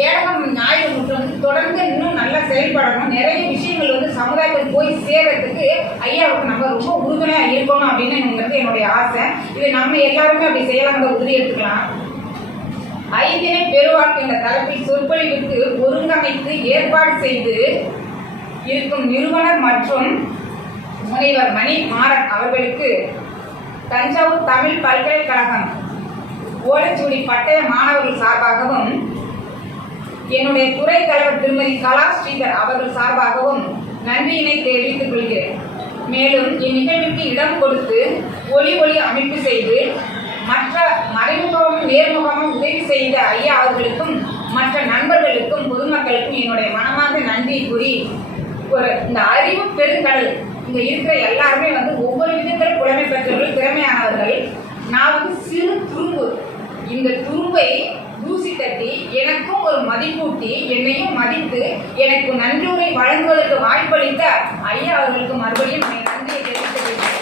ஏழாம் ஞாயிறு முற்றம் வந்து தொடர்ந்து இன்னும் நல்லா செயல்படணும். நிறைய விஷயங்கள் வந்து சமுதாயத்துக்கு போய் சேர்றதுக்கு ஐயாவுக்கு நம்ம ரொம்ப உறுதுணையா இருக்கணும் அப்படின்னு என்னுடைய ஆசை. இது நம்ம எல்லாருமே அப்படி செய்யலாம், உறுதி எடுத்துக்கலாம். ஐந்தினை பெருவாழ்வு என்ற தலைப்பில் சொற்பொழிவுக்கு ஒருங்கமைத்து ஏற்பாடு செய்து இருக்கும் நிறுவனர் மற்றும் முனைவர் மணி மாறன் அவர்களுக்கு தஞ்சாவூர் தமிழ் பல்கலைக்கழகம் ஓலைச்சுவடி பட்டய மாணவர்கள் சார்பாகவும், என்னுடைய துறை தலைவர் திருமதி கலா ஸ்ரீதர் அவர்கள் சார்பாகவும் நன்றியினை தெரிவித்துக் கொள்கிறேன். மேலும் இந்நிகழ்வுக்கு இடம் கொடுத்து ஒளி அமைப்பு செய்து மற்ற மறைமுகமும் நேர்முகமும் உதவி செய்த ஐயா அவர்களுக்கும் மற்ற நண்பர்களுக்கும் பொதுமக்களுக்கும் என்னுடைய மனமார்ந்த நன்றி கூறி, இந்த அறிவு பெருங்கடல் இங்க இருக்கிற எல்லாருமே வந்து ஒவ்வொரு விதத்தில் புலமை பெற்றவர்கள், திறமையானவர்கள். நான் வந்து சிறு துரும்பு, இந்த துரும்பை தூசி தட்டி எனக்கும் ஒரு மதிப்பூட்டி என்னையும் மதித்து எனக்கு நன்றியுரை வழங்குவதற்கு வாய்ப்பளித்த ஐயா அவர்களுக்கு மறுபடியும் நன்றியை தெரிவித்துக் கொள்கிறேன்.